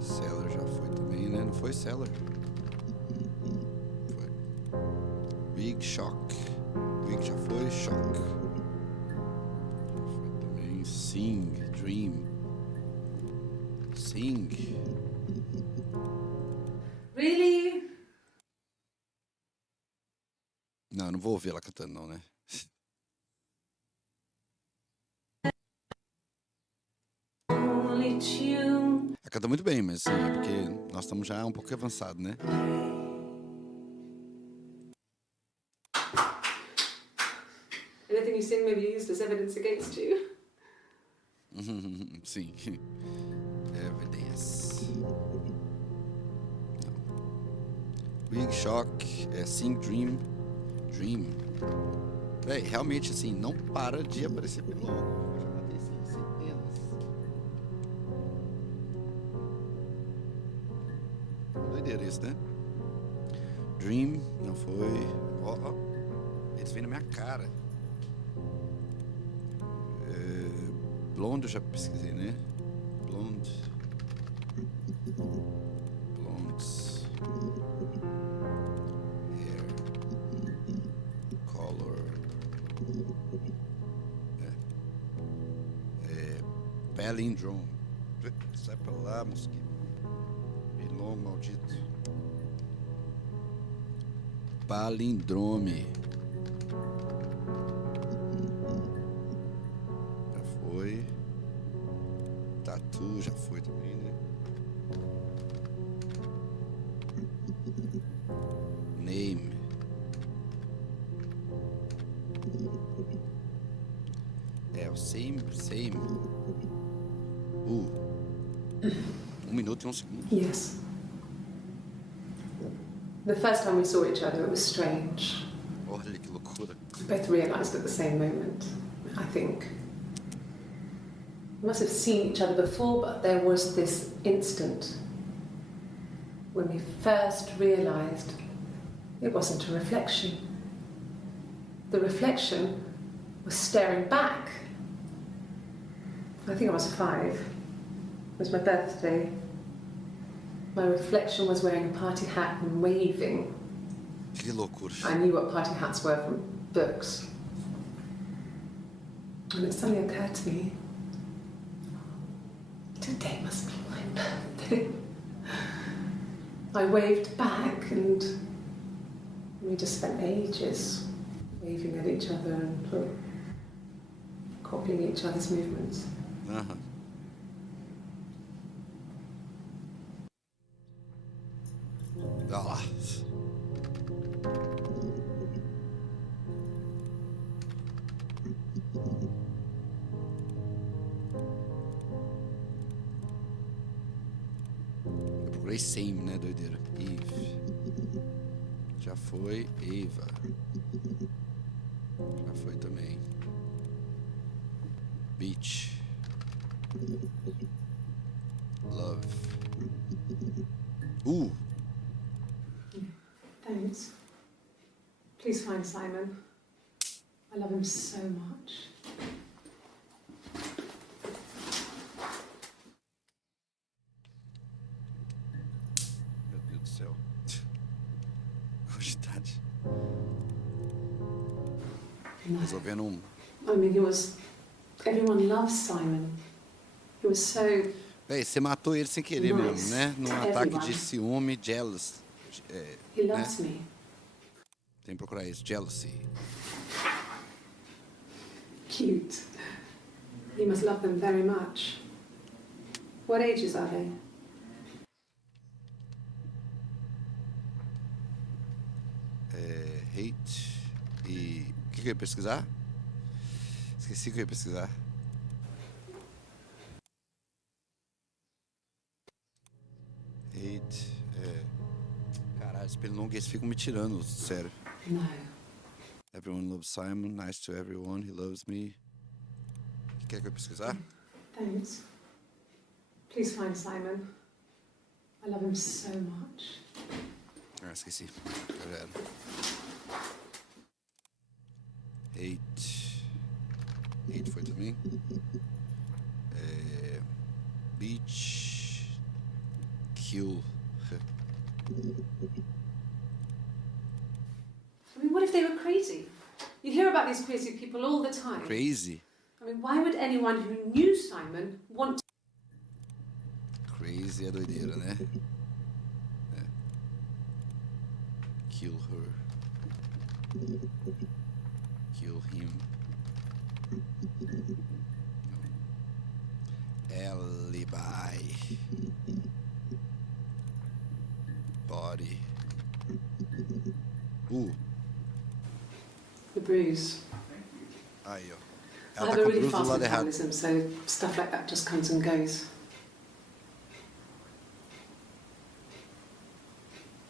Cellar já foi também, né? Não foi Cellar? Foi. Big Shock. Big já foi. Shock. Foi também. Sing. Dream. Sing. Really? Não vou ouvir ela cantando não, né? Only tune. Ela canta muito bem, mas assim, é porque nós estamos já um pouco avançados, né? Anything you sing may be used as evidence against you. Sim. Evidence. Big Shock, Sing, Dream. Véi, realmente assim, não para de aparecer pelo longo. Eu já matei assim, centenas. Doideira isso, né? Dream, não foi. Ó, eles vêm na minha cara. Blonde eu já pesquisei, né? Blondes. Hair. Color. Palindrome. Sai pra lá, mosquito. Pilão maldito. Palindrome. Já foi. Tatu já foi também, né? Name. O same. 1 minuto e 1 segundo. Yes. The first time we saw each other, it was strange. Olha que loucura. We both realised at the same moment, I think. We must have seen each other before, but there was this instant when we first realised it wasn't a reflection. The reflection was staring back. I think I was 5. It was my birthday. My reflection was wearing a party hat and waving. Que loucura. I knew what party hats were from books. And it suddenly occurred to me, today must be my birthday. I waved back and we just spent ages waving at each other and copying each other's movements. Aham. Olha lá. Eu procurei same, né, doideira? Eve. Já foi. Eva. Já foi também. Beach. Love. Thanks. Please find Simon. I love him so much. Meu Deus do céu. Quantidade. Resolvendo I mean, everyone loves Simon. He was so... Véi, você matou ele sem querer Nice. mesmo, né? Num ataque de ciúme, jealous. He loves me. Tem que procurar isso, jealousy. Cute. He must love them very much. What ages are they? Hate e... O que eu ia pesquisar? Esqueci que eu ia pesquisar. Hate. Caralho, esse pernilongo, eles ficam me tirando, sério. No. Everyone loves Simon. Nice to everyone. He loves me. Quer que eu pesquisar? Thanks. Please find Simon. I love him so much. Ah, esqueci. Já era. Hate. Hate foi também. Beach. Kill. I mean, what if they were crazy? You hear about these crazy people all the time. Crazy? I mean, why would anyone who knew Simon want to... Crazy é doideira, né? Kill her. Kill him. Alibi. Body. The bruise. Aí, ó. I Ela have tá a com o really bruise do fast lado errado. metabolism, so stuff like that just comes and goes.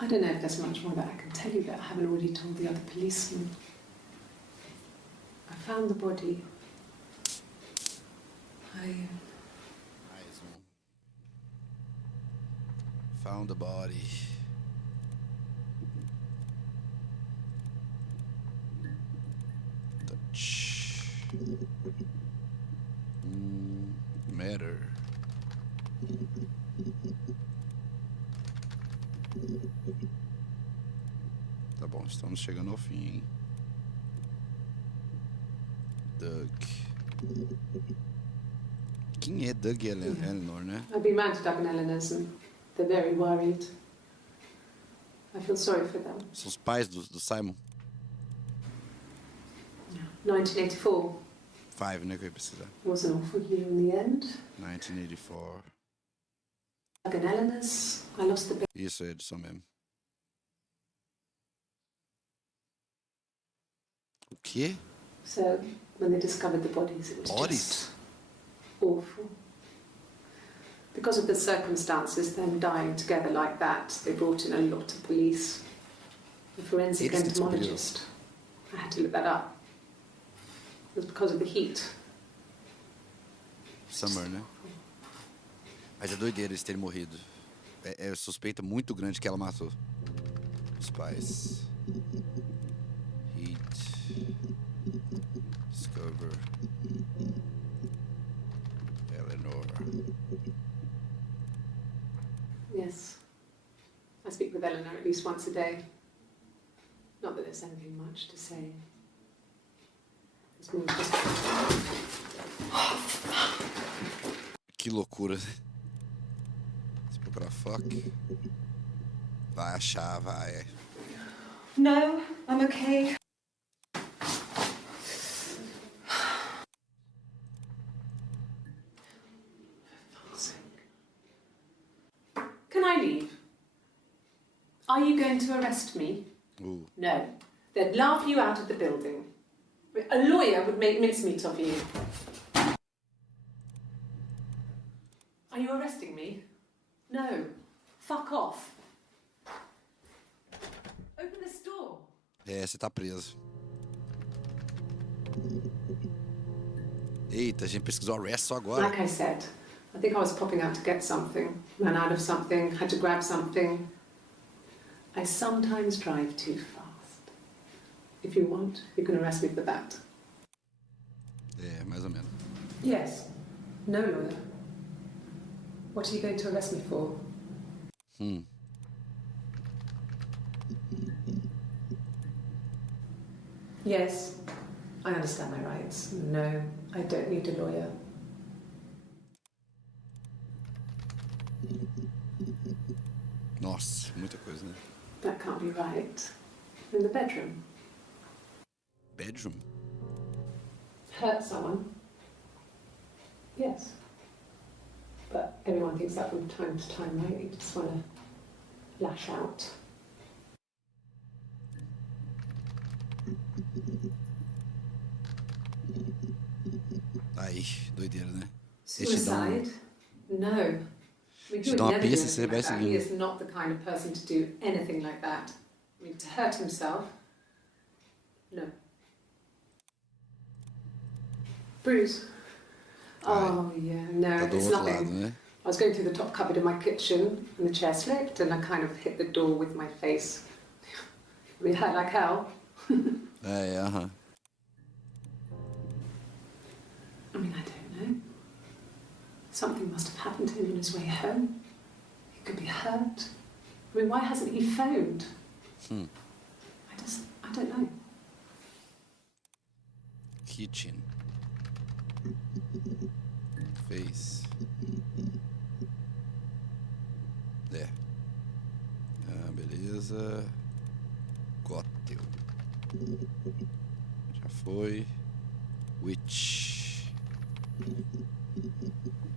I don't know if there's much more that I can tell you that I haven't already told the other policemen. I found the body. Mais um. Found the body. Touch. Matter. Tá bom, estamos chegando ao fim, hein? Doug. Quem é Doug e Eleanor, né? I've been round to Doug and Eleanor's and they're very worried. I feel sorry for them. São os pais do Simon. 1984 Five, né? Que eu ia precisar. was an awful year in the end. 1984. Doug and Eleanor's, I lost the baby. Isso é edição mesmo. O quê? So when they discovered the bodies, it was Bodies? just awful. Because of the circumstances, them dying together like that, they brought in a lot of police. The forensic Eles que entomologist. I had to look that up. It was because of the heat. Summer, né? Mas é doideira eles terem morrido. É suspeita muito grande que ela matou os pais. Heat. Discover. Eleanor. Yes. I speak with Eleanor at least once a day. Not that there's anything much to say. It's more just... Que loucura. Se procurar fuck. Vai achar, vai. No, I'm okay. Can I leave? Are you going to arrest me? No. They'd laugh you out of the building. A lawyer would make mincemeat of you. Are you arresting me? No. Fuck off. Open this door. Você tá preso. Eita, a gente pesquisou arrest só agora. Like I said, I think I was popping out to get something, ran out of something, had to grab something. I sometimes drive too fast. If you want, you can arrest me for that. Mais ou menos. Yes. No lawyer. What are you going to arrest me for? Yes. I understand my rights. No, I don't need a lawyer. Nossa, muita coisa, né? That can't be right. In the bedroom. Bedroom? Hurt someone. Yes. But everyone thinks that from time to time, right? You just want to lash out. Ai, doideira, né? Suicide? No. I mean, he te would dá uma never do pista, você anything vai like that. He seguindo. is not the kind of person to do anything like that. I mean, to hurt himself? No. Bruce? Oh, yeah, no, Tá do it's outro nothing. lado, né? I was going through the top cupboard in my kitchen and the chair slipped and I kind of hit the door with my face. I mean, it hurt like hell. Aham. I mean, I don't know. Something must have happened to him on his way home. He could be hurt. I mean, why hasn't he phoned? I don't know. Kitchen. Face. Beleza. Cocktail. Já foi. Witch.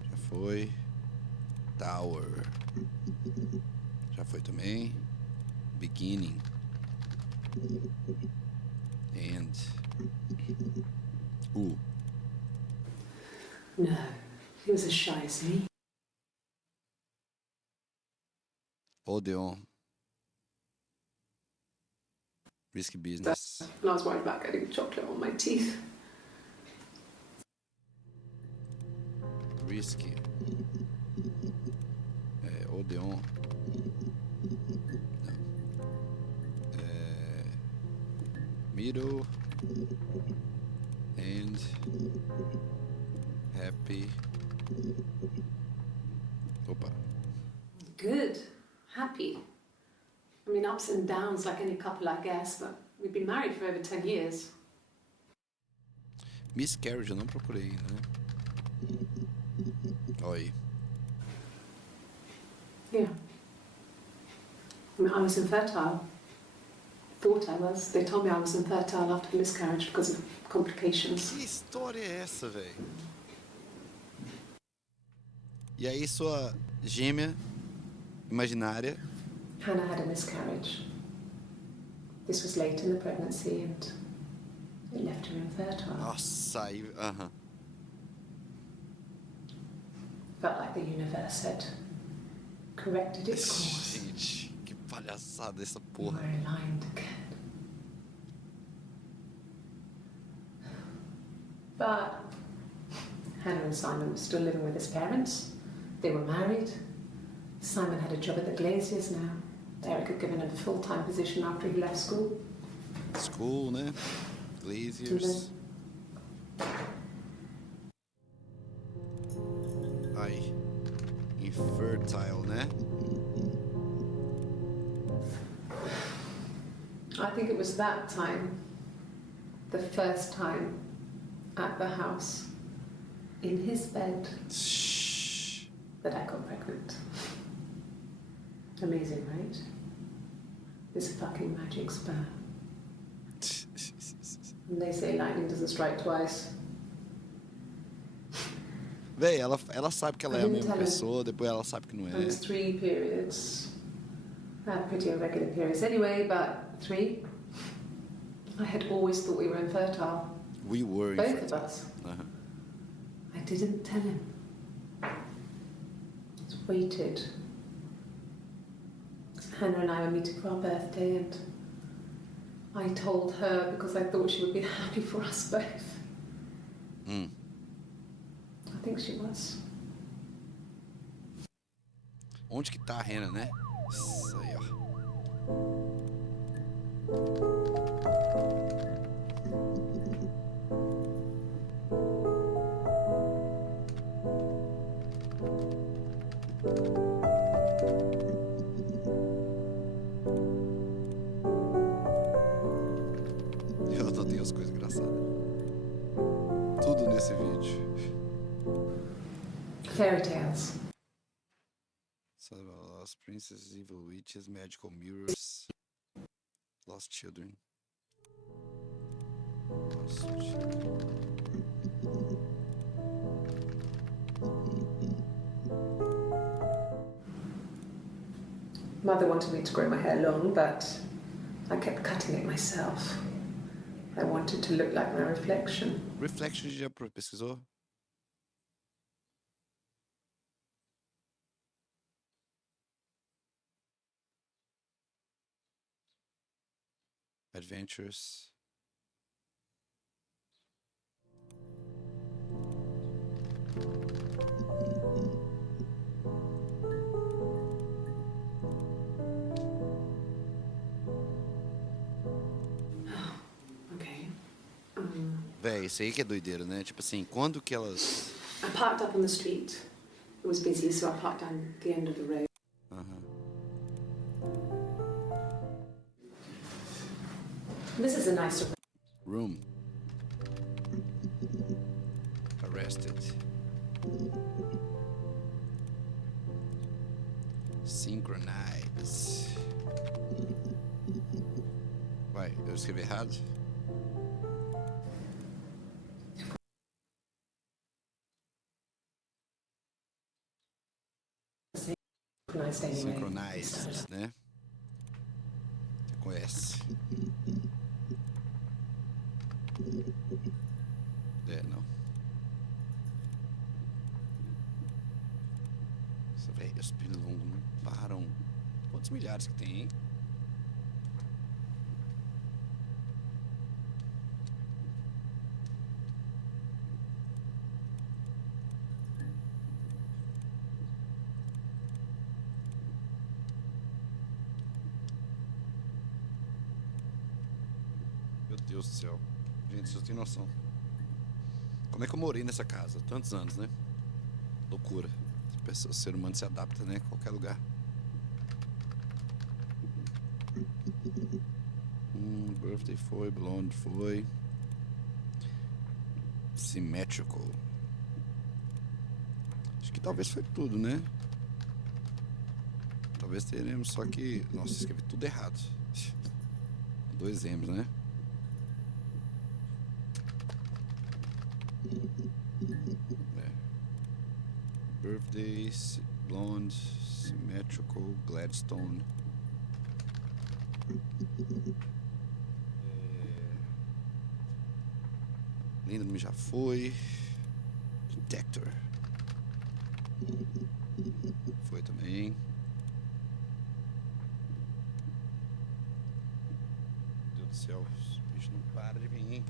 Já foi. Tower. Já foi também. Beginning. End. No, he was as shy as me. Odeon. Risky business. And I was worried about getting chocolate on my teeth. Risky. Odeon. Não. Middle. And. Happy. Opa. Good. Happy. I mean, ups and downs like any couple, I guess, but we've been married for over 10 years. Miscarriage eu não procurei ainda, né? Olha aí. Yeah. I mean, I was infertile. Thought I was. They told me I was infertile after the miscarriage because of complications. Que história é essa, velho? E aí sua gêmea imaginária... Hannah had a miscarriage. This was late in the pregnancy and it left her infertile. Nossa, aí... Felt like the universe had corrected its course. Gente, que palhaçada essa We porra. were aligned again. But Hannah and Simon were still living with his parents. They were married. Simon had a job at the Glaziers now. Eric had given him a full-time position after he left school. School, né? Glaziers. Ai. Infertile, né? I think it was that time, the first time at the house, in his bed, Shhh. that I got pregnant. Amazing, right? This fucking magic sperm. And they say lightning doesn't strike twice. Véi, ela sabe que ela é a mesma pessoa, depois ela sabe que não It é. was 3 periods. I had pretty irregular periods anyway, but 3. I had always thought we were infertile. We were Both infertile. of us. Uh-huh. I didn't tell him. Just waited. Hannah and I were meeting for our birthday and I told her because I thought she would be happy for us both. I think she was. Onde que tá a Hannah, né? Isso aí, ó. Eu anotei as coisas engraçadas. Tudo nesse vídeo. Fairy tales. Lost princesses, evil witches, magical mirrors, lost children. Lost children. Mother wanted me to grow my hair long, but I kept cutting it myself. I wanted to look like my reflection. Reflection já pesquisou? Adventures. Okay. Véi, isso aí que é doideira, né? Tipo assim, quando que elas... I parked up on the street. It was busy, so I parked down the end of the road. This is a nice Room. Arrested. Synchronize. Vai, eu escrevi errado? Synchronized, né? Com S. É, não. Nossa, velho, os pernilongos não param. Quantos milhares que tem, hein? Meu Deus do céu. Gente, vocês têm noção. Como é que eu morei nessa casa? Tantos anos, né? Loucura. O ser humano se adapta, né? A qualquer lugar. Birthday foi, blonde foi. Symmetrical. Acho que talvez foi tudo, né? Talvez teremos, só que... Nossa, escrevi tudo errado. 2 M's, né? Birthdays, blonde, symmetrical, Gladstone. Linda já foi. Detector. Foi também. Meu Deus do céu, os bichos não param de vir.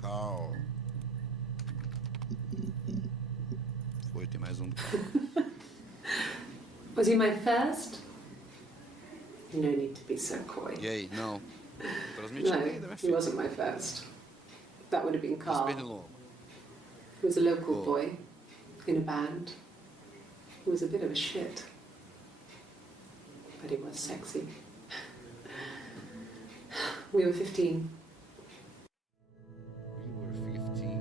Carl. Foi, tem mais um do Carl. Was he my first? No need to be so coy. E aí? Não. Transmite ainda, minha No, he filha. wasn't my first. That would have been Os Carl. pernilongos. He was a local Oh. boy in a band. He was a bit of a shit, but he was sexy. We were 15. We were 15.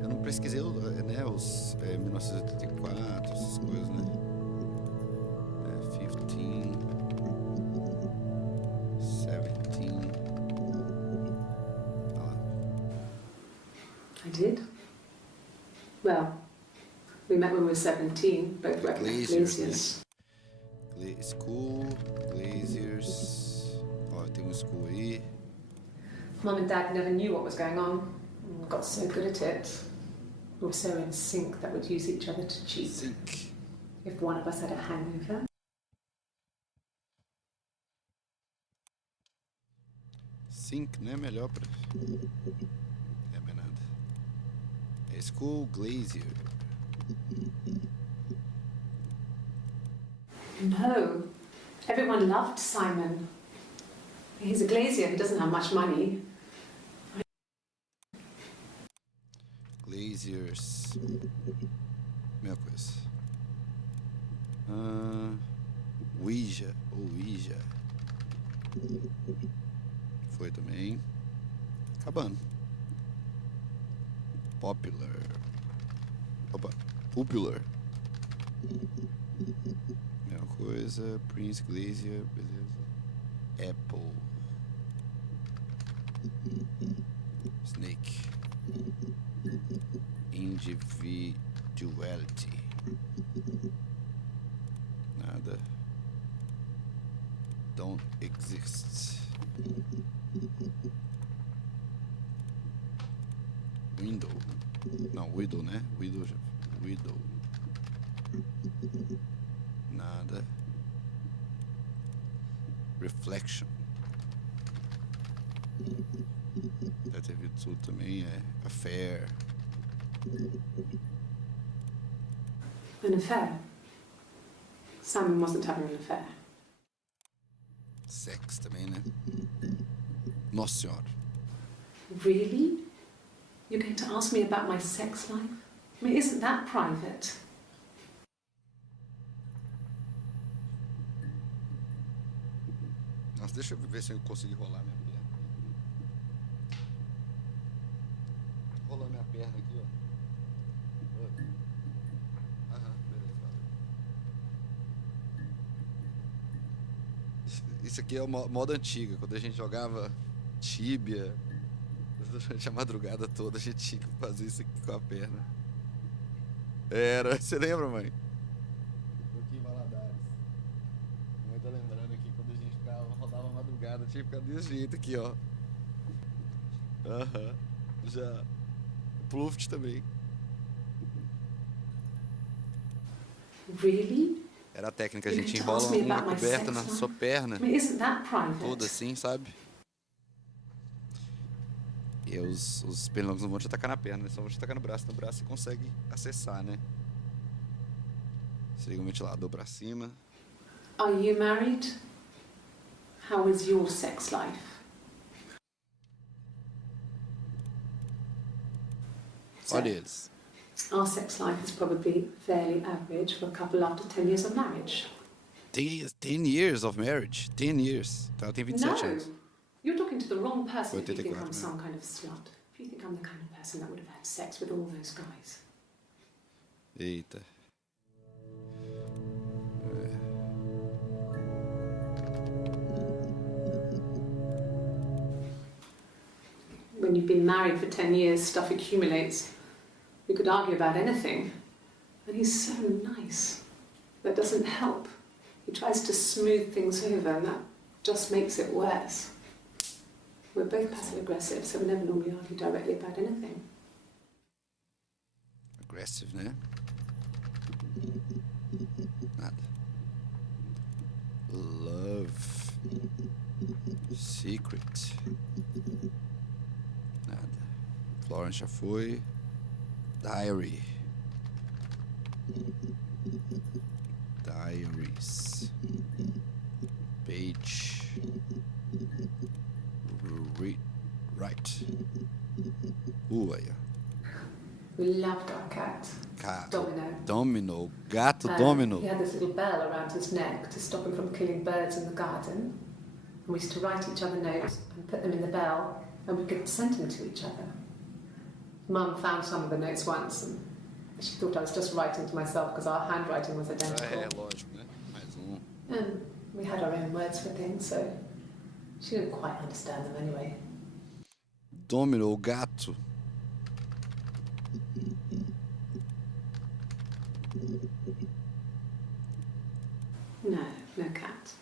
Eu não pesquisei, né, os 1984, essas coisas, né? 15, 17. Olha lá. I did. Well, we met when we were 17, both working at Glaziers, Glaziers. School, Glaziers. Ó, tem um school aí. Mum and Dad never knew what was going on. Got so good at it. We were so in sync that we'd use each other to cheat. Sync. If one of us had a hangover. Sync, né? Melhor pra... É, mais nada. É School, Glazier. No. Everyone loved Simon. He's a glazier, he doesn't have much money. Glaziers. Mesma coisa. Ouija. Ou Ouija. Foi também. Acabando. Popular. Opa. Popular. Mesma coisa. Prince, Glazier. Beleza. Apple. Snake. Individuality. Nada. Don't exist. Window. Não, widow, né? Widow. Nada. reflection. Deve ter visto tudo também, affair. An affair? Simon wasn't having an affair. Sex também, né? Nossa Senhora. Really? You're going to ask me about my sex life? I mean, isn't that private? Nossa, deixa eu ver se eu consigo rolar minha perna. Rolando minha perna aqui, ó. Aham, beleza, valeu. Isso aqui é o modo antigo, quando a gente jogava Tibia, durante a madrugada toda a gente tinha que fazer isso aqui com a perna. Era, você lembra, mãe? Aqui em Valadares. A mãe tá lembrando aqui quando a gente rodava a madrugada, tinha que ficar desse jeito aqui, ó. Aham, já. Pluft também. Really? Era a técnica, a gente enrola uma coberta na sua perna. I mean, isn't that private? Toda assim, sabe? E os pernilongos não vão te atacar na perna, eles só vão te atacar no braço. No braço você consegue acessar, né? Você liga o ventilador pra cima. Are you married? How is your sex life? Olha eles. Our sex life is probably fairly average for a couple after 10 years of marriage. 10 years of marriage? 10 years. Então ela tem 27 anos. No! You're talking to the wrong person if you think 84, I'm some kind of slut. If you think I'm the kind of person that would have had sex with all those guys. Eita. When you've been married for 10 years, stuff accumulates. You could argue about anything. And he's so nice. That doesn't help. He tries to smooth things over, and that just makes it worse. We're both passive-aggressive, so we never normally argue directly about anything. Aggressive, né? Nada. Love. Secret. Nada. Florence já foi. Diary. Diaries. Page. Read. Right. Aí, ó. We loved our cat, Domino. Domino. Gato Domino. He had this little bell around his neck to stop him from killing birds in the garden. And we used to write each other notes and put them in the bell, and we could send them to each other. Mum found some of the notes once, and she thought I was just writing to myself because our handwriting was identical. É, lógico, né? Mais And we had our own words for things, so she didn't quite understand them anyway. Domino, o gato. No cat.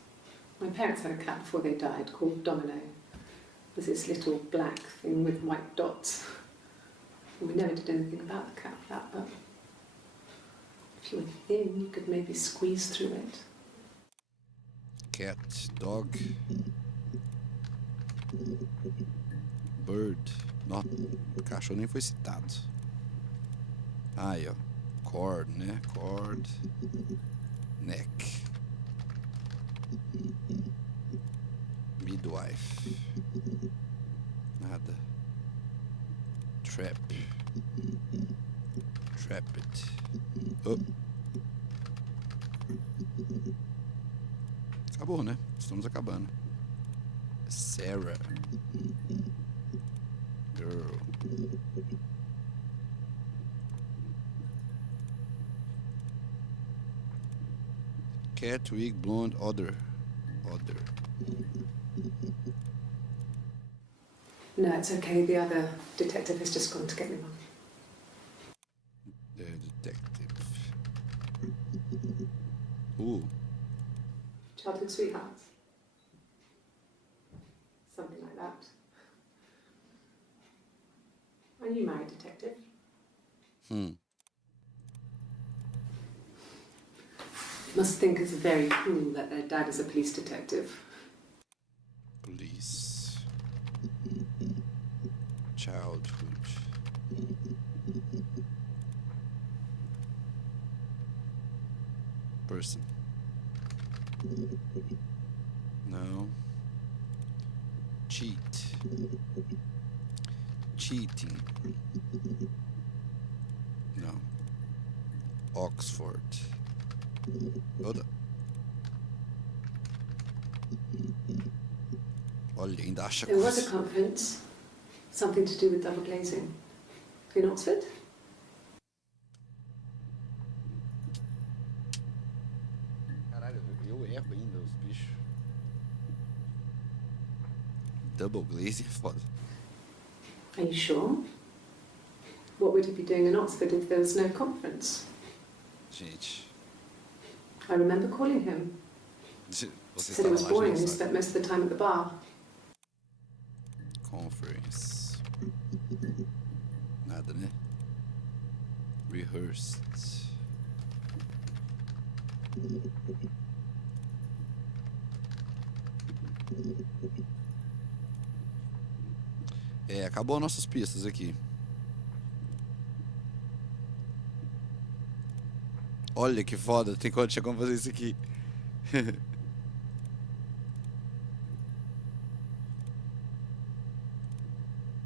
My parents had a cat before they died called Domino. It was this little black thing with white dots. And we never did anything about the cat for that, but if you were thin, you could maybe squeeze through it. Cat, dog. Bird. Não, cachorro nem foi citado. Aí, ó. Cord, né? Cord. Neck. Midwife. Nada. Trap. Trap it. Oh. Acabou, né? Estamos acabando. Sarah. Girl. Cat, wig, blonde, other. No, it's okay. The other detective has just gone to get me one. The detective. Ooh. Childhood sweethearts. Something like that. Are you married, detective? Must think it's very cool that their dad is a police detective. Childhood. Person. Não. Cheat. Cheating. Não. Oxford. Olha, ainda acha There was coisa. a conference, something to do with double glazing, in Oxford. Caralho, eu erro ainda os bichos. Double glazing é foda. Are you sure? What would he be doing in Oxford if there was no conference? Gente, I remember calling him. você Said it was estava lá, boring and he gente, spent most of the time at the bar. Conference. Nada, né? Rehearsed. É, acabou nossas pistas aqui. Olha que foda, tem quando tinha como fazer isso aqui.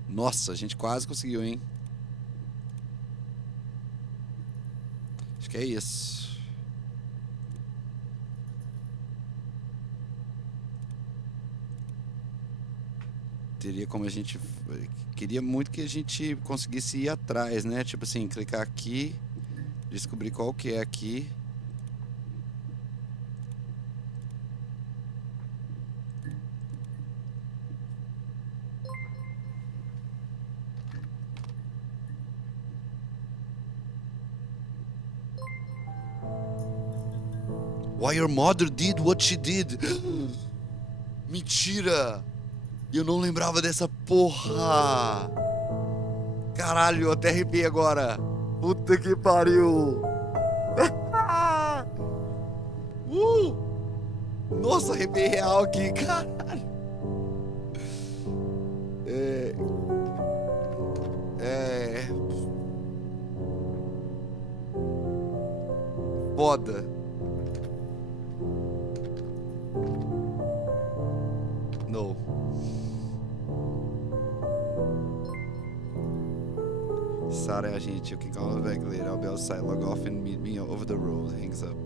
Nossa, a gente quase conseguiu, hein? Acho que é isso. Teria como a gente... Queria muito que a gente conseguisse ir atrás, né? Tipo assim, clicar aqui, descobrir qual que é aqui. Why your mother did what she did. Mentira! Eu não lembrava dessa porra! Caralho, eu até arrepiei agora! Puta que pariu! Nossa, arrepiei real aqui, caralho! Foda! No. Sarah é a gente. Okay, come back later. I'll be outside. Log off and meet me over the road. Hangs up.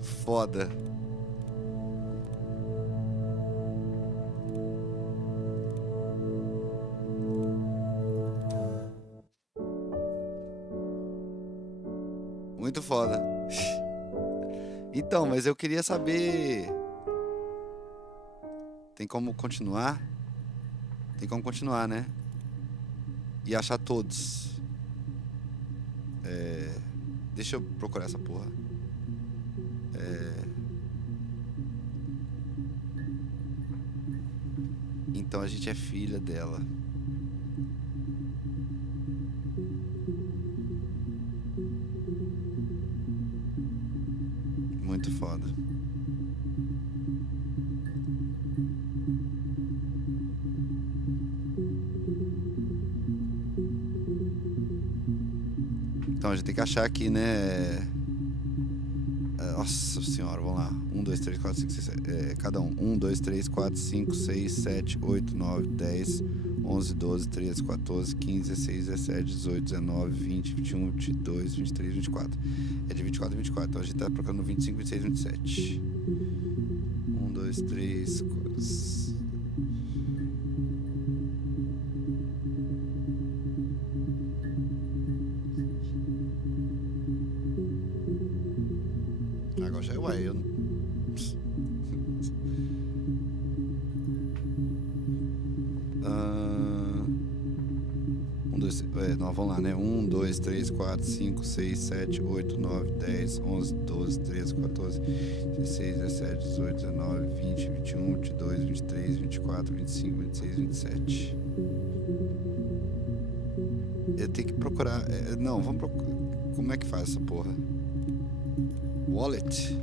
Foda. Muito foda. Então, mas eu queria saber... Tem como continuar? Tem como continuar, né? E achar todos. Deixa eu procurar essa porra. Então a gente é filha dela. Muito foda. Então a gente tem que achar aqui, né? Nossa senhora, vamos lá. 1, 2, 3, 4, 5, 6, 7. Cada um. 1, 2, 3, 4, 5, 6, 7, 8, 9, 10, 11, 12, 13, 14, 15, 16, 17, 18, 19, 20, 21, 22, 23, 24. É de 24 a 24. Então a gente tá procurando 25, 26, 27. 1, 2, 3, 4. Agora já é uai, eu... 1, 2, não, vamos lá, né? 1, 2, 3, 4, 5, 6, 7, 8, 9, 10, 11, 12, 13, 14, 16, 17, 18, 19, 20, 21, 22, 23, 24, 25, 26, 27. Eu tenho que procurar... não, vamos procurar... Como é que faz essa porra? Wallet?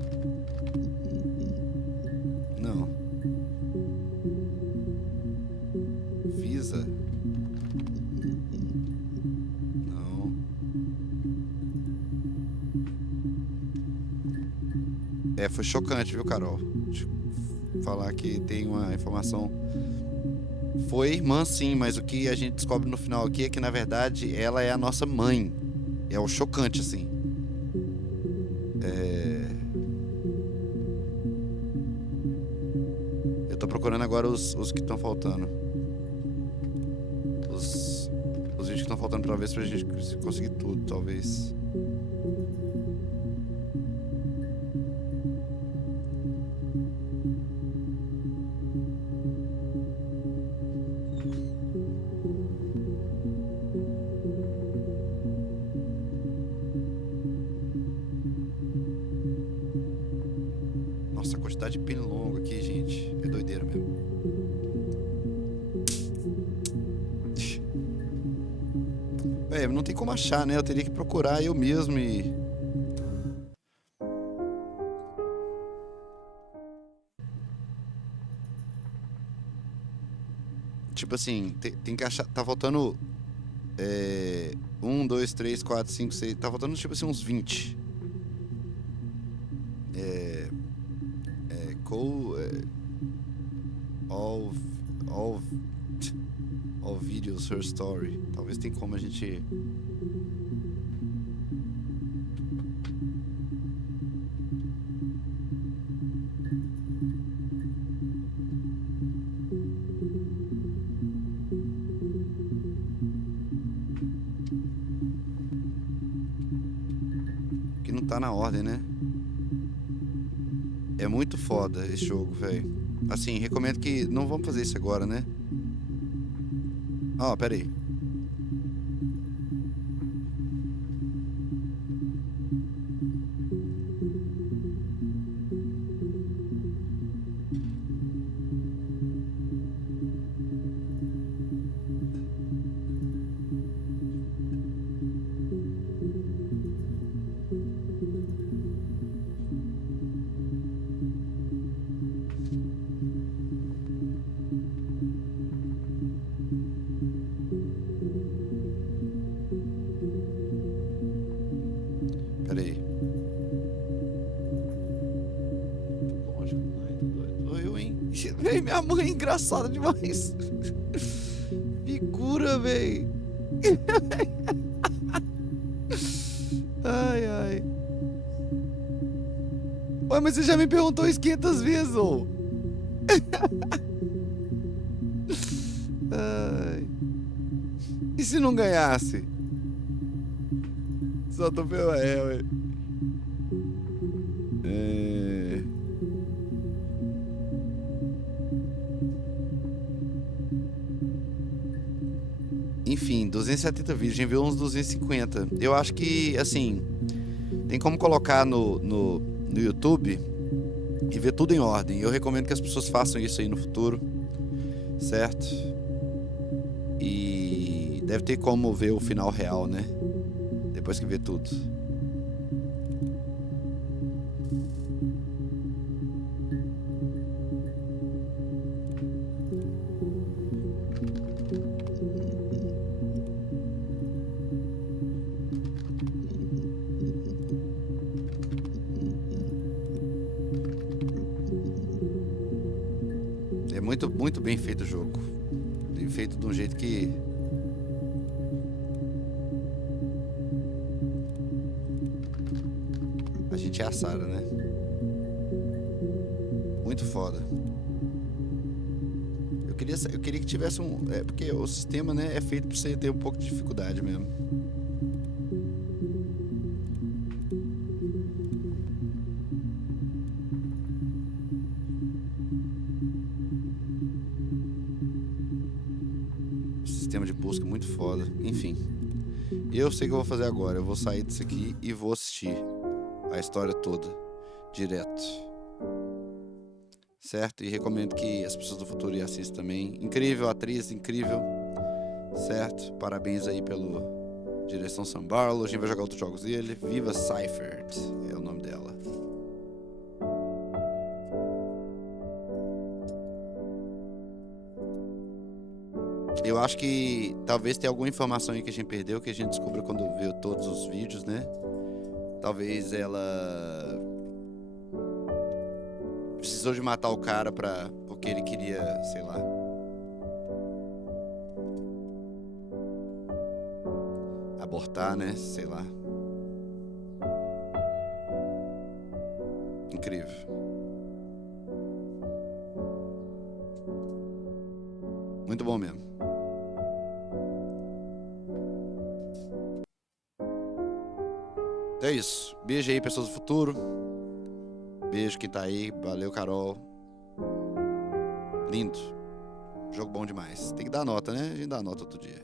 Foi chocante, viu, Carol? Deixa eu falar que tem uma informação. Foi irmã, sim, mas o que a gente descobre no final aqui é que, na verdade, ela é a nossa mãe. É o chocante, assim. Eu tô procurando agora os que estão faltando. Os vídeos que estão faltando pra ver se a gente conseguir tudo, talvez. Nossa, a quantidade de pino longo aqui, gente. É doideira mesmo. Não tem como achar, né? Eu teria que procurar eu mesmo e... Tipo assim, tem que achar... Tá faltando... 1, 2, 3, 4, 5, 6... Tá faltando, tipo assim, uns 20. All videos, her story. Talvez tem como a gente... Que não tá na ordem, né? É muito foda esse jogo, velho. Assim, recomendo que... Não vamos fazer isso agora, né? Ó, pera aí. Pera aí. Lógico, sou eu, hein? Véi, minha mãe é engraçada demais. Figura, véi. Ai, ai. Ué, mas você já me perguntou isso 500 vezes, ô. Ai. E se não ganhasse? Só tô pela ué. Enfim, 270 vídeos, a gente viu uns 250. Eu acho que, assim, tem como colocar no YouTube e ver tudo em ordem. Eu recomendo que as pessoas façam isso aí no futuro, certo? E deve ter como ver o final real, né? Depois que ver tudo. É muito bem feito o jogo. Feito de um jeito que... A gente é a Sarah, né? Muito foda. Eu queria que tivesse um... porque o sistema, né, é feito pra você ter um pouco de dificuldade mesmo. Sistema de busca muito foda. Enfim. Eu sei o que eu vou fazer agora. Eu vou sair disso aqui e vou assistir a história toda. Direto. Certo? E recomendo que as pessoas do futuro assistam também. Incrível atriz, incrível. Certo? Parabéns aí pelo direção Sam Barlow. A gente vai jogar outros jogos dele. Viva Seifert é o nome dela. Eu acho que talvez tenha alguma informação aí que a gente perdeu, que a gente descobriu quando viu todos os vídeos, né? Talvez ela precisou de matar o cara porque ele queria, sei lá. Abortar, né? Sei lá. Incrível. Muito bom mesmo. Então é isso. Beijo aí, pessoas do futuro. Beijo quem tá aí. Valeu, Carol. Lindo. Jogo bom demais. Tem que dar nota, né? A gente dá nota outro dia.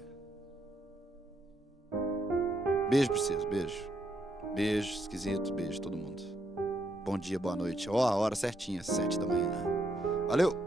Beijo pra vocês. Beijo. Beijo, esquisito. Beijo todo mundo. Bom dia, boa noite. Ó, a hora certinha, 7 da manhã. Valeu!